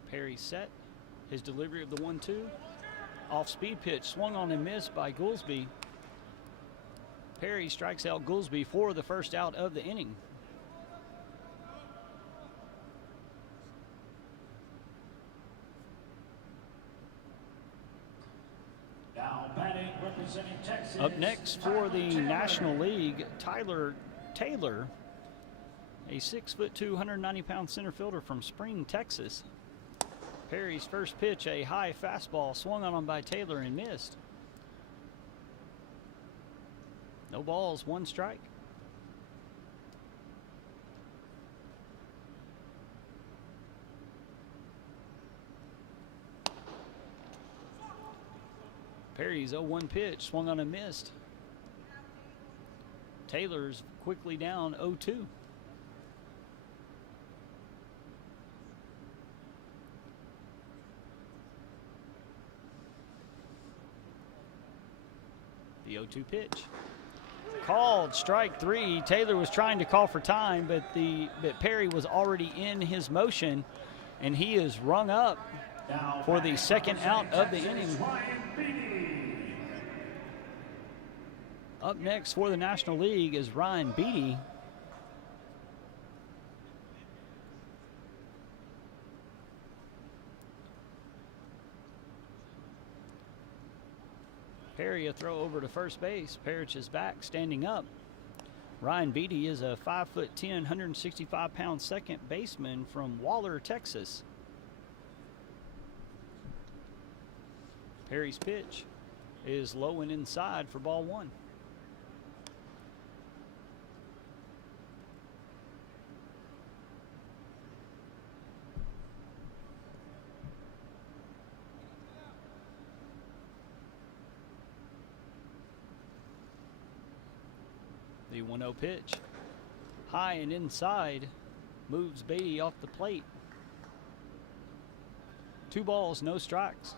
Perry set. His delivery of the 1-2. Off-speed pitch, swung on and missed by Goolsby. Perry strikes out Goolsby for the first out of the inning. Now batting, representing Texas. Up next for the National League, Tyler Taylor, a 6'2", 190-pound center fielder from Spring, Texas. Perry's first pitch, a high fastball, swung on him by Taylor and missed. No balls, 1 strike. Perry's 0-1 pitch, swung on and missed. Taylor's quickly down 0-2. The 0-2 pitch. Called strike 3. Taylor was trying to call for time, but Perry was already in his motion, and he is rung up for the second out of the inning. Up next for the National League is Ryan Beatty. Perry a throw over to first base. Parrish is back, standing up. Ryan Beatty is a 5'10", 165-pound second baseman from Waller, Texas. Perry's pitch is low and inside for ball 1. The 1-0 pitch, high and inside, moves Beatty off the plate. 2 balls, no strikes.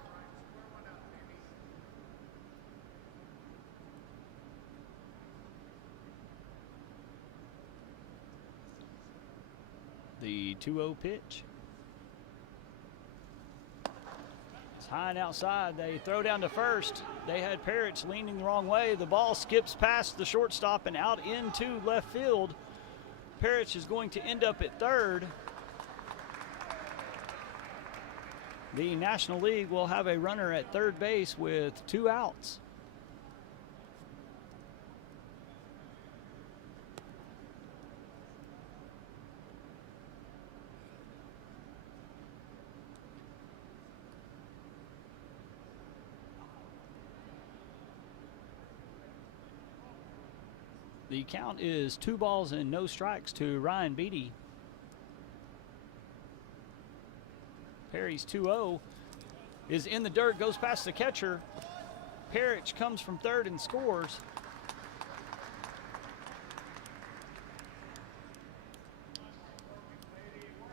The 2-0 pitch. It's high and outside. They throw down to first. They had Parrish leaning the wrong way. The ball skips past the shortstop and out into left field. Parrish is going to end up at third. The National League will have a runner at third base with 2 outs. The count is 2 balls and no strikes to Ryan Beatty. Perry's 2-0 is in the dirt, goes past the catcher. Parrish comes from third and scores.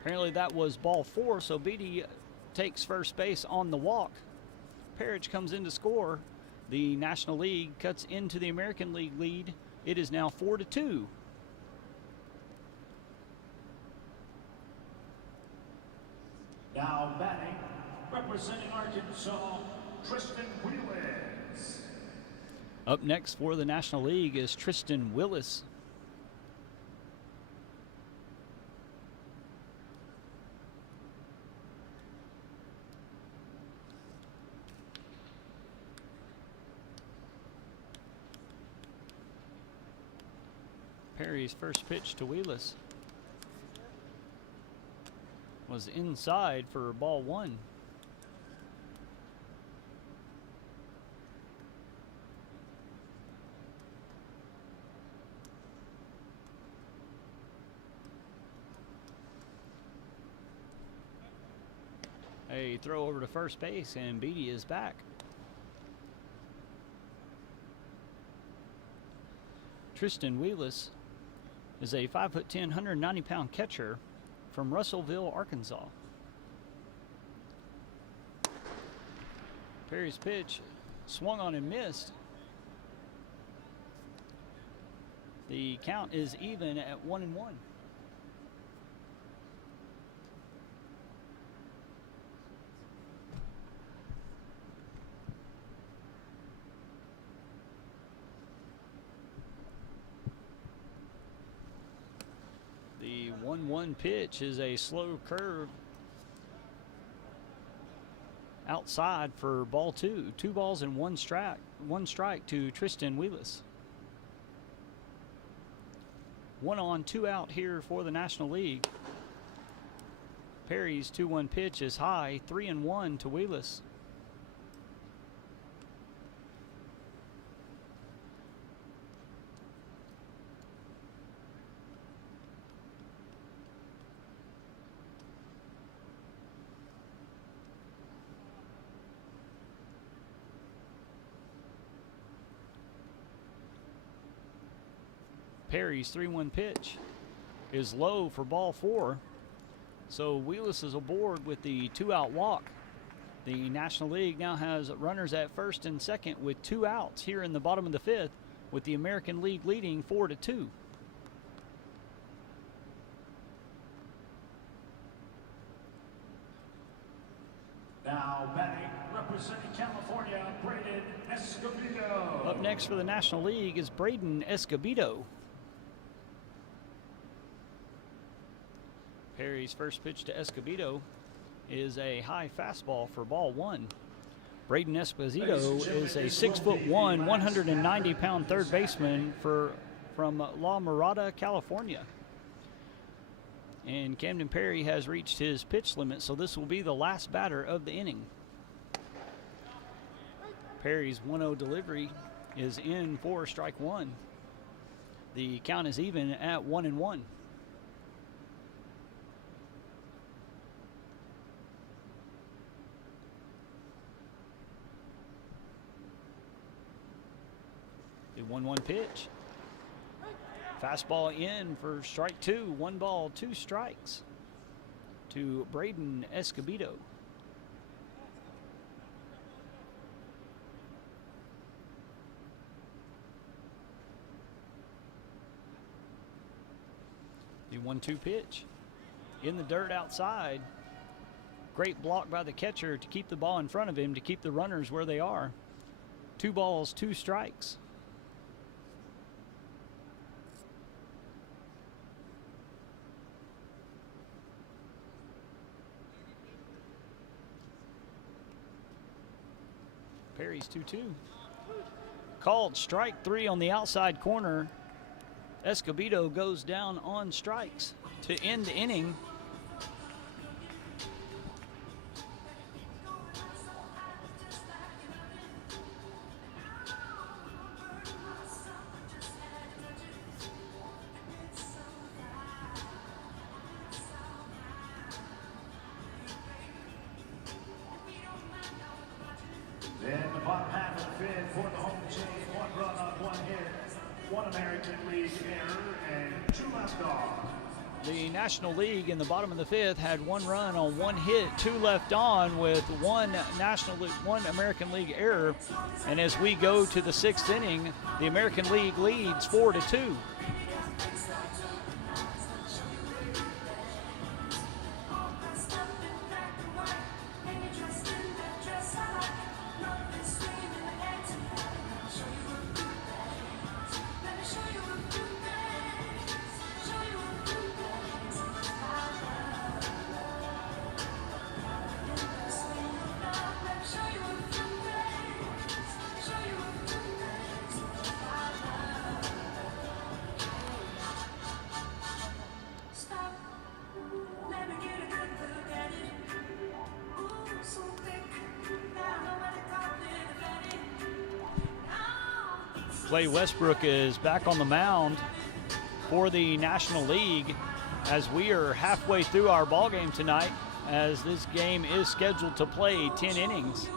Apparently that was ball 4, so Beatty takes first base on the walk. Parrish comes in to score. The National League cuts into the American League lead. It is now 4-2. Now batting, representing Arkansas, Tristan Willis. Up next for the National League is Tristan Willis. Perry's first pitch to Willis was inside for ball 1. A throw over to first base, and Beatty is back. Tristan Willis is a 5'10", 190-pound catcher from Russellville, Arkansas. Perry's pitch swung on and missed. The count is even at 1-1. The 1-1 pitch is a slow curve outside for ball 2. 2 balls and one strike to Tristan Willis. 1 on, 2 out here for the National League. Perry's 2-1 pitch is high, 3-1 to Willis. Perry's 3-1 pitch is low for ball 4. So Willis is aboard with the 2-out walk. The National League now has runners at first and second with 2 outs here in the bottom of the 5th, with the American League leading 4-2. Now batting, representing California, Braden Escobedo. Up next for the National League is Braden Escobedo. Perry's first pitch to Escobedo is a high fastball for ball 1. Braden Escobedo is a 6'1", 190-pound third baseman from La Mirada, California. And Camden Perry has reached his pitch limit, so this will be the last batter of the inning. Perry's 1-0 delivery is in for strike 1. The count is even at 1-1. The 1-1 pitch. Fastball in for strike 2. 1 ball, 2 strikes to Braden Escobedo. The 1-2 pitch in the dirt outside. Great block by the catcher to keep the ball in front of him, to keep the runners where they are. 2 balls, 2 strikes. Perry's 2-2. Called strike 3 on the outside corner. Escobedo goes down on strikes to end the inning. 1 American League error and 2 left on. The National League in the bottom of the 5th had 1 run on 1 hit, 2 left on with 1 American League error. And as we go to the 6th inning, the American League leads 4-2. Clay Westbrook is back on the mound for the National League as we are halfway through our ball game tonight, as this game is scheduled to play 10 innings.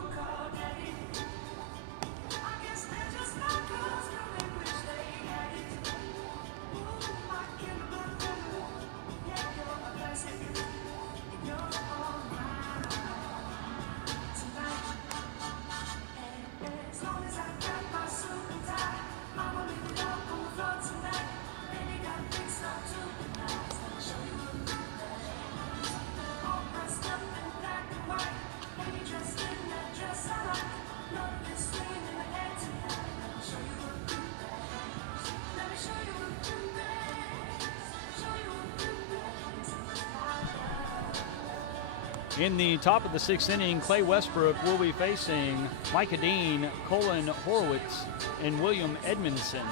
In the top of the 6th inning, Clay Westbrook will be facing Micah Dean, Colin Horowitz, and William Edmondson.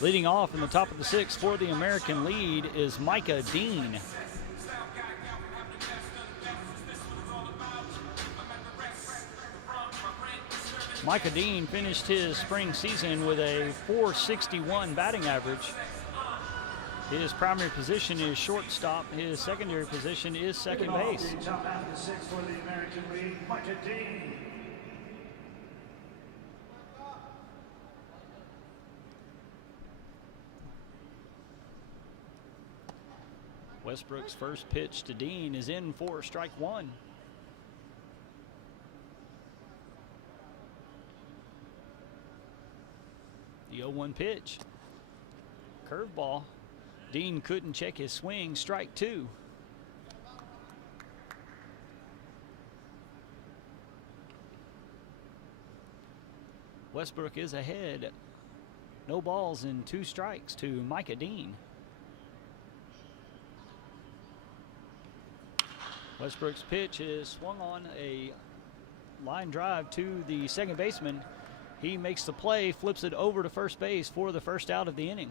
Leading off in the top of the 6th for the American lead is Micah Dean. Micah Dean finished his spring season with a .461 batting average. His primary position is shortstop. His secondary position is second base. The top half of the 6th for the American League, Micah Dean. Westbrook's first pitch to Dean is in for strike 1. The 0-1 pitch. Curveball. Dean couldn't check his swing. Strike 2. Westbrook is ahead. No balls and 2 strikes to Micah Dean. Westbrook's pitch is swung on a line drive to the second baseman. He makes the play, flips it over to first base for the first out of the inning.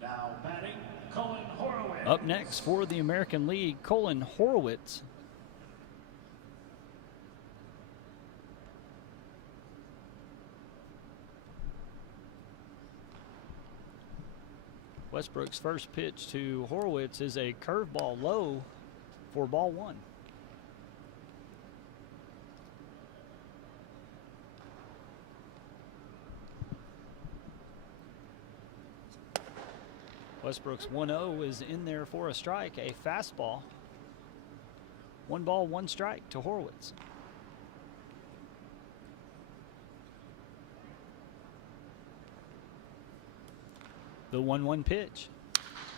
Now batting, Colin Horowitz. Up next for the American League, Colin Horowitz. Westbrook's first pitch to Horowitz is a curveball low for ball 1. Westbrook's 1-0 is in there for a strike, a fastball. 1 ball, 1 strike to Horowitz. The 1-1 pitch.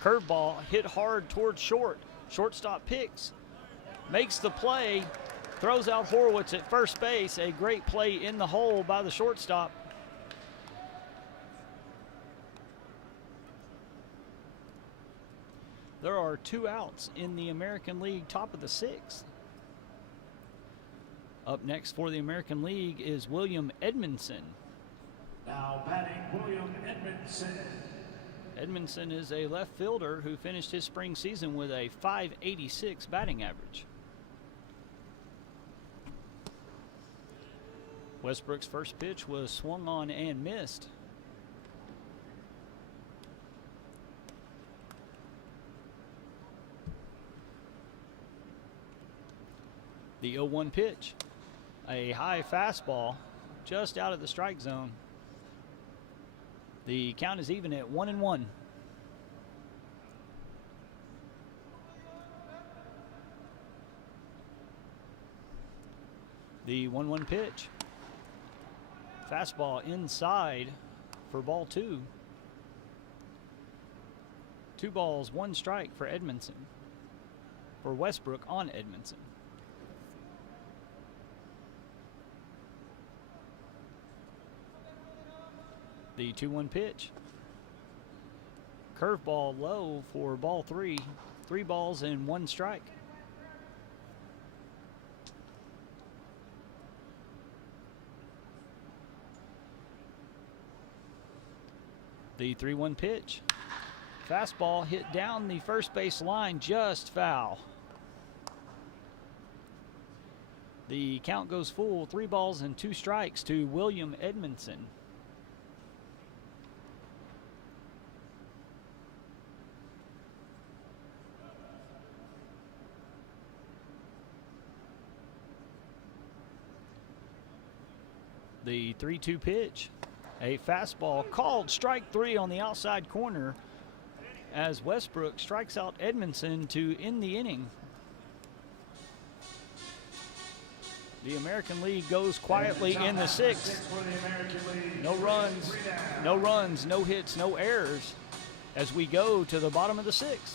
Curveball hit hard towards short. Shortstop picks, makes the play, throws out Horowitz at first base. A great play in the hole by the shortstop. There are 2 outs in the American League top of the 6th. Up next for the American League is William Edmondson. Now batting, William Edmondson. Edmondson is a left fielder who finished his spring season with a .586 batting average. Westbrook's first pitch was swung on and missed. The 0-1 pitch, a high fastball just out of the strike zone. The count is even at 1-1. The 1-1 pitch, fastball inside for ball 2. 2 balls, 1 strike for Edmondson, for Westbrook on Edmondson. The 2-1 pitch, curveball low for ball 3. 3 balls and 1 strike. The 3-1 pitch, fastball hit down the first base line, just foul. The count goes full, 3 balls and 2 strikes to William Edmondson. The 3-2 pitch, a fastball called strike 3 on the outside corner as Westbrook strikes out Edmondson to end the inning. The American League goes quietly in the 6th. No runs, no hits, no errors as we go to the bottom of the 6th.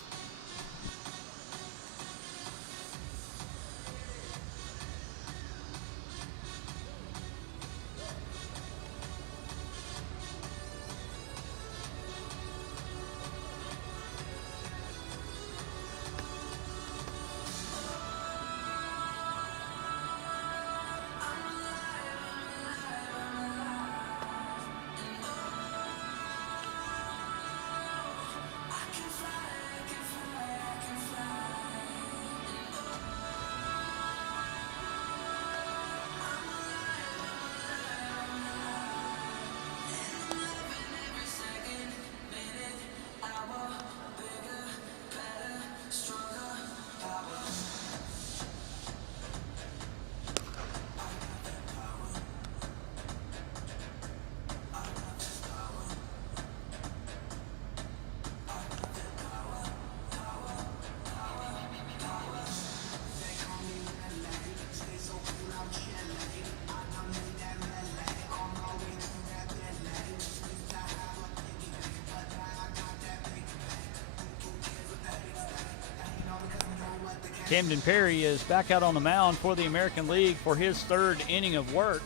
Camden Perry is back out on the mound for the American League for his 3rd inning of work.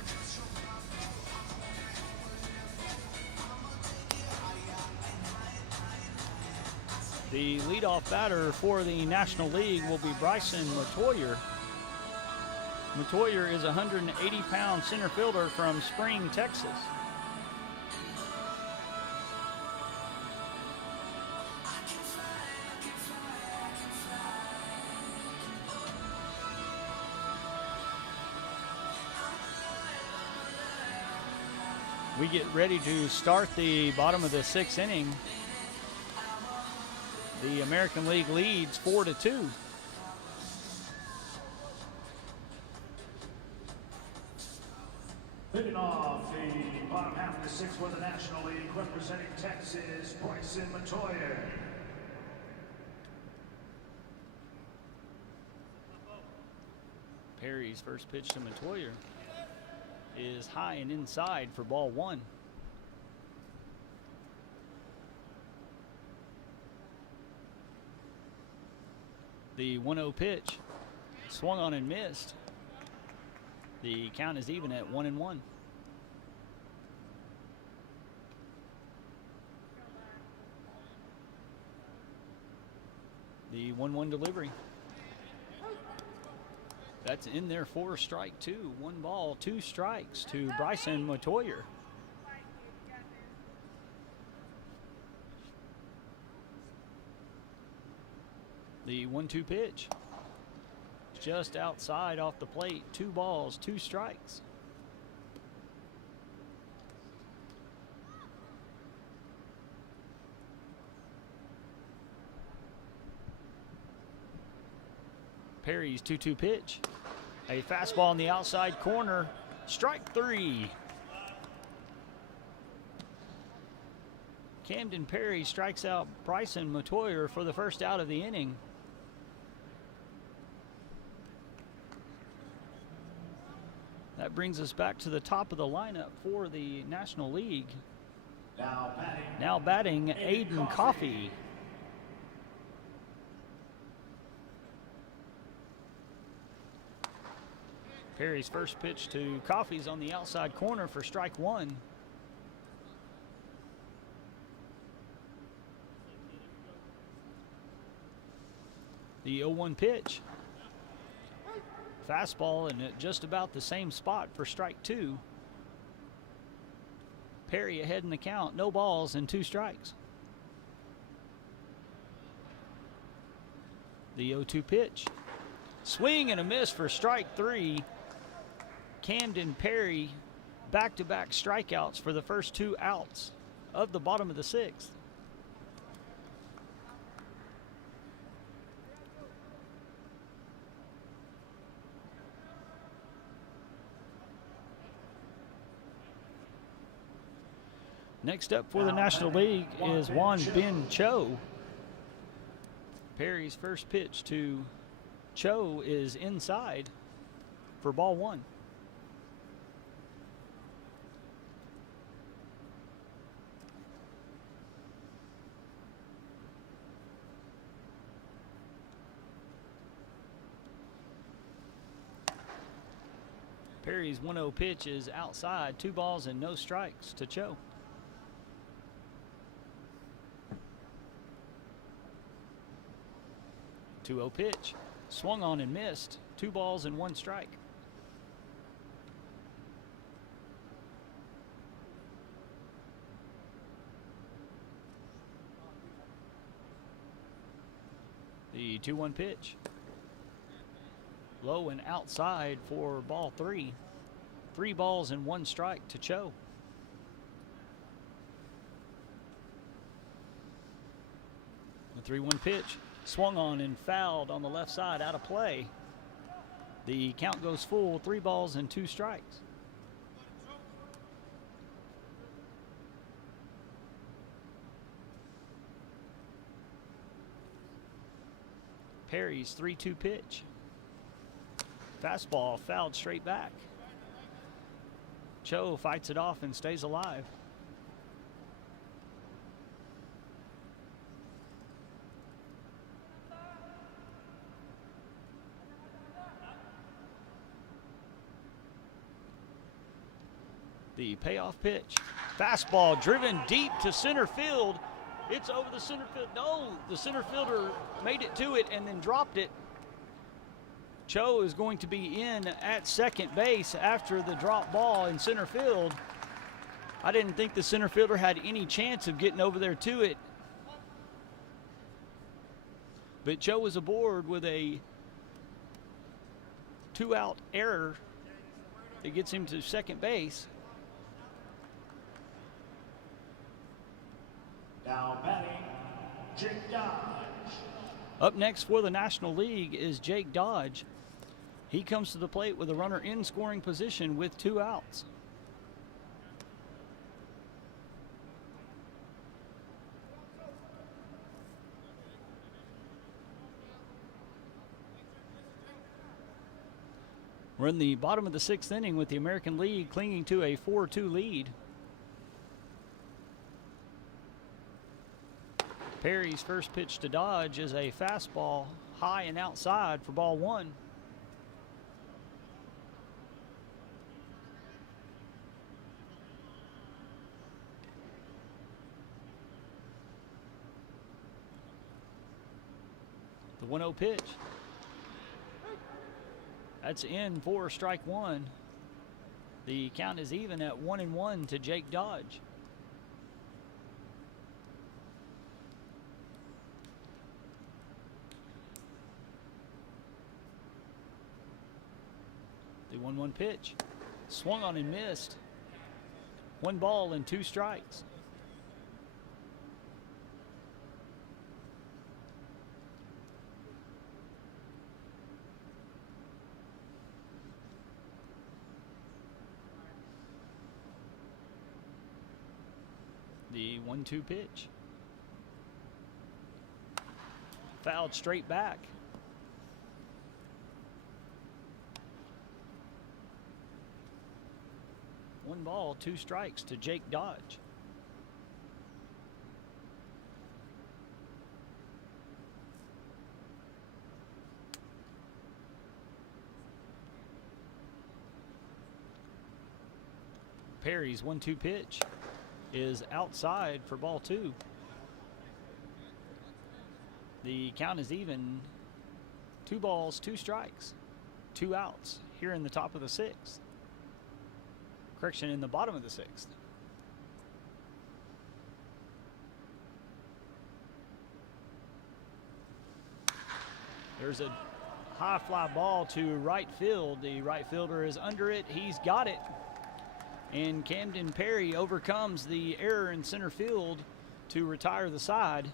The leadoff batter for the National League will be Bryson Matoyer. Matoyer is a 180-pound center fielder from Spring, Texas. We get ready to start the bottom of the 6th inning. The American League leads 4-2. Leading off the bottom half of the 6th for the National League, representing Texas, Bryson Matoyer. Perry's first pitch to Matoyer is high and inside for ball 1. The 1-0 pitch, swung on and missed. The count is even at 1-1. The 1-1 delivery. That's in there for strike 2. 1 ball, 2 strikes to Bryson Matoyer. The 1-2 pitch, just outside off the plate. 2 balls, 2 strikes. Perry's 2-2 pitch. A fastball in the outside corner. Strike 3. Camden Perry strikes out Bryson Matoyer for the first out of the inning. That brings us back to the top of the lineup for the National League. Now batting Aiden Coffey. Perry's first pitch to Coffey's on the outside corner for strike 1. The 0-1 pitch. Fastball and at just about the same spot for strike 2. Perry ahead in the count. No balls and 2 strikes. The 0-2 pitch. Swing and a miss for strike 3. Camden Perry back-to-back strikeouts for the first 2 outs of the bottom of the 6th. Next up for the National League is Juan Bin Cho. Perry's first pitch to Cho is inside for ball 1. Perry's 1-0 pitch is outside, 2 balls and no strikes to Cho. The 2-0 pitch, swung on and missed, 2 balls and 1 strike. The 2-1 pitch. Low and outside for ball 3. 3 balls and 1 strike to Cho. The 3-1 pitch. Swung on and fouled on the left side, out of play. The count goes full, 3 balls and 2 strikes. Perry's 3-2 pitch. Fastball fouled straight back. Cho fights it off and stays alive. The payoff pitch. Fastball driven deep to center field. It's over the center field. No, the center fielder made it to it and then dropped it. Cho is going to be in at second base after the drop ball in center field. I didn't think the center fielder had any chance of getting over there to it. But Cho was aboard with a 2-out error that gets him to second base. Now batting, Jake Dodge. Up next for the National League is Jake Dodge. He comes to the plate with a runner in scoring position with 2 outs. We're in the bottom of the 6th inning with the American League clinging to a 4-2 lead. Perry's first pitch to Dodge is a fastball high and outside for ball 1. The 1-0 pitch. That's in for strike 1. The count is even at 1-1 to Jake Dodge. The 1-1 pitch. Swung on and missed. 1 ball and 2 strikes. The 1-2 pitch. Fouled straight back. One ball, 2 strikes to Jake Dodge. Perry's 1-2 pitch is outside for ball 2. The count is even. 2 balls, 2 strikes, 2 outs here in the top of the 6th. Correction, in the bottom of the 6th. There's a high fly ball to right field. The right fielder is under it. He's got it. And Camden Perry overcomes the error in center field to retire the side.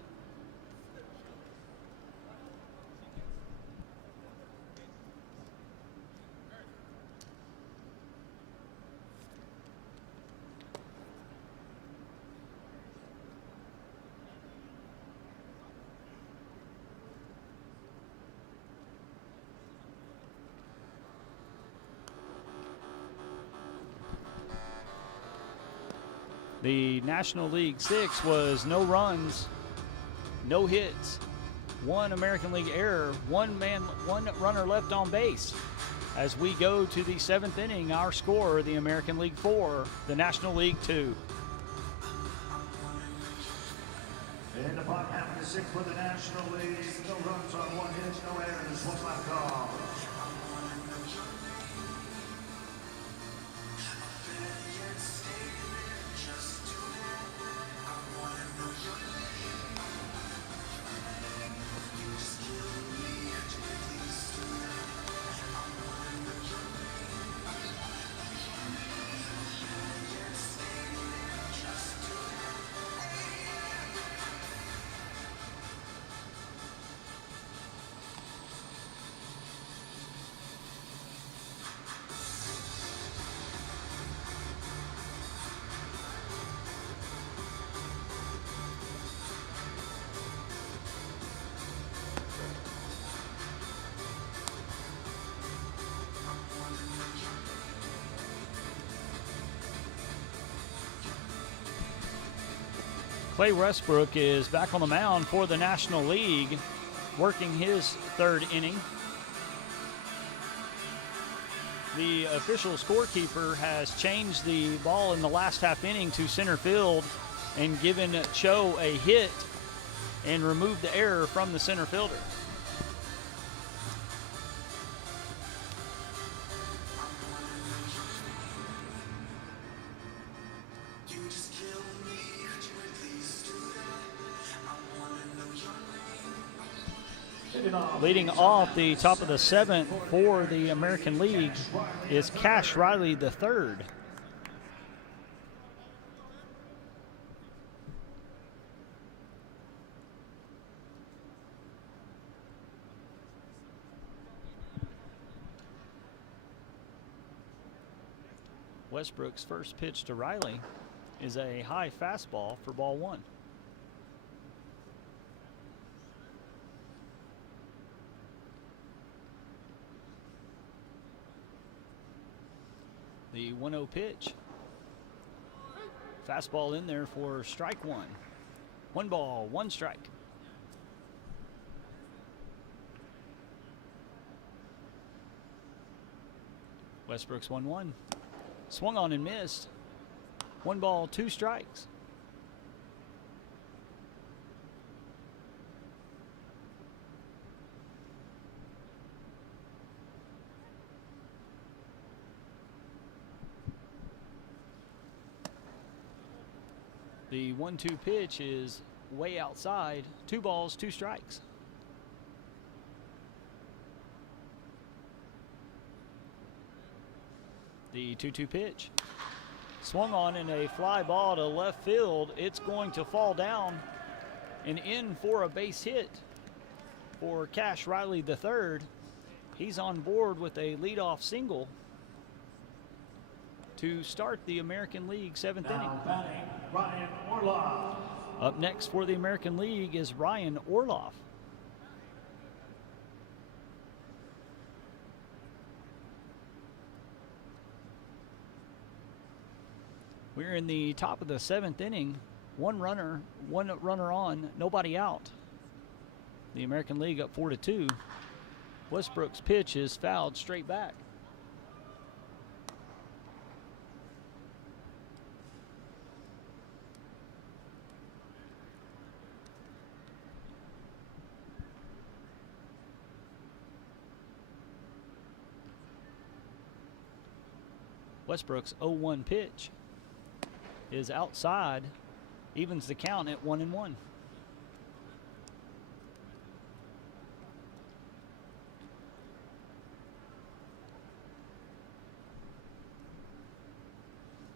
The National League 6 was no runs, no hits, 1 American League error, 1 runner left on base. As we go to the 7th inning, our score, the American League 4, the National League 2. In the bottom half of the 6th for the National League, no runs on 1 hit, no errors, 1 left off. Clay Westbrook is back on the mound for the National League, working his 3rd inning. The official scorekeeper has changed the ball in the last half inning to center field and given Cho a hit and removed the error from the center fielder. Leading off the top of the 7th for the American League is Cash Riley III. Westbrook's first pitch to Riley is a high fastball for ball 1. The 1-0 pitch. Fastball in there for strike 1. 1 ball, 1 strike. Westbrook's 1-1. Swung on and missed. 1 ball, 2 strikes. The 1-2 pitch is way outside. 2 balls, 2 strikes. The 2-2 pitch. Swung on in a fly ball to left field. It's going to fall down and in for a base hit for Cash Riley III. He's on board with a leadoff single to start the American League 7th inning. Now batting, Ryan Orloff. Up next for the American League is Ryan Orloff. We're in the top of the 7th inning. One runner on, nobody out. The American League up 4-2. Westbrook's pitch is fouled straight back. Westbrook's 0-1 pitch is outside, evens the count at 1-1.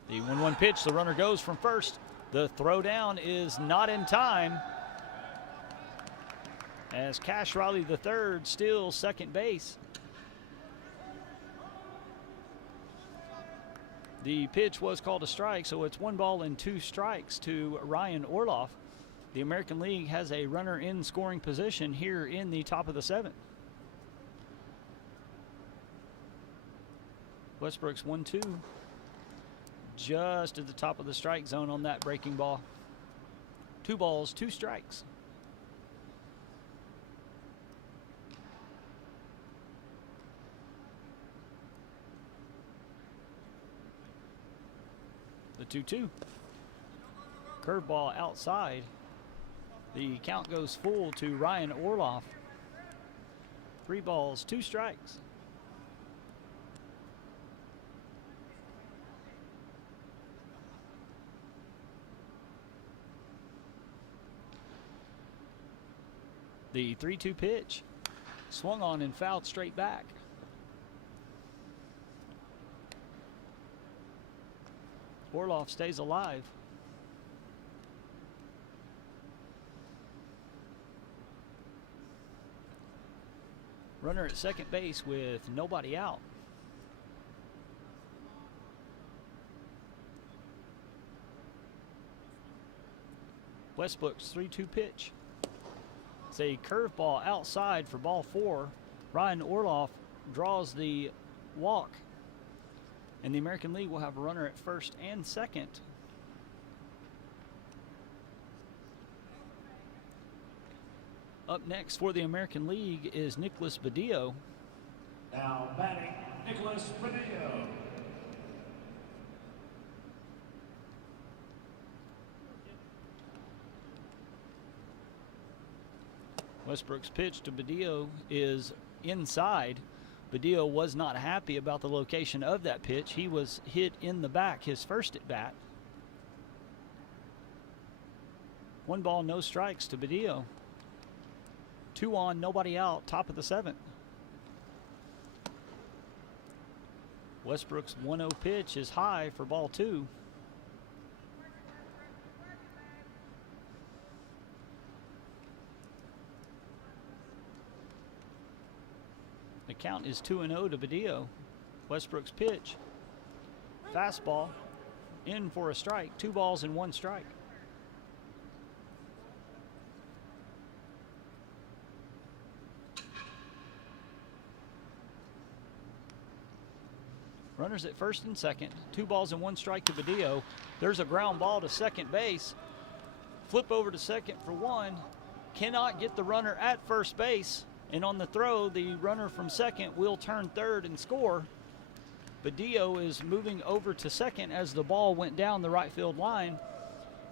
The 1-1 pitch, the runner goes from first. The throw down is not in time, as Cash Riley III steals second base. The pitch was called a strike, so it's 1 ball and 2 strikes to Ryan Orloff. The American League has a runner in scoring position here in the top of the 7th. Westbrook's 1-2. Just at the top of the strike zone on that breaking ball. 2 balls, 2 strikes. The 2-2. Curveball outside. The count goes full to Ryan Orloff. 3 balls, 2 strikes. The 3-2 pitch swung on and fouled straight back. Orloff stays alive. Runner at second base with nobody out. Westbrook's 3-2 pitch. It's a curveball outside for ball 4. Ryan Orloff draws the walk, and the American League will have a runner at first and second. Up next for the American League is Nicholas Badillo. Now batting, Nicholas Badillo. Westbrook's pitch to Badillo is inside. Badillo was not happy about the location of that pitch. He was hit in the back his first at bat. 1 ball, no strikes to Badillo. 2 on, nobody out, top of the 7th. Westbrook's 1-0 pitch is high for ball 2. The count is 2-0 to Badillo. Westbrook's pitch, fastball, in for a strike. 2 balls and 1 strike. Runners at first and second. 2 balls and 1 strike to Badillo. There's a ground ball to second base. Flip over to second for 1. Cannot get the runner at first base. And on the throw, the runner from second will turn third and score. Badillo is moving over to second as the ball went down the right field line.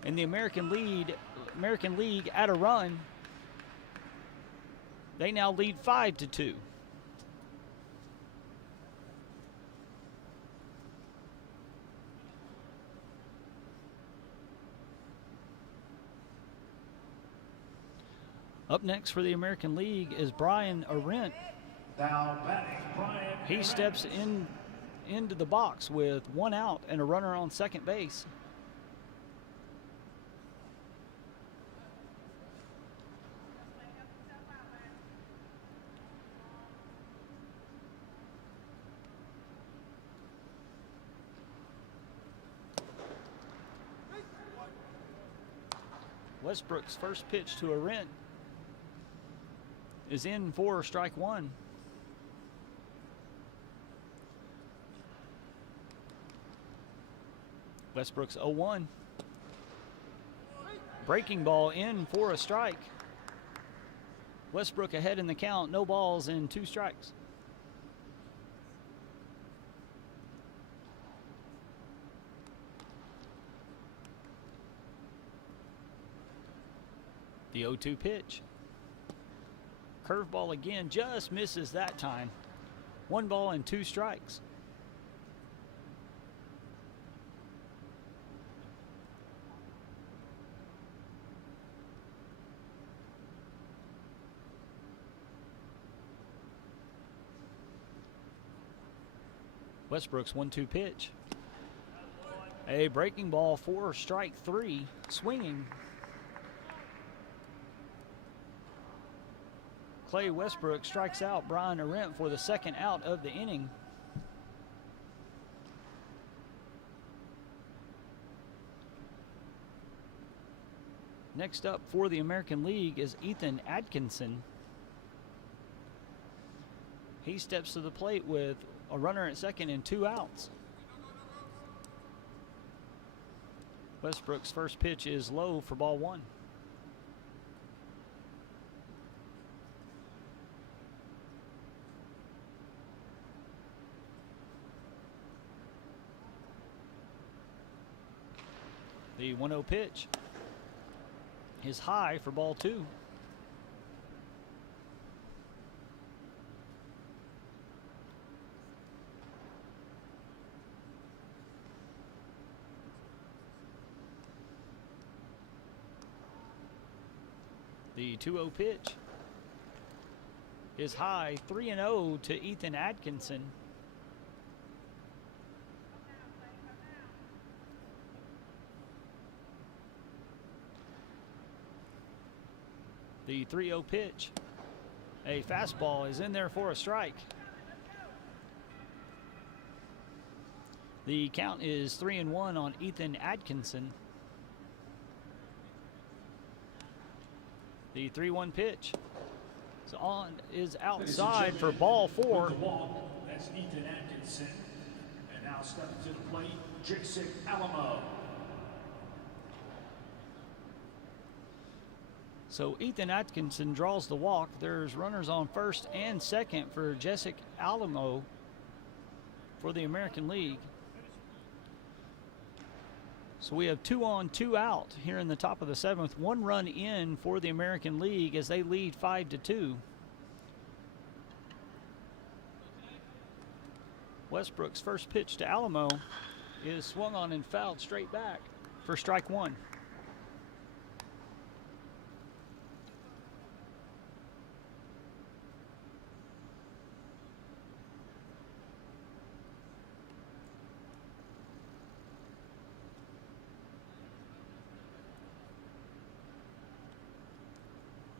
And the American League at a run. They now lead 5-2. Up next for the American League is Brian Arendt. Now batting, Brian. He steps into the box with 1 out and a runner on second base. Westbrook's first pitch to Arendt is in for strike one. Westbrook's 0-1. Breaking ball in for a strike. Westbrook ahead in the count, no balls and 2 strikes. The 0-2 pitch. Curveball again, just misses that time. 1 ball and 2 strikes. Westbrook's 1-2 pitch. A breaking ball for strike 3, swinging. Clay Westbrook strikes out Brian Arendt for the second out of the inning. Next up for the American League is Ethan Atkinson. He steps to the plate with a runner at second and 2 outs. Westbrook's first pitch is low for ball 1. The 1-0 pitch is high for ball 2. The 2-0 pitch is high, 3-0 to Ethan Atkinson. The 3-0 pitch, a fastball, is in there for a strike. The count is 3-1 on Ethan Atkinson. The 3-1 pitch is outside for ball 4. That's Ethan Atkinson. And now stepping to the plate, Jason Alamo. So Ethan Atkinson draws the walk. There's runners on first and second for Jessic Alamo for the American League. So we have 2 on, 2 out here in the top of the 7th. 1 run in for the American League as they lead 5-2. Westbrook's first pitch to Alamo is swung on and fouled straight back for strike 1.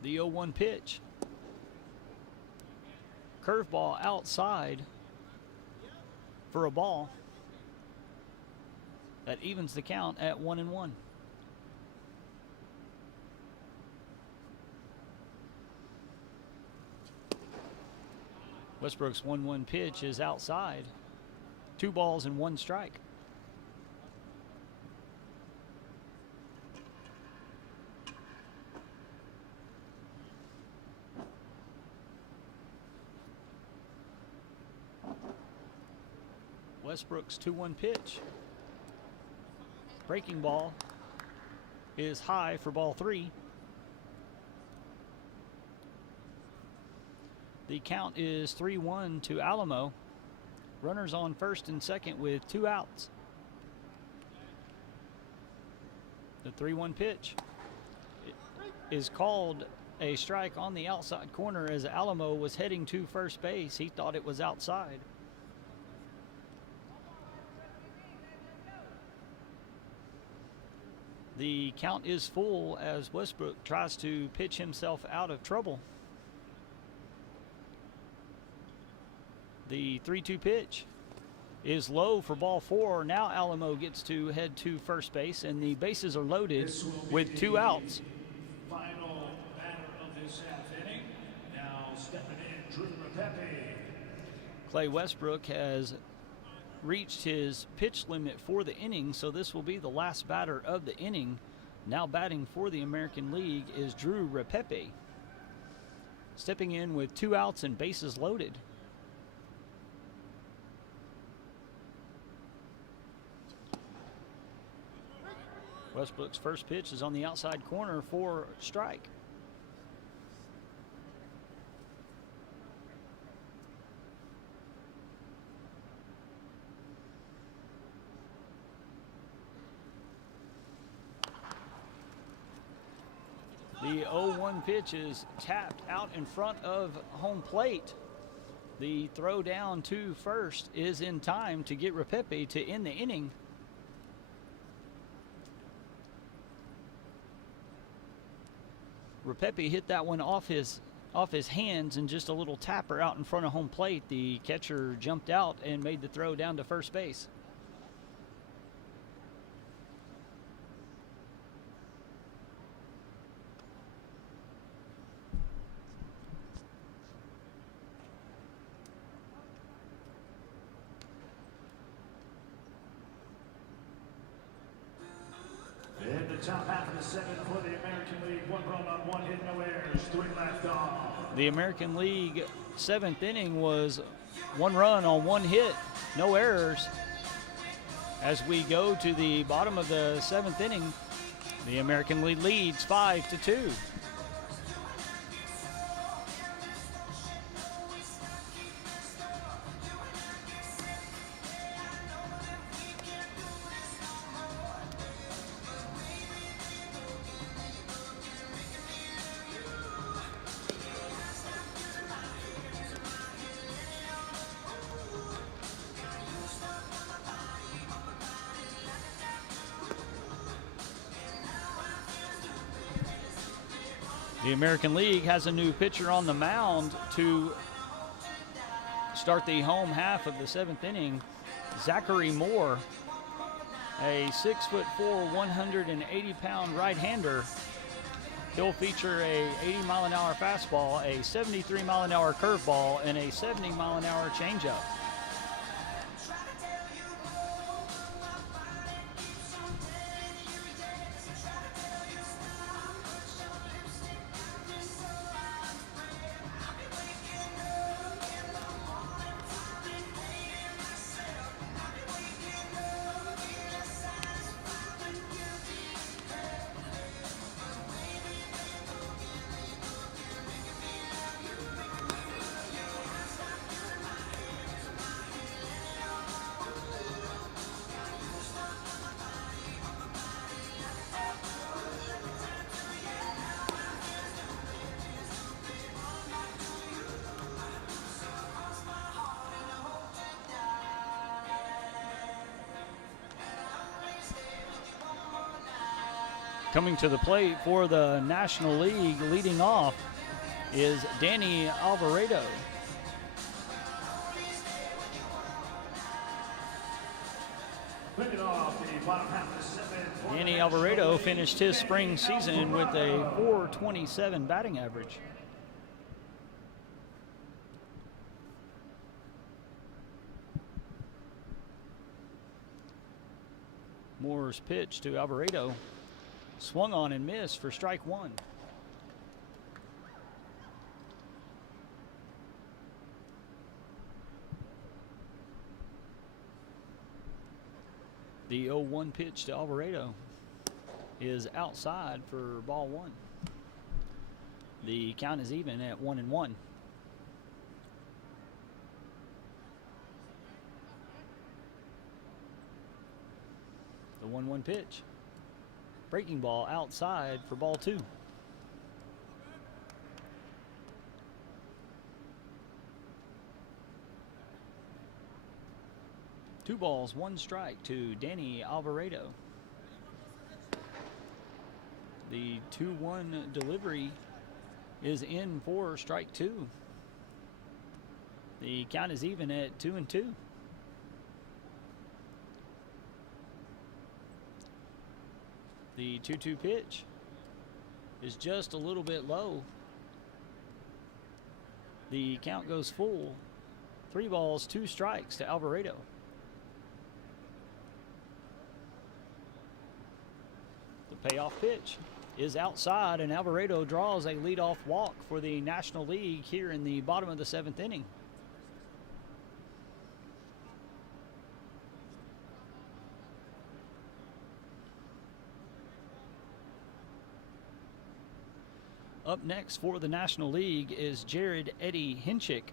The 0-1 pitch. Curveball outside for a ball. That evens the count at 1-1. Westbrook's 1-1 pitch is outside. 2 balls and 1 strike. Westbrook's 2-1 pitch. Breaking ball is high for ball 3. The count is 3-1 to Alamo. Runners on first and second with 2 outs. The 3-1 pitch is called a strike on the outside corner as Alamo was heading to first base. He thought it was outside. The count is full as Westbrook tries to pitch himself out of trouble. The 3-2 pitch is low for ball 4. Now Alamo gets to head to first base, and the bases are loaded with 2 outs. final batter of this half inning. Now stepping in, Drew Repepe. Clay Westbrook has reached his pitch limit for the inning, so this will be the last batter of the inning. Now batting for the American League is Drew Repepe, stepping in with 2 outs and bases loaded. Westbrook's first pitch is on the outside corner for strike. The 0-1 pitch is tapped out in front of home plate. The throw down to first is in time to get Repepe to end the inning. Repepe hit that one off his hands and just a little tapper out in front of home plate. The catcher jumped out and made the throw down to first base. In the top half of the 7th for the American League, 1 run on 1 hit, no errors, 3 left on. The American League 7th inning was 1 run on 1 hit, no errors. As we go to the bottom of the 7th inning, the American League leads 5-2. The American League has a new pitcher on the mound to start the home half of the 7th inning. Zachary Moore, a 6'4", 180-pound right-hander. He'll feature a 80-mile-an-hour fastball, a 73-mile-an-hour curveball, and a 70-mile-an-hour changeup. Coming to the plate for the National League, leading off, is Danny Alvarado. Danny Alvarado finished his spring season with a .427 batting average. Moore's pitch to Alvarado. Swung on and missed for strike 1. The 0-1 pitch to Alvarado is outside for ball 1. The count is even at 1-1. The 1-1 pitch. Breaking ball outside for ball 2. Two balls, 1 strike to Danny Alvarado. The 2-1 delivery is in for strike 2. The count is even at 2-2. The 2-2 pitch is just a little bit low. The count goes full. 3 balls, 2 strikes to Alvarado. The payoff pitch is outside, and Alvarado draws a leadoff walk for the National League here in the bottom of the 7th inning. Up next for the National League is Jared Eddie Hinchik.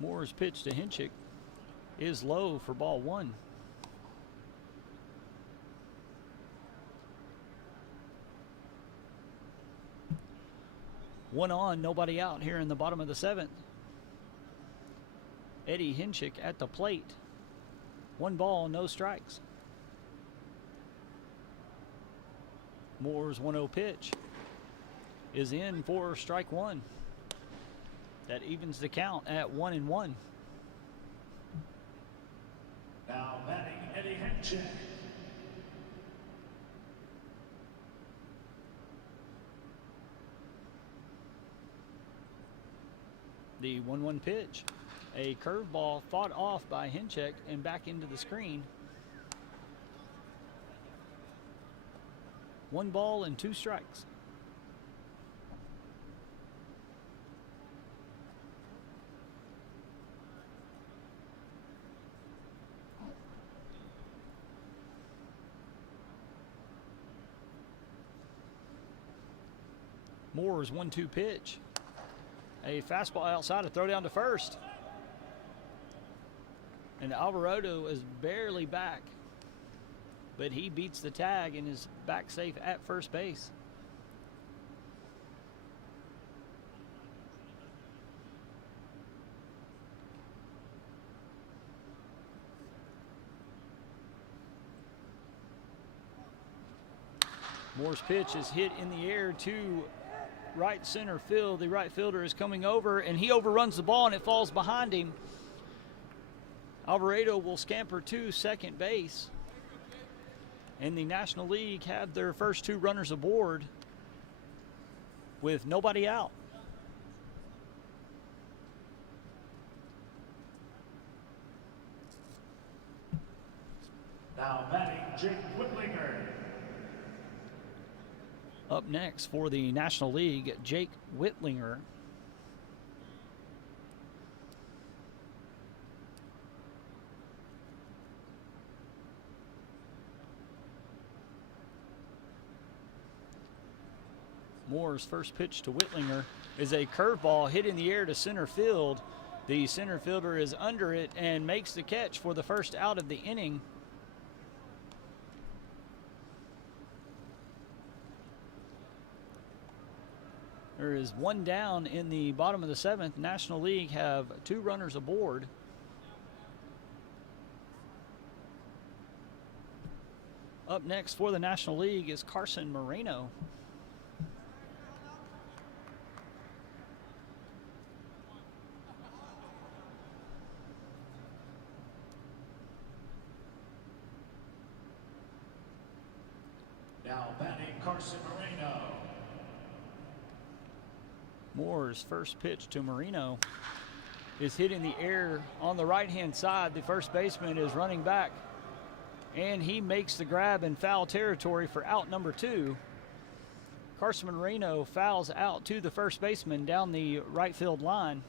Moore's pitch to Hinchik is low for ball 1. One on, nobody out here in the bottom of the 7th. Eddie Hinchik at the plate. 1 ball, no strikes. Moore's 1-0 pitch is in for strike 1. That evens the count at 1-1. Now batting Eddie Hinchik. The 1-1 pitch. A curveball fought off by Hinchik and back into the screen. 1 ball and 2 strikes. Moore's 1-2 pitch. A fastball outside, a throw down to first. And Alvarado is barely back, but he beats the tag and is back safe at first base. Moore's pitch is hit in the air to right center field. The right fielder is coming over, and he overruns the ball, and it falls behind him. Alvarado will scamper to second base. And the National League have their first 2 runners aboard with nobody out. Now batting Jake Whitlinger. Up next for the National League, Jake Whitlinger. Moore's first pitch to Whitlinger is a curveball hit in the air to center field. The center fielder is under it and makes the catch for the first out of the inning. There is 1 down in the bottom of the 7th. National League have 2 runners aboard. Up next for the National League is Carson Moreno. Now batting Carson Moreno. Moore's first pitch to Moreno is hit in the air on the right-hand side. The first baseman is running back, and he makes the grab in foul territory for out number 2. Carson Moreno fouls out to the first baseman down the right field line.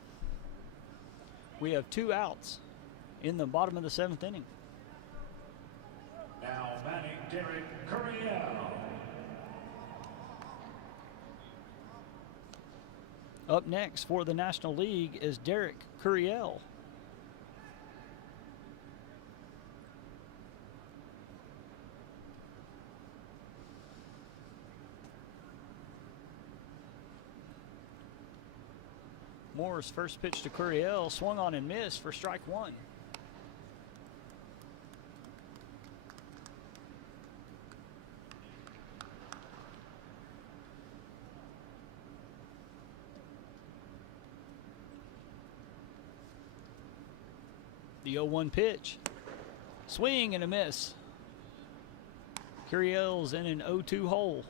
We have 2 outs in the bottom of the 7th inning. Now batting Derek Curiel. Up next for the National League is Derek Curiel. Moore's first pitch to Curiel swung on and missed for strike 1. The 0-1 pitch. Swing and a miss. Curiel's in an 0-2 hole.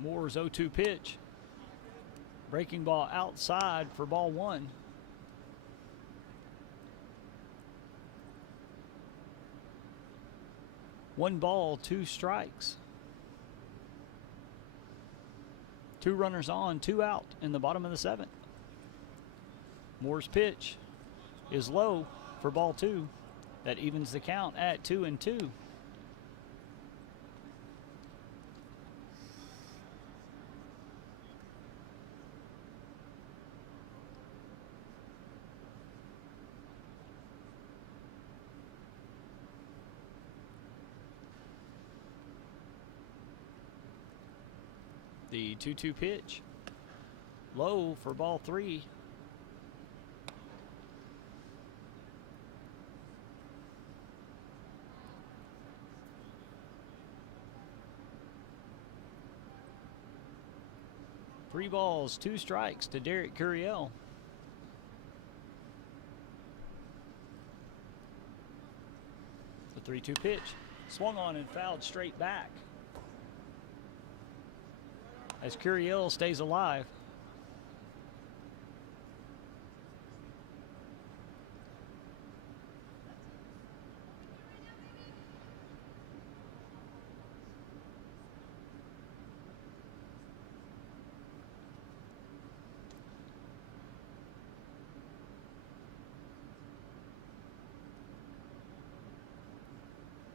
Moore's 0-2 pitch. Breaking ball outside for ball 1. One ball, 2 strikes. 2 runners on, 2 out in the bottom of the 7th. Moore's pitch is low for ball 2. That evens the count at 2-2. The 2-2 pitch. Low for ball 3. Three balls, 2 strikes to Derek Curiel. The 3-2 pitch. Swung on and fouled straight back, as Curiel stays alive.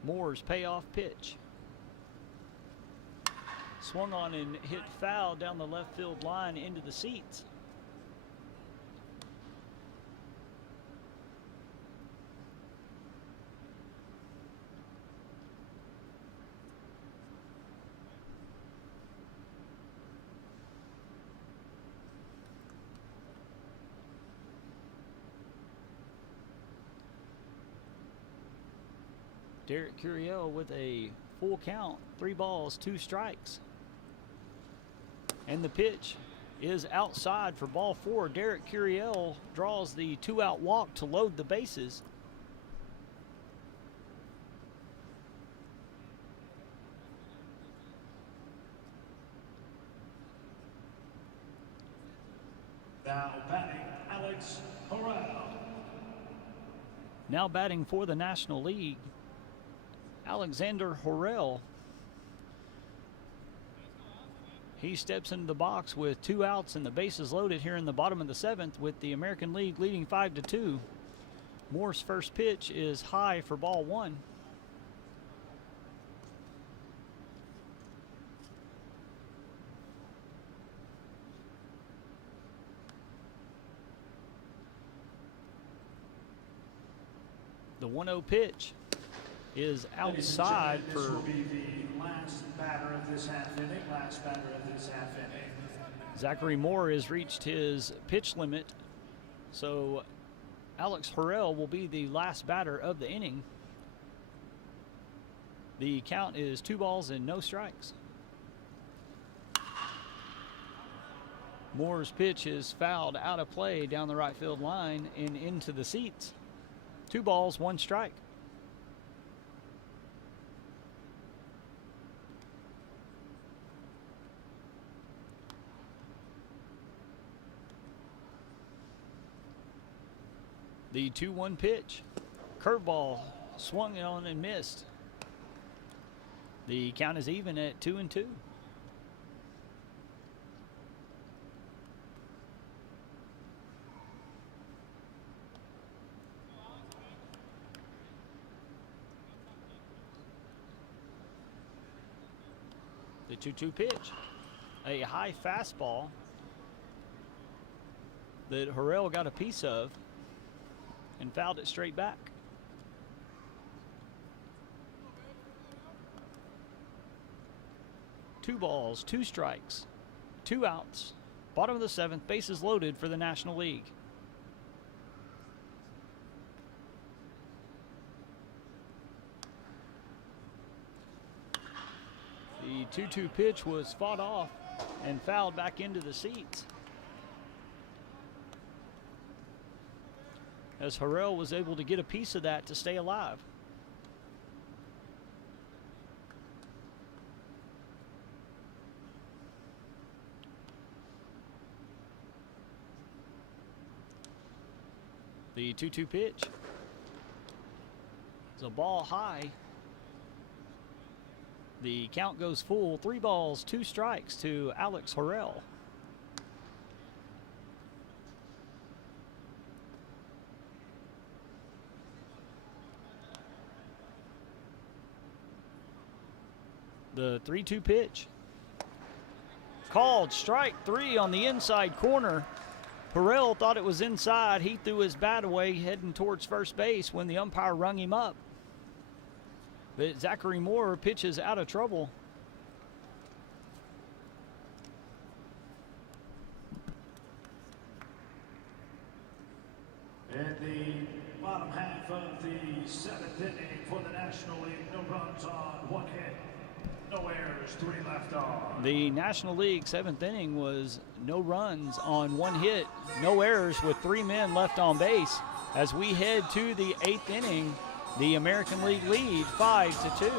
Moore's payoff pitch. Swung on and hit foul down the left field line into the seats. Derek Curiel with a full count, 3 balls, 2 strikes. And the pitch is outside for ball 4. Derek Curiel draws the 2-out walk to load the bases. Now batting, Alex Horrell. Now batting for the National League, Alexander Horrell. He steps into the box with 2 outs and the bases loaded here in the bottom of the 7th, with the American League leading 5-2. Moore's first pitch is high for ball 1. The 1-0 pitch is outside for. This will be the last batter of this half inning. Last batter of this half inning. Zachary Moore has reached his pitch limit, so Alex Horrell will be the last batter of the inning. The count is 2 balls and no strikes. Moore's pitch is fouled out of play down the right field line and into the seats. 2 balls, 1 strike. The 2-1 pitch. Curveball swung on and missed. The count is even at 2-2. The 2-2 pitch. A high fastball that Horrell got a piece of and fouled it straight back. Two balls, 2 strikes, 2 outs. Bottom of the 7th, bases loaded for the National League. The 2-2 pitch was fought off and fouled back into the seats, as Harrell was able to get a piece of that to stay alive. The 2-2 pitch is a ball high. The count goes full. 3 balls, 2 strikes to Alex Harrell. The 3-2 pitch. Called strike 3 on the inside corner. Harrell thought it was inside. He threw his bat away heading towards first base when the umpire rung him up. But Zachary Moore pitches out of trouble. In the bottom half of the 7th inning for the National League, no runs on 1 hit, no errors, 3 left on. The National League 7th inning was no runs on 1 hit, no errors with 3 men left on base. As we head to the 8th inning, the American League lead 5-2.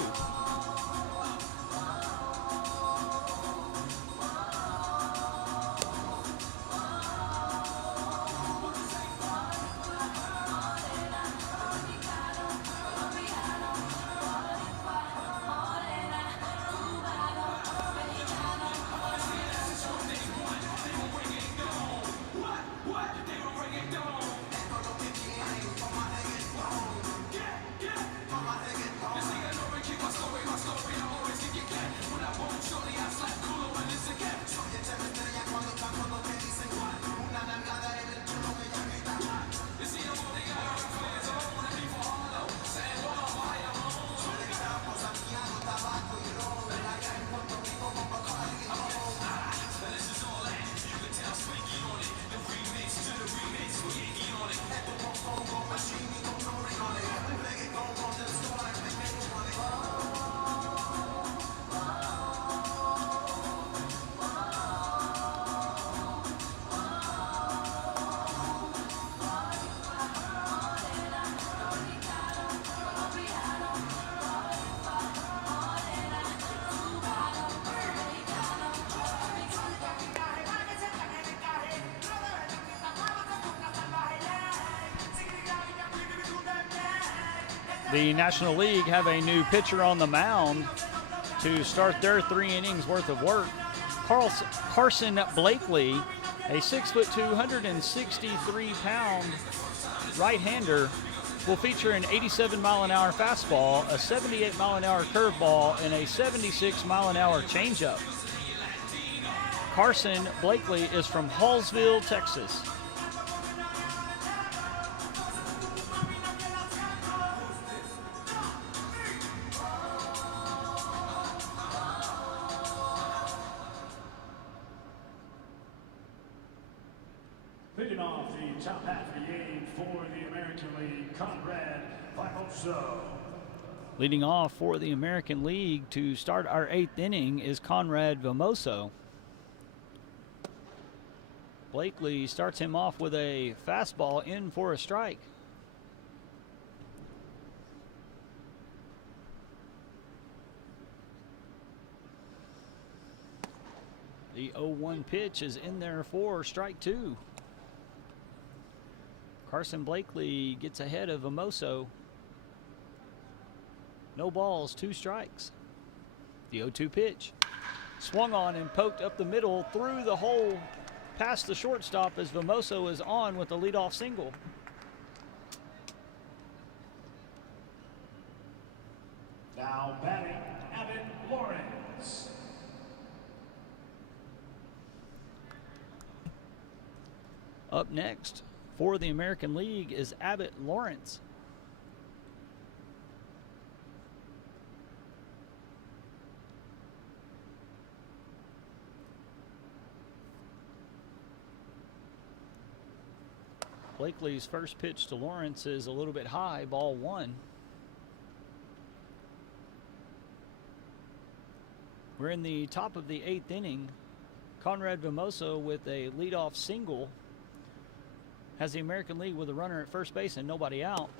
The National League have a new pitcher on the mound to start their 3 innings worth of work. Carson Blakely, a 6'2", 263-pound right-hander, will feature an 87-mile-an-hour fastball, a 78-mile-an-hour curveball, and a 76-mile-an-hour changeup. Carson Blakely is from Hallsville, Texas. Leading off the top half of the game for the American League, Conrad Vimoso. Leading off for the American League to start our 8th inning is Conrad Vimoso. Blakely starts him off with a fastball in for a strike. The 0-1 pitch is in there for strike 2. Carson Blakely gets ahead of Vimoso. No balls, 2 strikes. The 0-2 pitch. Swung on and poked up the middle through the hole past the shortstop as Vimoso is on with the leadoff single. Now batting, Abbott Lawrence. Up next for the American League is Abbott Lawrence. Blakely's first pitch to Lawrence is a little bit high, ball 1. We're in the top of the 8th inning. Conrad Vimoso with a leadoff single has the American League with a runner at first base and nobody out.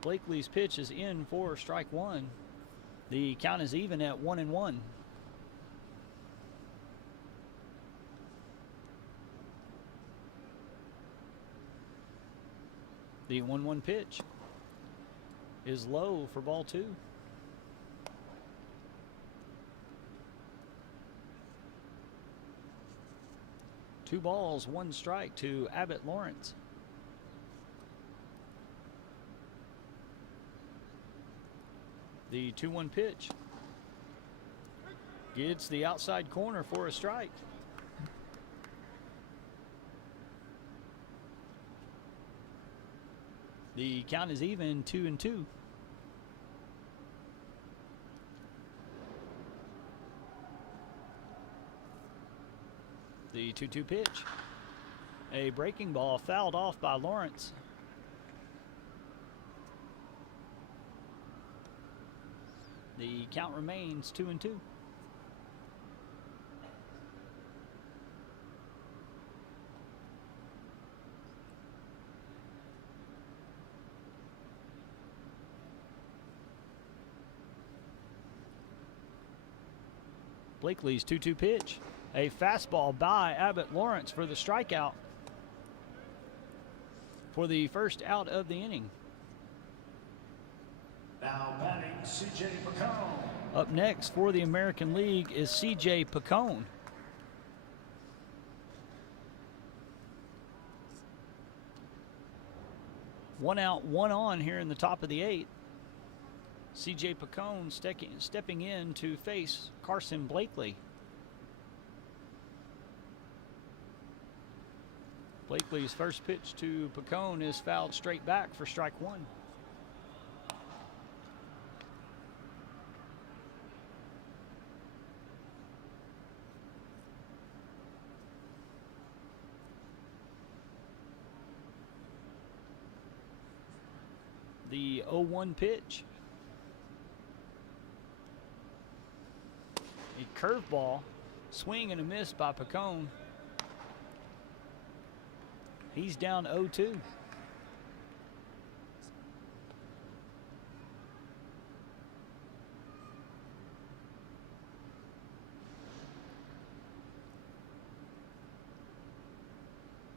Blakely's pitch is in for strike one. The count is even at 1-1. The 1-1 pitch is low for ball two. Two balls, one strike to Abbott Lawrence. The 2-1 pitch gets the outside corner for a strike. The count is even, 2-2. The 2-2 pitch. A breaking ball fouled off by Lawrence. The count remains 2-2. Blakely's 2-2 pitch. A fastball by Abbott Lawrence for the strikeout for the first out of the inning. Now batting, C.J. Picone. Up next for the American League is C.J. Picone. One out, one on here in the top of the 8th. C.J. Picone stepping in to face Carson Blakely. Blakely's first pitch to Picone is fouled straight back for strike one. The 0-1 pitch. A curveball, swing and a miss by Picone. He's down 0-2.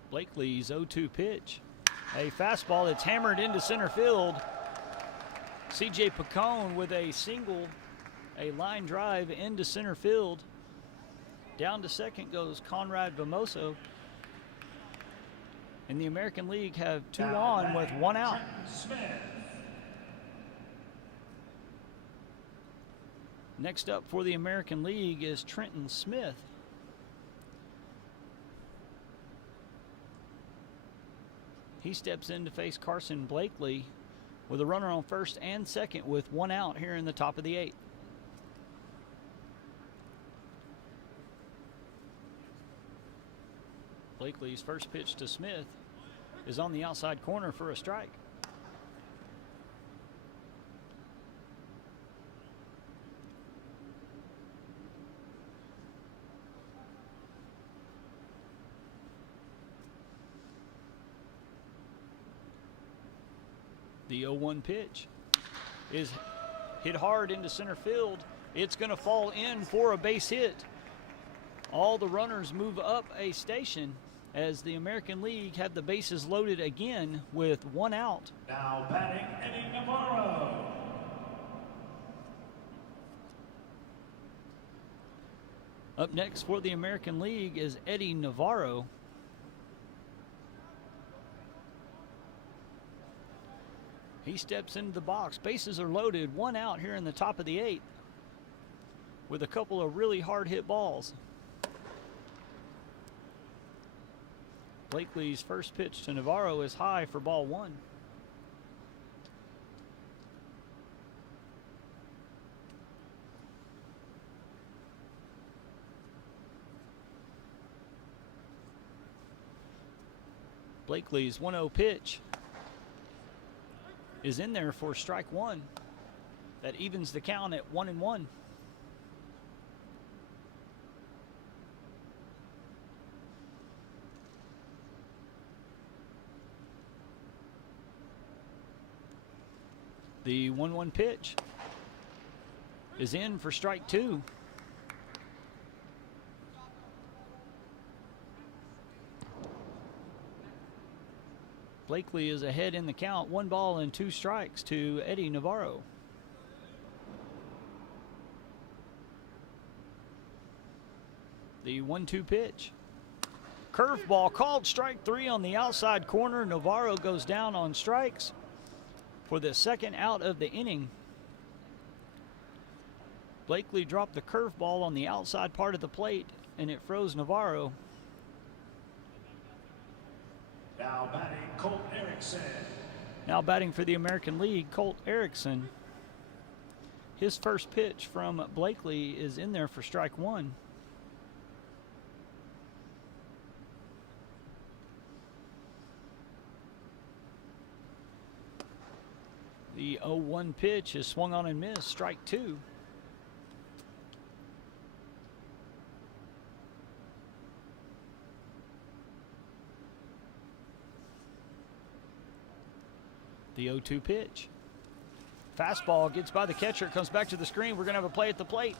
Blakely's 0-2 pitch. A fastball that's hammered into center field. C.J. Picone with a single, a line drive into center field. Down to second goes Conrad Vimoso. And the American League have two on with one out. Next up for the American League is Trenton Smith. He steps in to face Carson Blakely with a runner on first and second with one out here in the top of the 8th. Blakely's first pitch to Smith is on the outside corner for a strike. The 0-1 pitch is hit hard into center field. It's going to fall in for a base hit. All the runners move up a station as the American League have the bases loaded again with one out. Now batting, Eddie Navarro. Up next for the American League is Eddie Navarro. He steps into the box. Bases are loaded. One out here in the top of the 8th with a couple of really hard hit balls. Blakely's first pitch to Navarro is high for ball one. Blakely's 1-0 pitch is in there for strike one. That evens the count at 1-1. The 1-1 pitch is in for strike 2. Blakely is ahead in the count. 1 ball and 2 strikes to Eddie Navarro. The 1-2 pitch. Curveball called strike 3 on the outside corner. Navarro goes down on strikes for the second out of the inning. Blakely dropped the curveball on the outside part of the plate, and it froze Navarro. Now batting, Colt Erickson. Now batting for the American League, Colt Erickson. His first pitch from Blakely is in there for strike 1. The 0-1 pitch is swung on and missed, strike 2. The 0-2 pitch. Fastball gets by the catcher, comes back to the screen. We're going to have a play at the plate.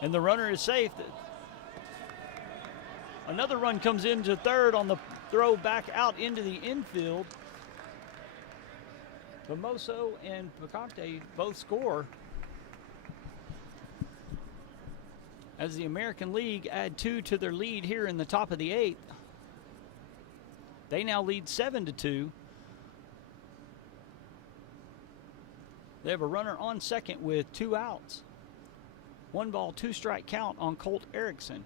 And the runner is safe. Another run comes into third on the throw back out into the infield. Famoso and Picante both score as the American League add 2 to their lead here in the top of the 8th. They now lead 7-2. They have a runner on second with 2 outs. 1 ball, 2 strike count on Colt Erickson.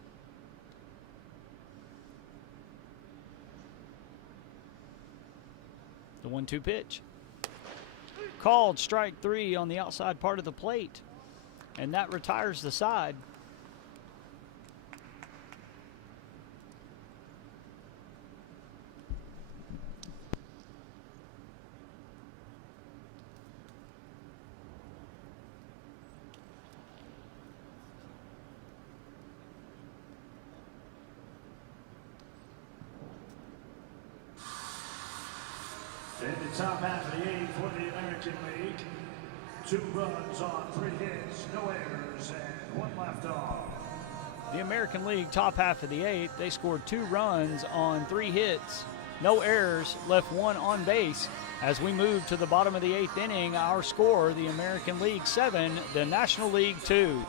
The 1-2 pitch. Called strike 3 on the outside part of the plate, and that retires the side. In the top half of the 8th for the American League, 2 runs on 3 hits, no errors, and 1 left off. The American League top half of the 8th, they scored 2 runs on 3 hits, no errors, left 1 on base. As we move to the bottom of the 8th inning, our score, the American League 7, the National League 2.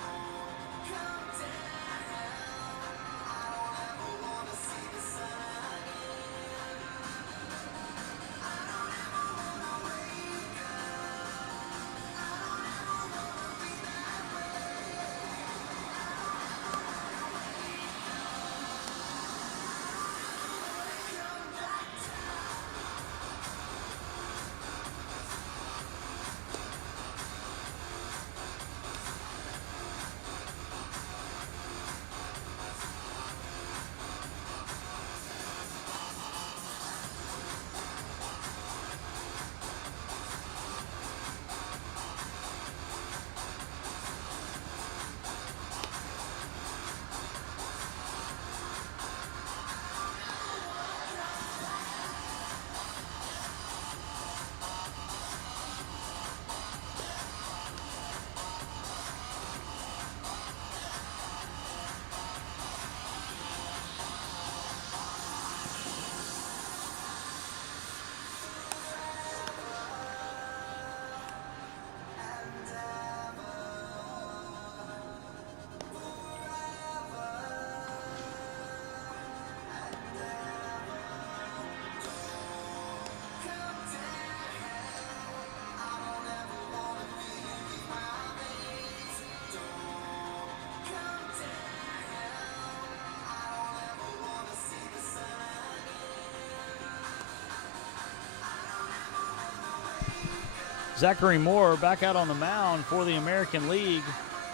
Zachary Moore back out on the mound for the American League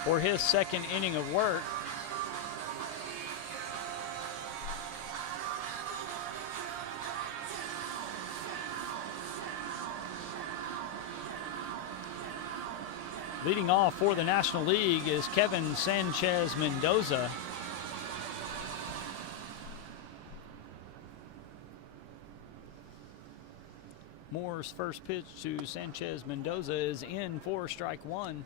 for his second inning of work. Leading off for the National League is Kevin Sanchez Mendoza. Moore's first pitch to Sanchez Mendoza is in for strike one.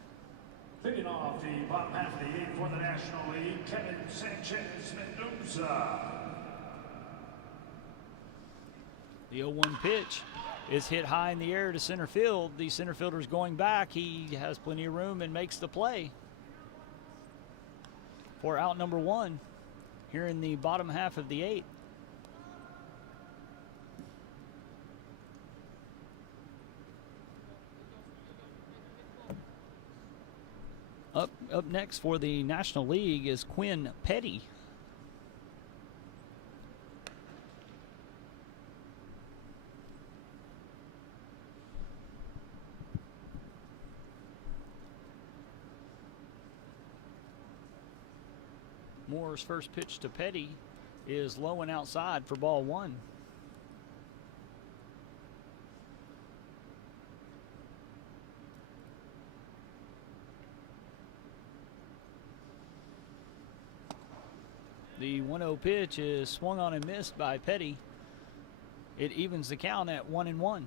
Leading off the bottom half of the eighth for the National League, Kevin Sanchez Mendoza. The 0-1 pitch is hit high in the air to center field. The center fielder's going back. He has plenty of room and makes the play for out number one here in the bottom half of the eighth. Up next for the National League is Quinn Petty. Moore's first pitch to Petty is low and outside for ball one. The 1-0 pitch is swung on and missed by Petty. It evens the count at 1-1.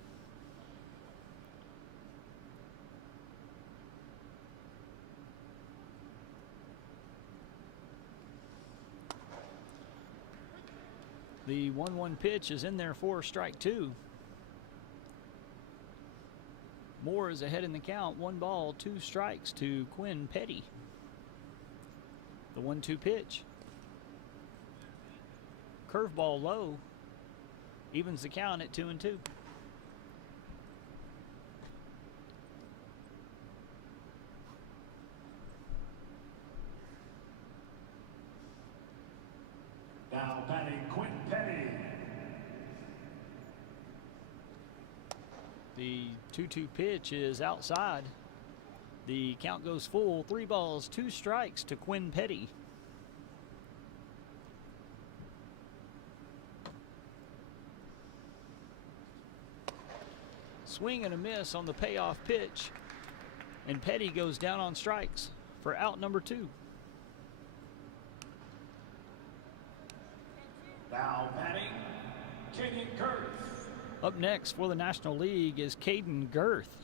The 1-1 pitch is in there for strike two. Moore is ahead in the count. 1 ball, 2 strikes to Quinn Petty. The 1-2 pitch. Curveball low. Evens the count at 2-2. Now batting Quinn Petty. The 2-2 pitch is outside. The count goes full. 3 balls, 2 strikes to Quinn Petty. Swing and a miss on the payoff pitch, and Petty goes down on strikes for out number 2. Now batting Caden Girth. Up next for the National League is Caden Girth.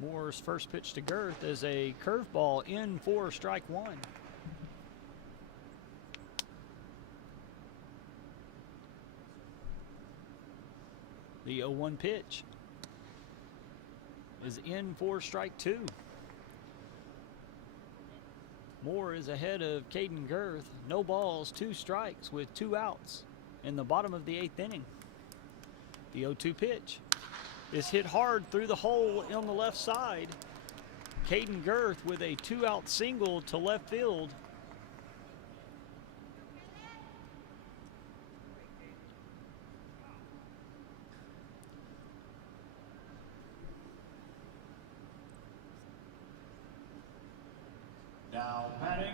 Moore's first pitch to Girth is a curveball in for strike one. The 0-1 pitch is in for strike two. Moore is ahead of Caden Girth. No balls, 2 strikes with 2 outs in the bottom of the 8th inning. The 0-2 pitch is hit hard through the hole on the left side. Caden Girth with a 2-out single to left field. Now batting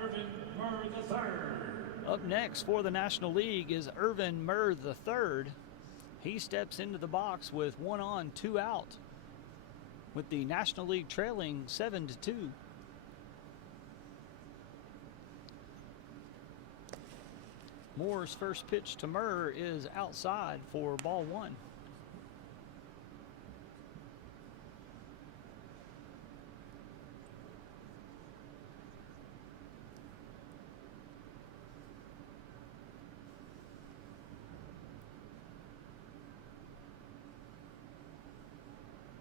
Irvin Murr III. Up next for the National League is Irvin Murr III. He steps into the box with 1 on, 2 out, with the National League trailing 7-2. Moore's first pitch to Murr is outside for ball 1.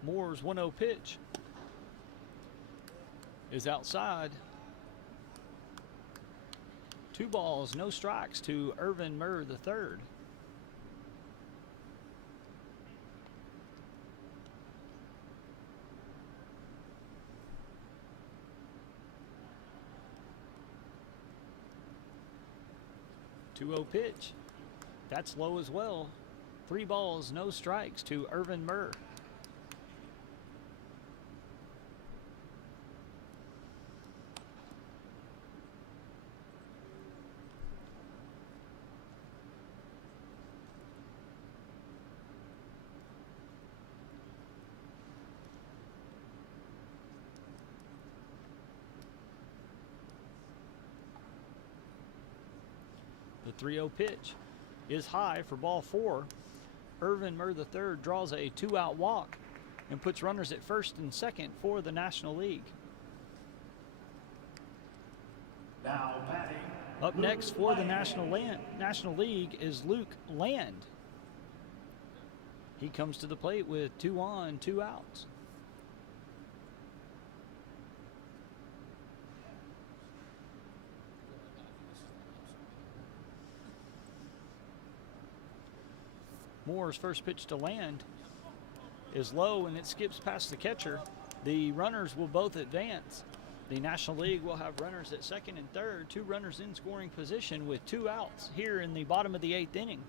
Moore's 1-0 pitch is outside. 2 balls, no strikes to Irvin Murr III. The 2-0 pitch. That's low as well. 3 balls, no strikes to Irvin Murr. 3-0 pitch is high for ball 4. Irvin Murr III draws a 2-out walk and puts runners at first and second for the National League. Now batting. Up next for the National League is Luke Land. He comes to the plate with 2 on, 2 outs. Moore's first pitch to Land is low and it skips past the catcher. The runners will both advance. The National League will have runners at second and third, 2 runners in scoring position with 2 outs here in the bottom of the 8th inning.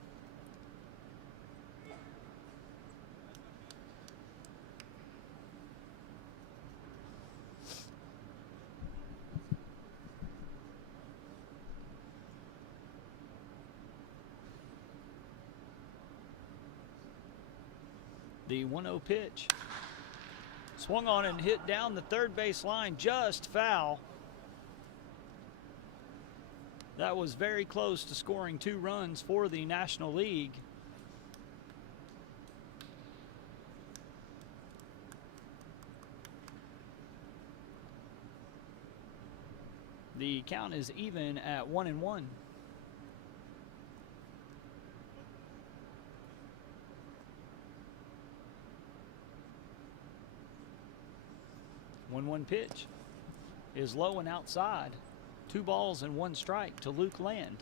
The 1-0 pitch. Swung on and hit down the third base line, just foul. That was very close to scoring 2 runs for the National League. The count is even at 1-1. 1-1 pitch is low and outside. 2 balls and 1 strike to Luke Land.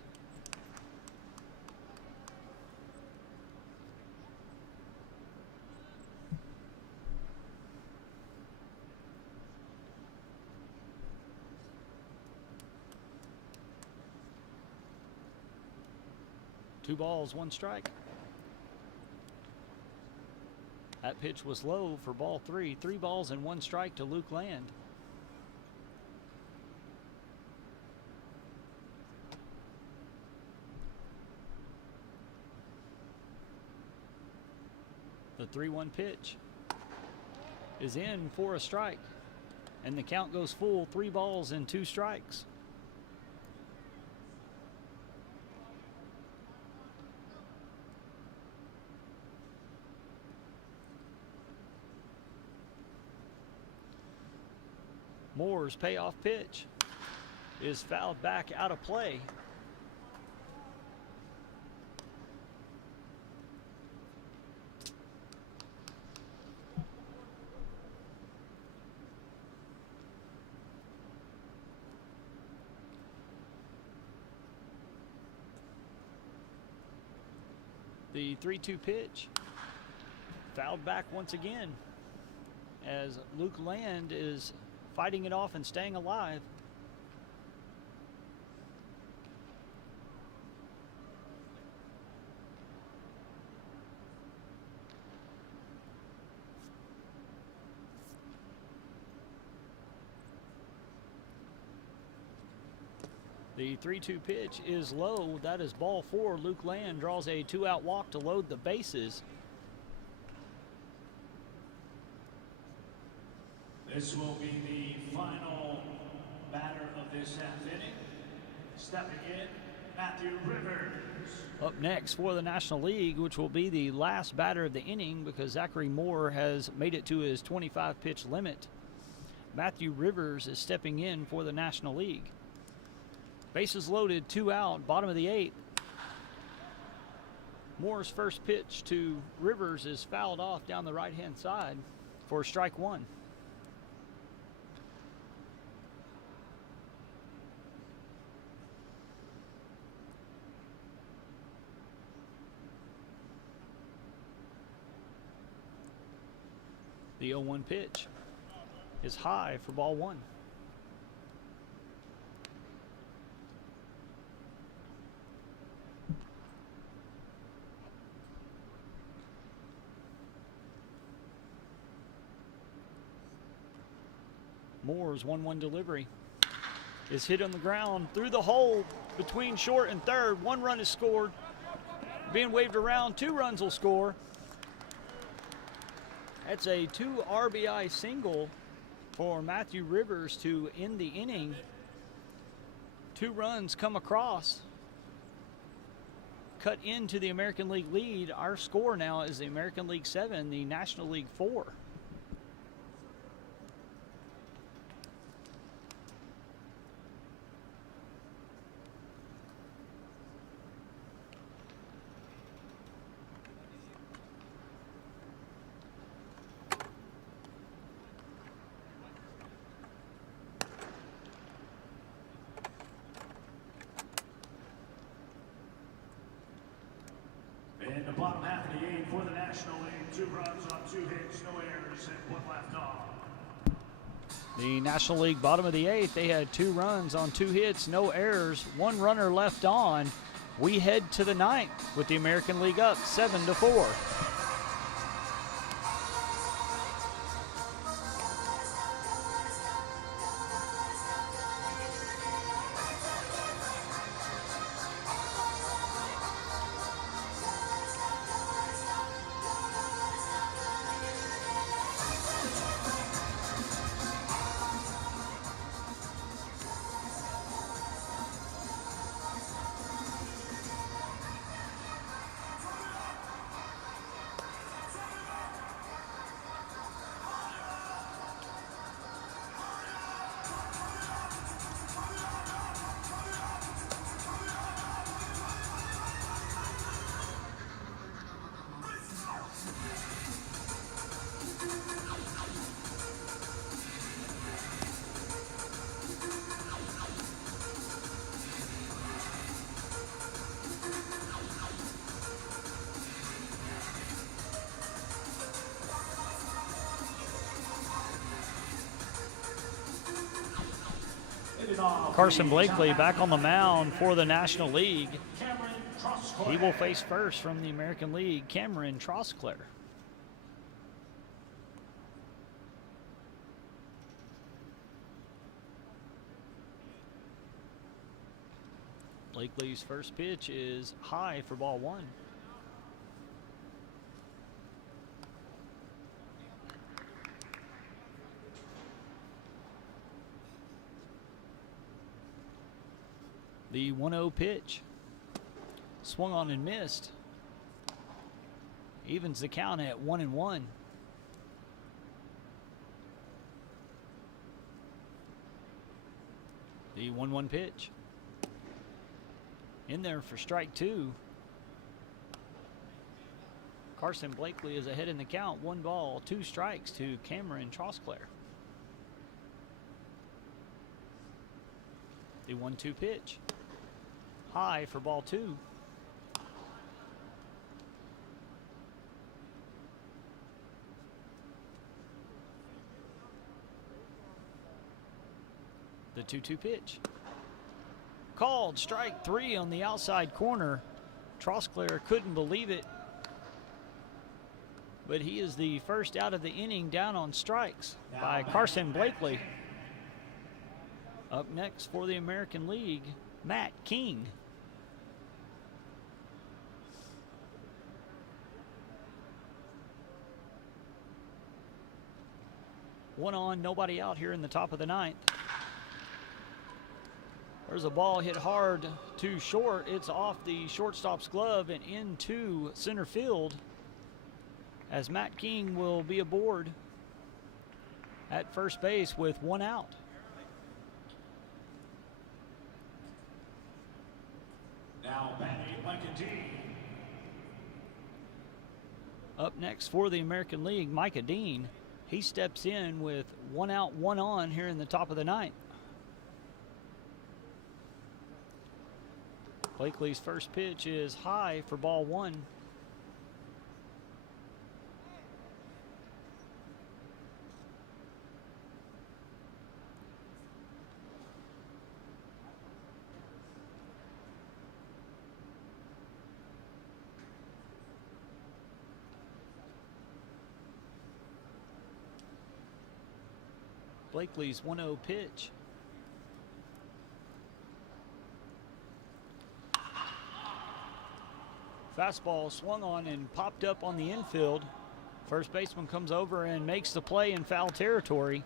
Two balls, 1 strike. That pitch was low for ball 3. 3 balls and 1 strike to Luke Land. The 3-1 pitch is in for a strike, and the count goes full, 3 balls and 2 strikes. Moore's payoff pitch is fouled back out of play. The 3-2 pitch fouled back once again as Luke Land is fighting it off and staying alive. The 3-2 pitch is low. That is ball 4. Luke Land draws a 2-out walk to load the bases. This will be the final batter of this half inning. Stepping in, Matthew Rivers. Up next for the National League, which will be the last batter of the inning because Zachary Moore has made it to his 25-pitch limit. Matthew Rivers is stepping in for the National League. Bases loaded, 2 out, bottom of the 8th. Moore's first pitch to Rivers is fouled off down the right-hand side for strike 1. The 0-1 pitch is high for ball 1. Moore's 1-1 delivery is hit on the ground through the hole between short and third. 1 run is scored. Being waved around, 2 runs will score. That's a 2 RBI single for Matthew Rivers to end the inning. 2 runs come across cut into the American League lead. Our score now is the American League 7, the National League 4. In the bottom half of the 8th for the National League, 2 runs on 2 hits, no errors, and 1 left on. The National League bottom of the 8th, they had 2 runs on 2 hits, no errors, 1 runner left on. We head to the 9th with the American League up 7-4. Carson Blakely back on the mound for the National League. He will face first from the American League, Cameron Trosclair. Blakely's first pitch is high for ball 1. The 1-0 pitch. Swung on and missed. Evens the count at 1-1. The 1-1 pitch. In there for strike 2. Carson Blakely is ahead in the count. 1 ball, 2 strikes to Cameron Trosclair. The 1-2 pitch. High for ball 2. The 2-2 pitch. Called strike 3 on the outside corner. Trosclair couldn't believe it, but he is the first out of the inning down on strikes by Carson Blakely. Up next for the American League, Matt King. One on, nobody out here in the top of the 9th. There's a ball hit hard to short. It's off the shortstop's glove and into center field, as Matt King will be aboard at first base with 1 out. Now batting Micah Dean. Up next for the American League, Micah Dean. He steps in with 1 out, 1 on here in the top of the 9th. Blakely's first pitch is high for ball 1. Blakely's 1-0 pitch. Fastball swung on and popped up on the infield. First baseman comes over and makes the play in foul territory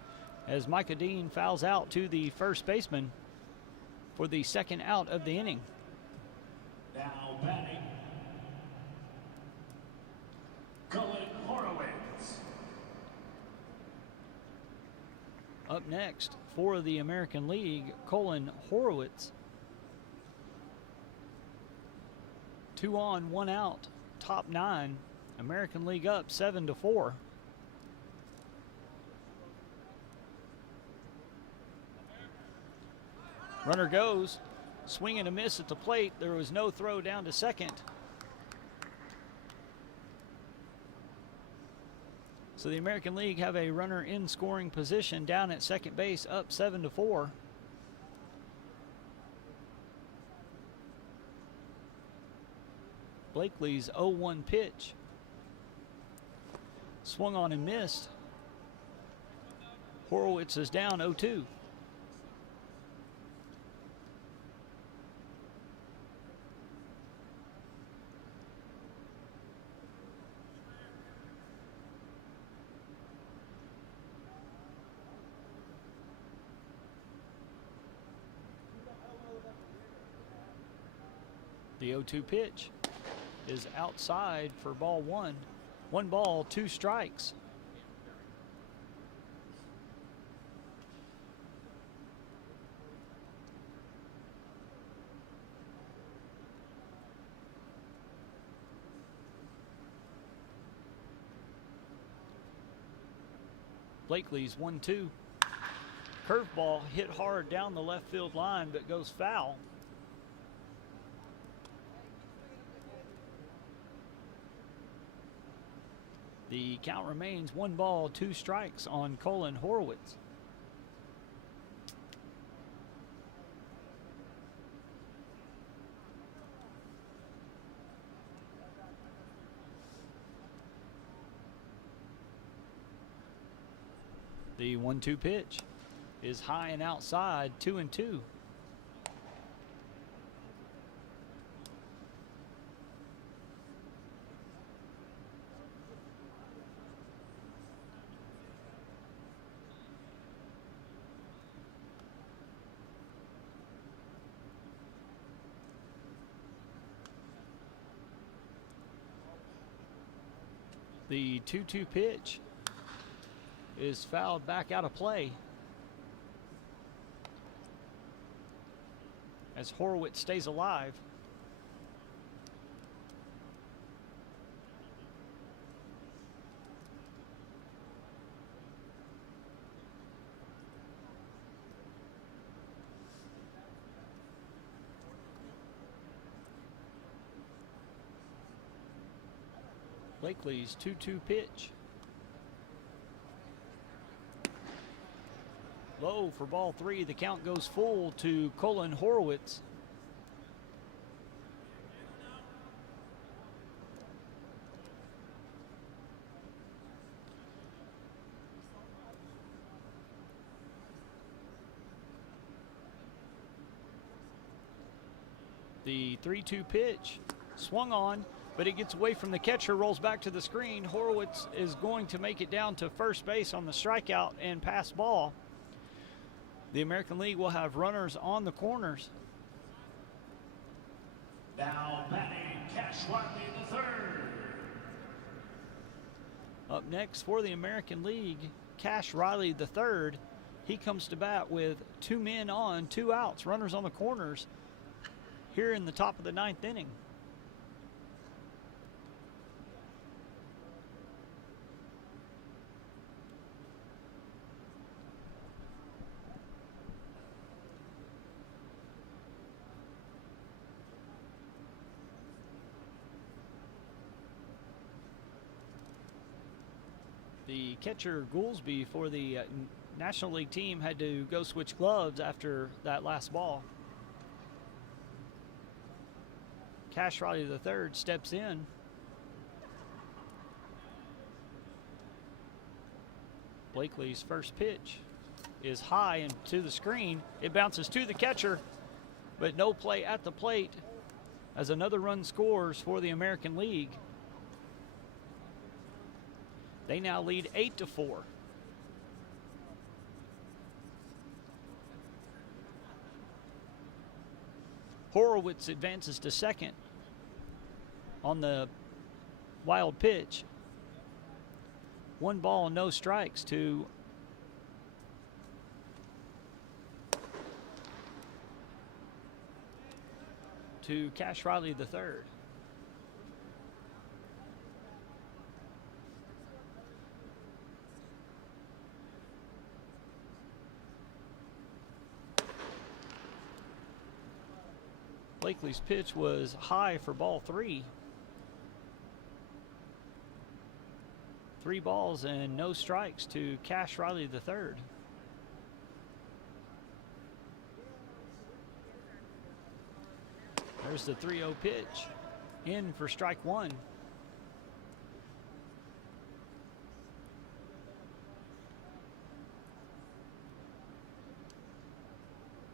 as Micah Dean fouls out to the first baseman for the second out of the inning. Now batting Up next for the American League, Colin Horowitz. 2 on, 1 out, top 9. American League up 7-4. Runner goes, swing and a miss at the plate. There was no throw down to second. So the American League have a runner in scoring position down at second base, up 7-4. Blakely's 0-1 pitch. Swung on and missed. Horowitz is down 0-2. The 0-2 pitch is outside for ball 1. 1 ball, 2 strikes. Blakely's 1-2. Curveball hit hard down the left field line, but goes foul. The count remains 1 ball, 2 strikes on Colin Horowitz. The 1-2 pitch is high and outside, 2-2. The 2-2 pitch is fouled back out of play as Horowitz stays alive. Blakely's 2-2 pitch. Low for ball 3. The count goes full to Colin Horowitz. The 3-2 pitch swung on, but it gets away from the catcher, rolls back to the screen. Horowitz is going to make it down to first base on the strikeout and pass ball. The American League will have runners on the corners. Now batting, Cash Riley III. Up next for the American League, Cash Riley III. He comes to bat with 2 men on, 2 outs, runners on the corners here in the top of the 9th inning. The catcher Goolsby for the National League team had to go switch gloves after that last ball. Cash Riley III steps in. Blakely's first pitch is high and to the screen. It bounces to the catcher, but no play at the plate as another run scores for the American League. They now lead 8-4. Horowitz advances to second on the wild pitch. 1 ball, no strikes to to Cash Riley III. Blakely's pitch was high for ball 3. 3 balls and no strikes to Cash Riley III. There's the 3-0 pitch. In for strike 1.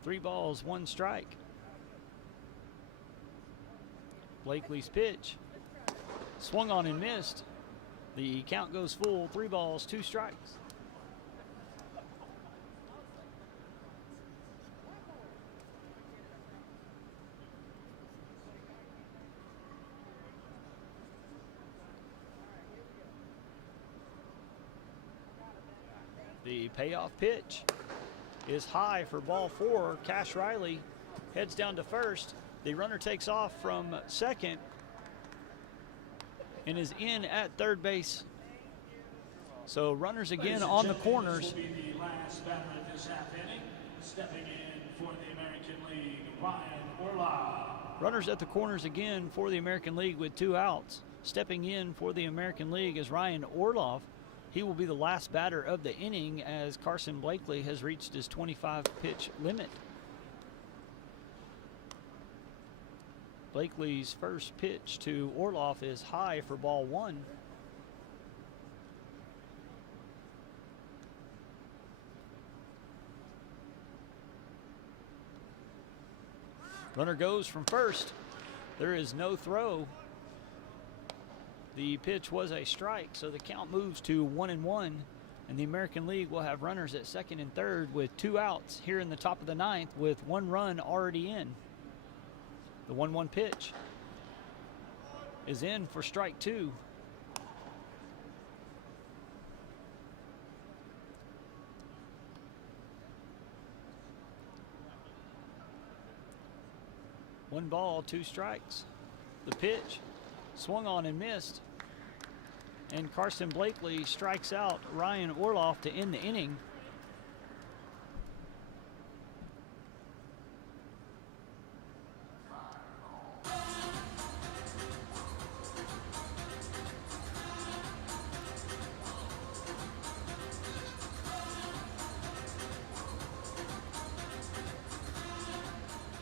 Three balls, 1 strike. Blakely's pitch. Swung on and missed. The count goes full. 3 balls, 2 strikes. The payoff pitch is high for ball 4. Cash Riley heads down to first. The runner takes off from second and is in at third base. So runners again on the corners. This will be the last batter of this half inning. Stepping in for the American League, Ryan Orloff. Runners at the corners again for the American League with 2 outs. Stepping in for the American League is Ryan Orloff. He will be the last batter of the inning as Carson Blakely has reached his 25-pitch limit. Blakely's first pitch to Orloff is high for ball 1. Runner goes from first. There is no throw. The pitch was a strike, so the count moves to 1-1, and the American League will have runners at second and third with 2 outs here in the top of the 9th with 1 run already in. The 1-1 pitch is in for strike 2. One ball, 2 strikes. The pitch swung on and missed. And Carson Blakely strikes out Ryan Orloff to end the inning.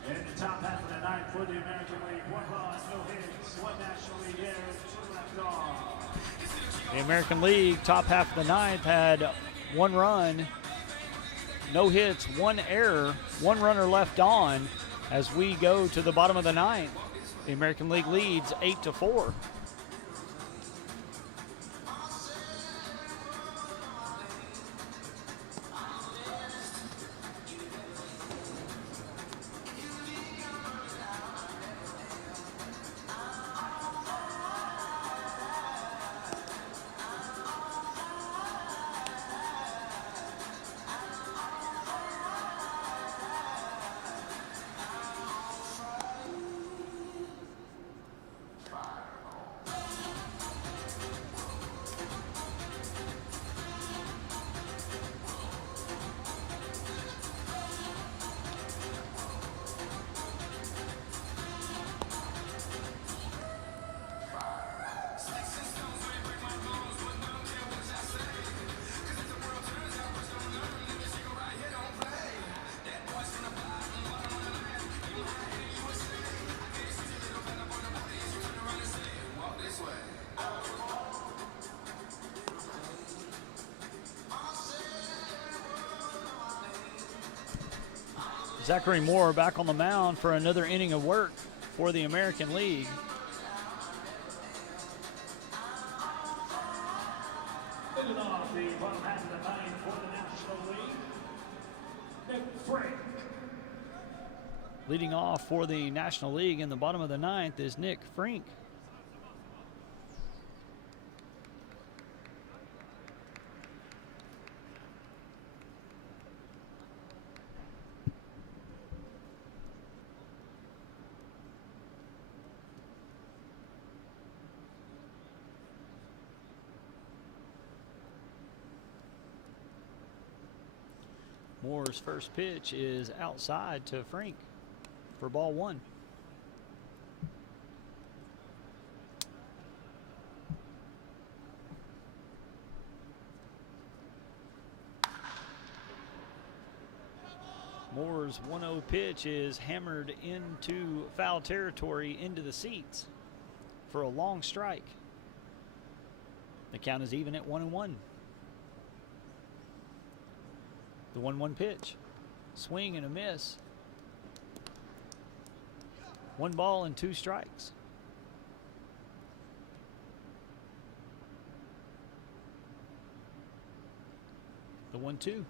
In the top half of the 9th for the American League, 1 run, no hits, 1 National League error, 2 left on. The American League top half of the 9th had 1 run, no hits, 1 error, 1 runner left on. As we go to the bottom of the 9th, the American League leads 8-4. Zachary Moore back on the mound for another inning of work for the American League. Leading off the bottom half of the 9th for the National League, Nick Frank. Leading off for the National League in the bottom of the 9th is Nick Frink. Moore's first pitch is outside to Frink for ball 1. Moore's 1-0 pitch is hammered into foul territory, into the seats for a long strike. The count is even at 1-1. The 1-1 pitch. Swing and a miss. 1 ball and 2 strikes. The 1-2.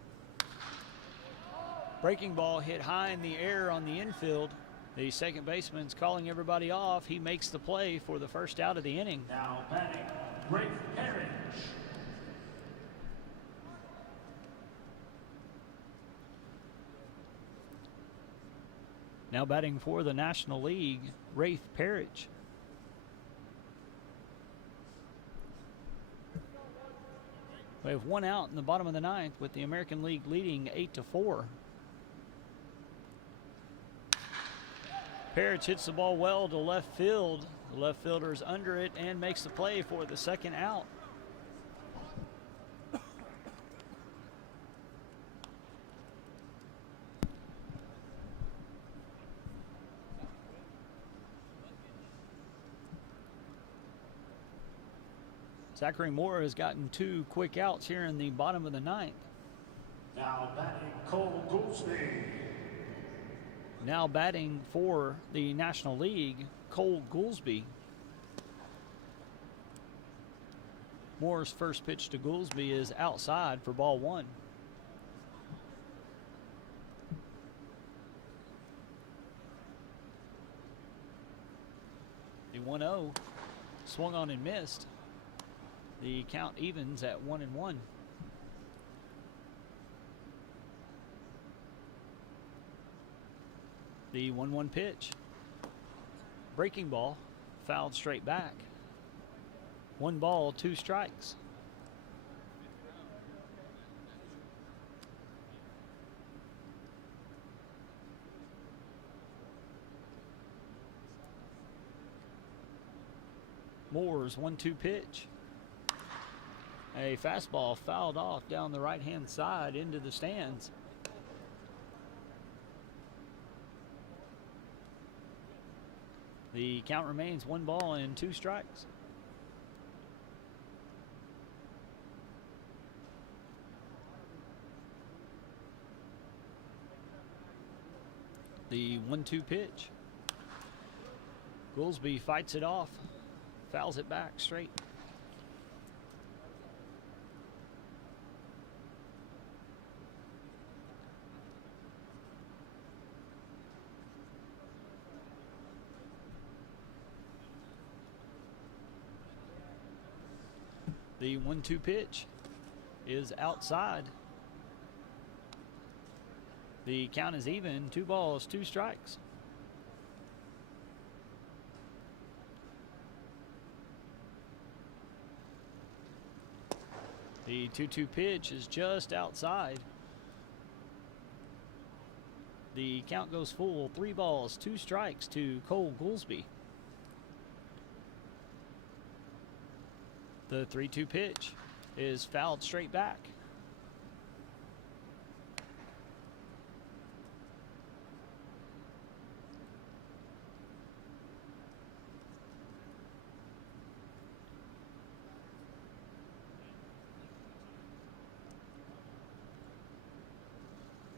Breaking ball hit high in the air on the infield. The second baseman's calling everybody off. He makes the play for the first out of the inning. Now batting, Rafe Parrish. Now batting for the National League, Rafe Parrish. We have 1 out in the bottom of the 9th with the American League leading 8-4. Parrish hits the ball well to left field. The left fielder's under it and makes the play for the second out. Zachary Moore has gotten 2 quick outs here in the bottom of the 9th. Now batting, Cole Goolsby. Now batting for the National League, Cole Goolsby. Moore's first pitch to Goolsby is outside for ball 1. The 1-0 swung on and missed. The count evens at 1-1. The 1-1 pitch. Breaking ball, fouled straight back. 1 ball, 2 strikes. Moore's 1-2 pitch. A fastball fouled off down the right-hand side into the stands. The count remains 1 ball and 2 strikes. The 1-2 pitch. Goolsby fights it off, fouls it back straight. The 1-2 pitch is outside. The count is even, 2 balls, 2 strikes. The 2-2 pitch is just outside. The count goes full, 3 balls, 2 strikes to Cole Goolsby. The 3-2 pitch is fouled straight back.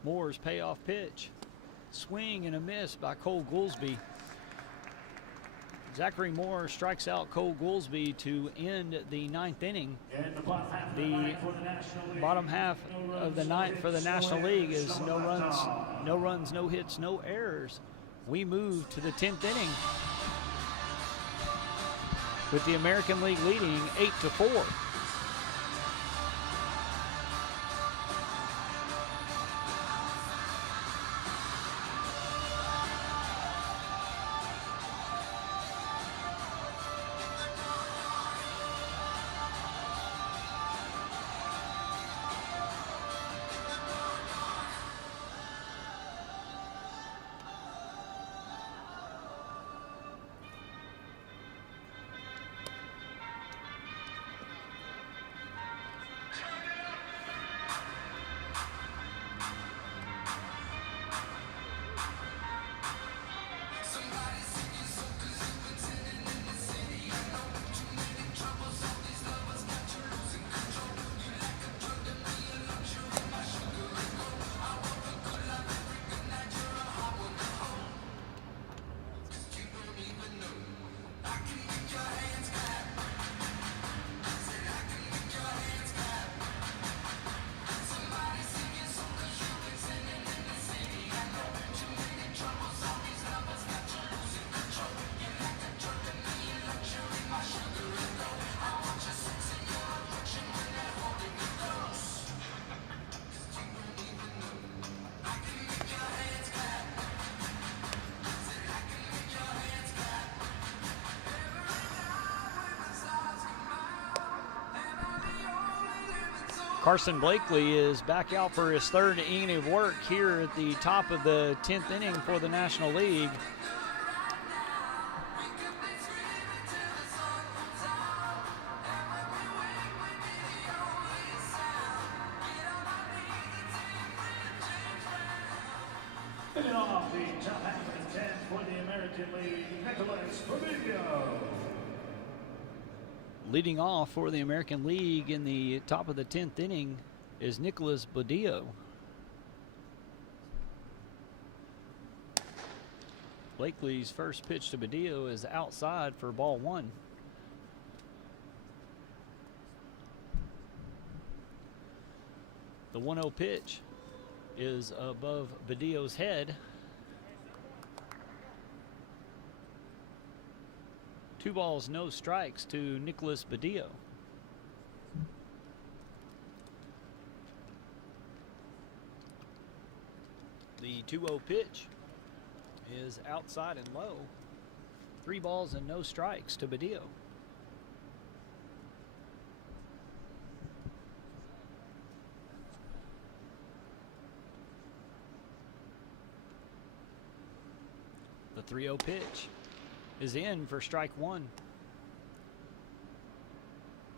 Moore's payoff pitch. Swing and a miss by Cole Goolsby. Zachary Moore strikes out Cole Goolsby to end the 9th inning. The bottom half of the 9th for the National League is no runs, no hits, no errors. We move to the 10th inning with the American League leading 8-4. Carson Blakely is back out for his third inning of work here at the top of the 10th inning for the National League. Leading off the top half of the 10th for the American League, Nicholas Badillo. Leading off for the American League in the top of the 10th inning is Nicholas Badillo. Blakely's first pitch to Badillo is outside for ball one. The 1-0 pitch is above Badillo's head. 2 balls, no strikes to Nicholas Badillo. The 2-0 pitch is outside and low. 3 balls and no strikes to Badillo. The 3-0 pitch is in for strike 1.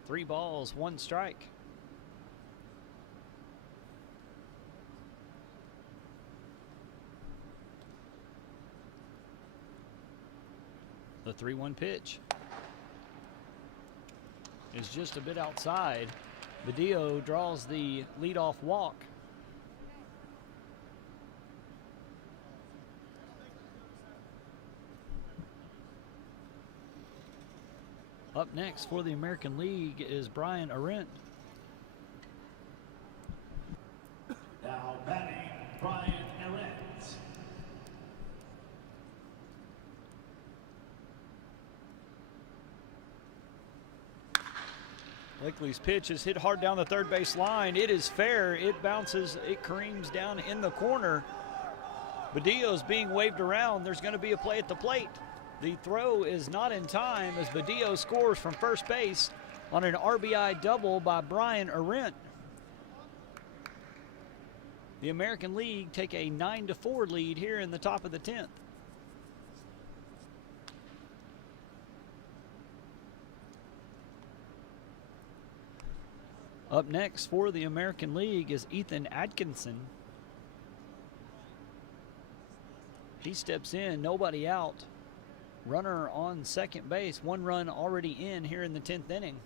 3 balls, 1 strike. The 3-1 pitch is just a bit outside. Badillo draws the leadoff walk. Up next for the American League is Brian Arendt. Now batting, Brian Arendt. Blakely's pitch is hit hard down the third base line. It is fair. It bounces. It careens down in the corner. Badillo's being waved around. There's going to be a play at the plate. The throw is not in time as Badillo scores from first base on an RBI double by Brian Arendt. The American League take a 9-4 lead here in the top of the 10th. Up next for the American League is Ethan Atkinson. He steps in, nobody out. Runner on second base, 1 run already in here in the 10th inning.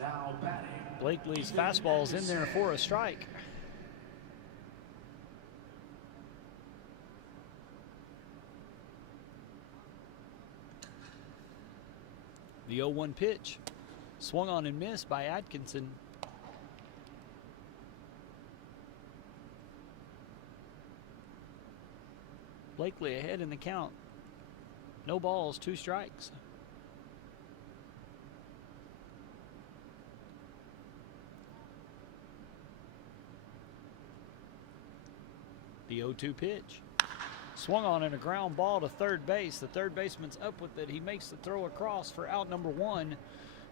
Now batting. Blakely's fastball's in there for a strike. The 0-1 pitch, swung on and missed by Atkinson. Blakely ahead in the count. No balls, 2 strikes. The 0-2 pitch. Swung on and a ground ball to third base. The third baseman's up with it. He makes the throw across for out number 1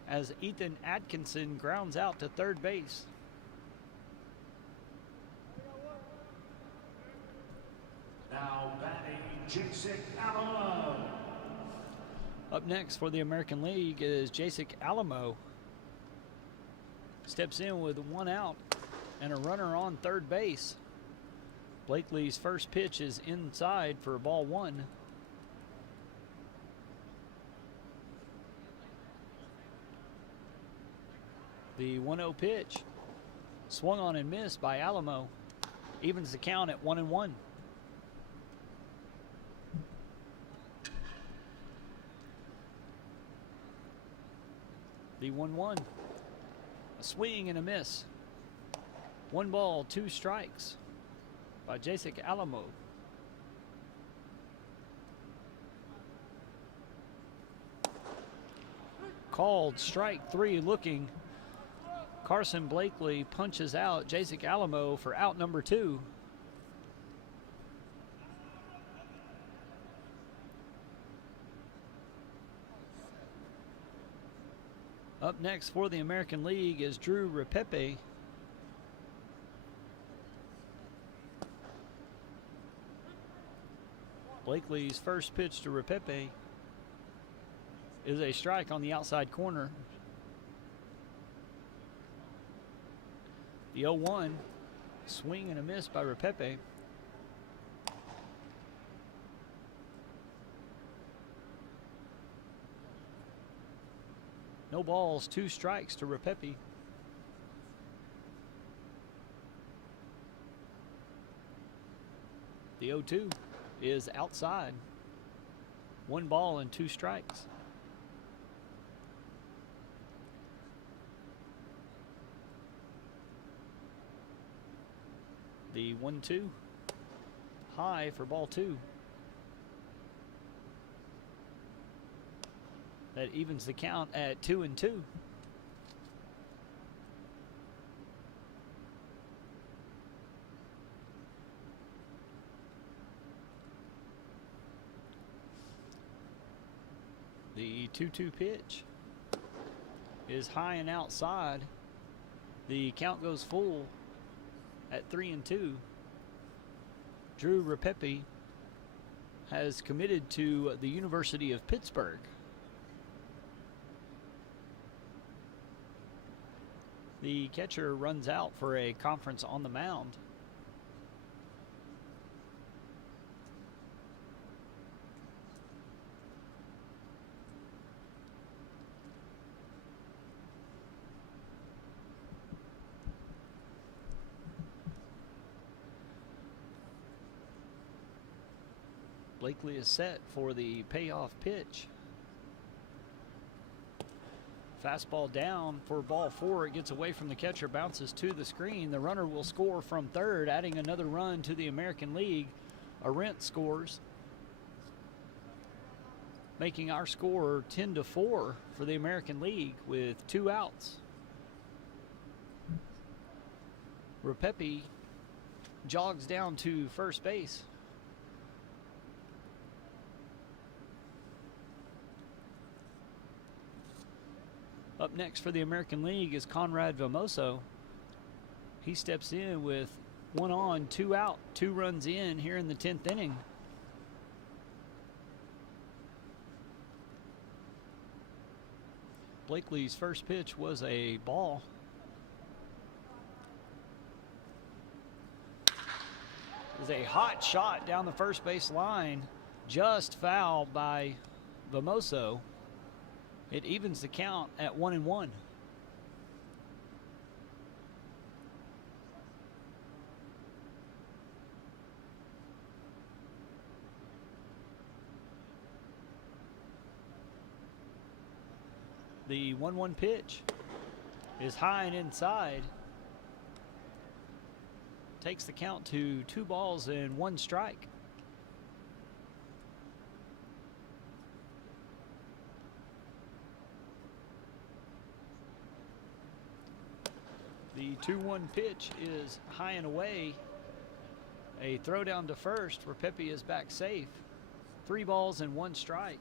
as Ethan Atkinson grounds out to third base. Now batting, Jason Alamo. Up next for the American League is Jasek Alamo. Steps in with 1 out and a runner on third base. Blakely's first pitch is inside for ball 1. The 1-0 pitch, swung on and missed by Alamo. Evens the count at 1-1. The 1-1, a swing and a miss. 1 ball, 2 strikes by Jasek Alamo. Called strike 3 looking. Carson Blakely punches out Jasek Alamo for out number 2. Up next for the American League is Drew Repepe. Blakely's first pitch to Repepe is a strike on the outside corner. The 0-1, swing and a miss by Repepe. No balls, 2 strikes to Repepe. The 0-2 is outside. 1 ball and 2 strikes. The 1-2, high for ball 2. That evens the count at 2-2. The 2-2 pitch is high and outside. The count goes full at 3-2. Drew Repepe has committed to the University of Pittsburgh. The catcher runs out for a conference on the mound. Blakely is set for the payoff pitch. Fastball down for ball 4. It gets away from the catcher, bounces to the screen. The runner will score from third, adding another run to the American League. Arendt scores, making our score 10-4 for the American League with 2 outs. Repepe jogs down to first base. Up next for the American League is Conrad Vamoso. He steps in with 1 on, 2 out, 2 runs in here in the 10th inning. Blakely's first pitch was a ball. It was a hot shot down the first base line, just fouled by Vamoso. It evens the count at 1-1. The 1-1 pitch is high and inside. Takes the count to 2 balls and 1 strike. The 2-1 pitch is high and away. A throw down to first. Repepe is back safe. 3 balls and 1 strike.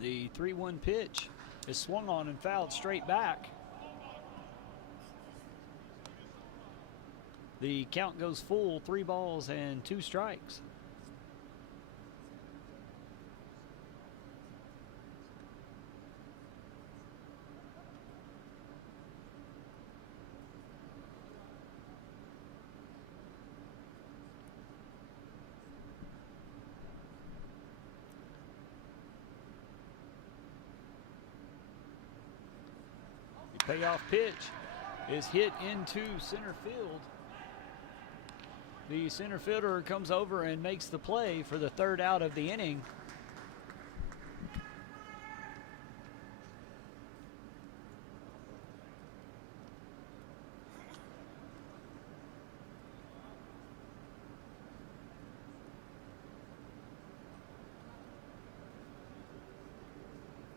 The 3-1 pitch is swung on and fouled straight back. The count goes full, 3 balls and 2 strikes. Payoff pitch is hit into center field. The center fielder comes over and makes the play for the 3rd out of the inning.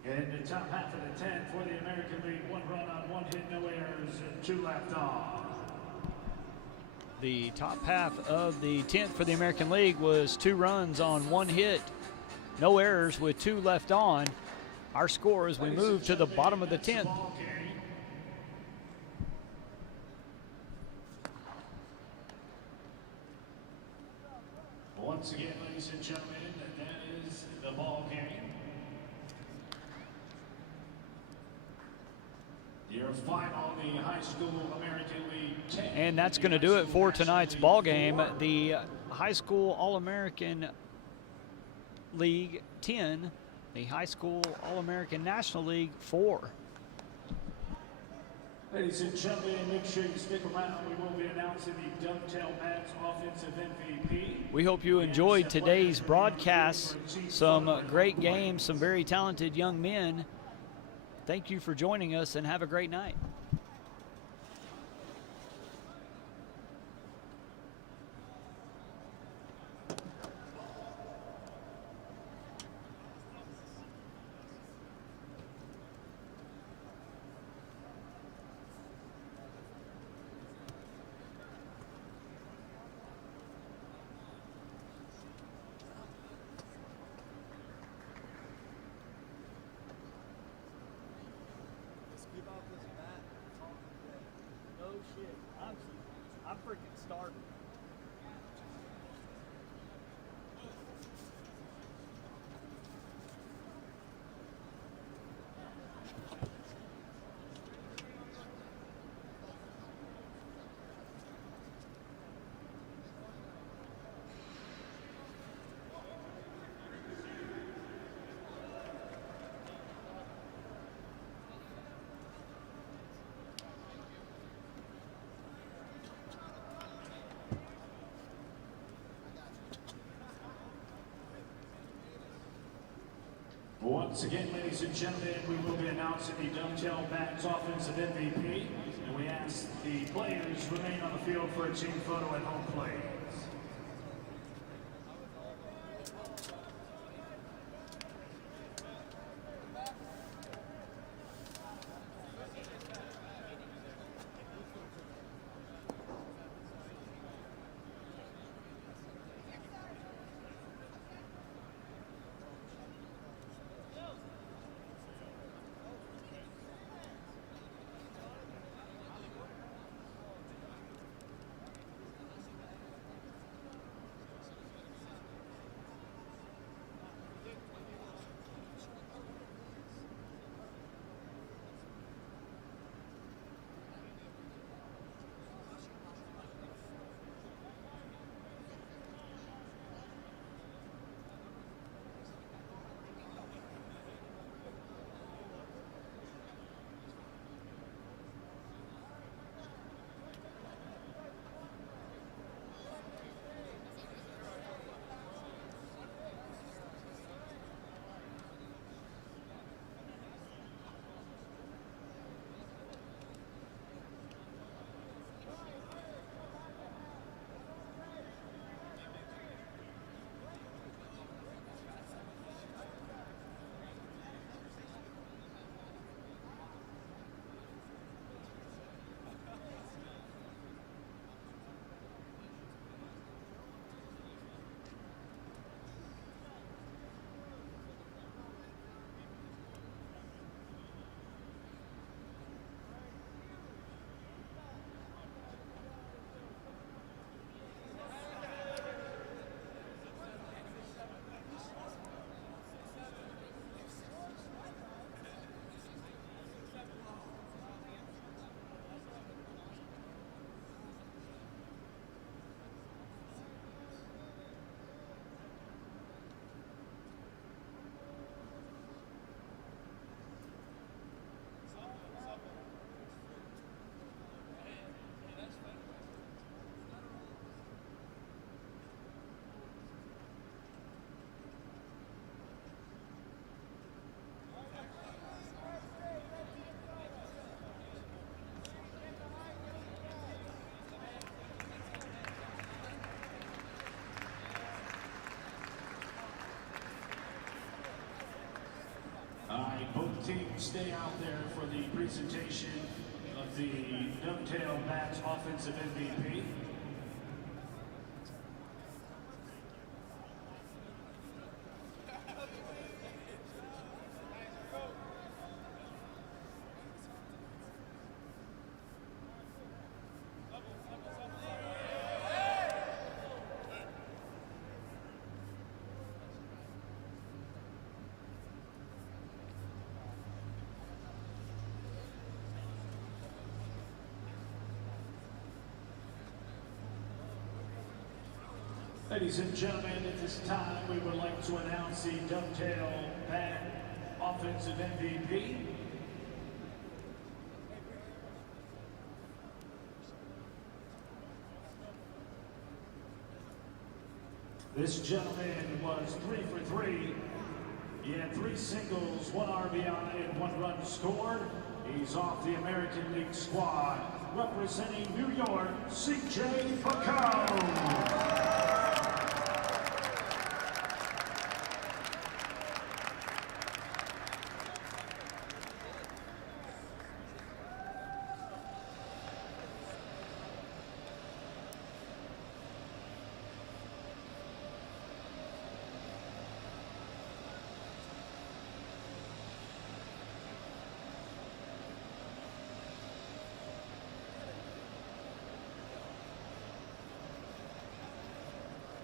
In the top half of the 10th for the American League, 1 run on 1 hit, no errors, and 2 left on. The top half of the 10th for the American League was 2 runs on 1 hit, no errors with 2 left on. Our score as we move to the bottom of the 10th. Once again, ladies and gentlemen, that is the ball game. Your final, the High School American League 10. And that's going to do it for tonight's ball game. The High School All-American League 10, the High School All-American National League 4. Ladies and gentlemen, make sure you stick around. We will be announcing the Dovetail Mats Offensive MVP. We hope you enjoyed today's broadcast. Some great games, some very talented young men. Thank you for joining us and have a great night. I'm freaking starving. Once again, ladies and gentlemen, we will be announcing the Dovetail Mats Offensive MVP, and we ask the players remain on the field for a team photo at home plate. team stay out there for the presentation of the Dovetail Bats Offensive MVP. Ladies and gentlemen, at this time, we would like to announce the Dovetail Bat Offensive MVP. This gentleman was 3 for 3. He had 3 singles, 1 RBI, and 1 run scored. He's off the American League squad, representing New York, CJ Pacone.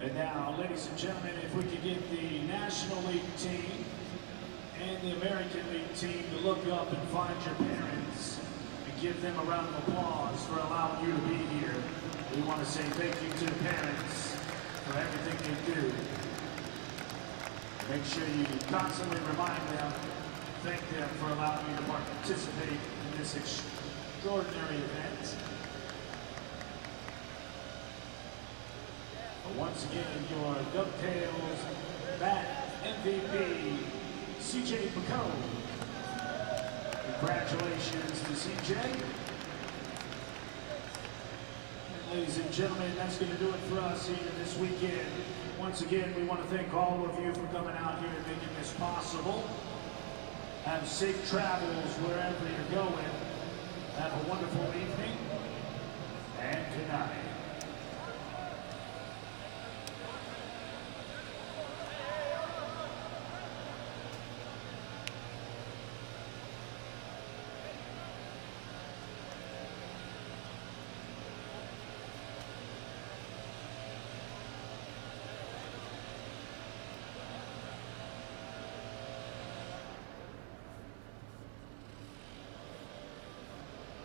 And now, ladies and gentlemen, if we could get the National League team and the American League team to look up and find your parents and give them a round of applause for allowing you to be here. We want to say thank you to the parents for everything they do. Make sure you constantly remind them, thank them for allowing you to participate in this extraordinary event. Once again, your Dovetails Bat MVP, CJ Pacone. Congratulations to CJ. Ladies and gentlemen, that's going to do it for us here this weekend. Once again, we want to thank all of you for coming out here and making this possible. Have safe travels wherever you're going. Have a wonderful evening, and good night.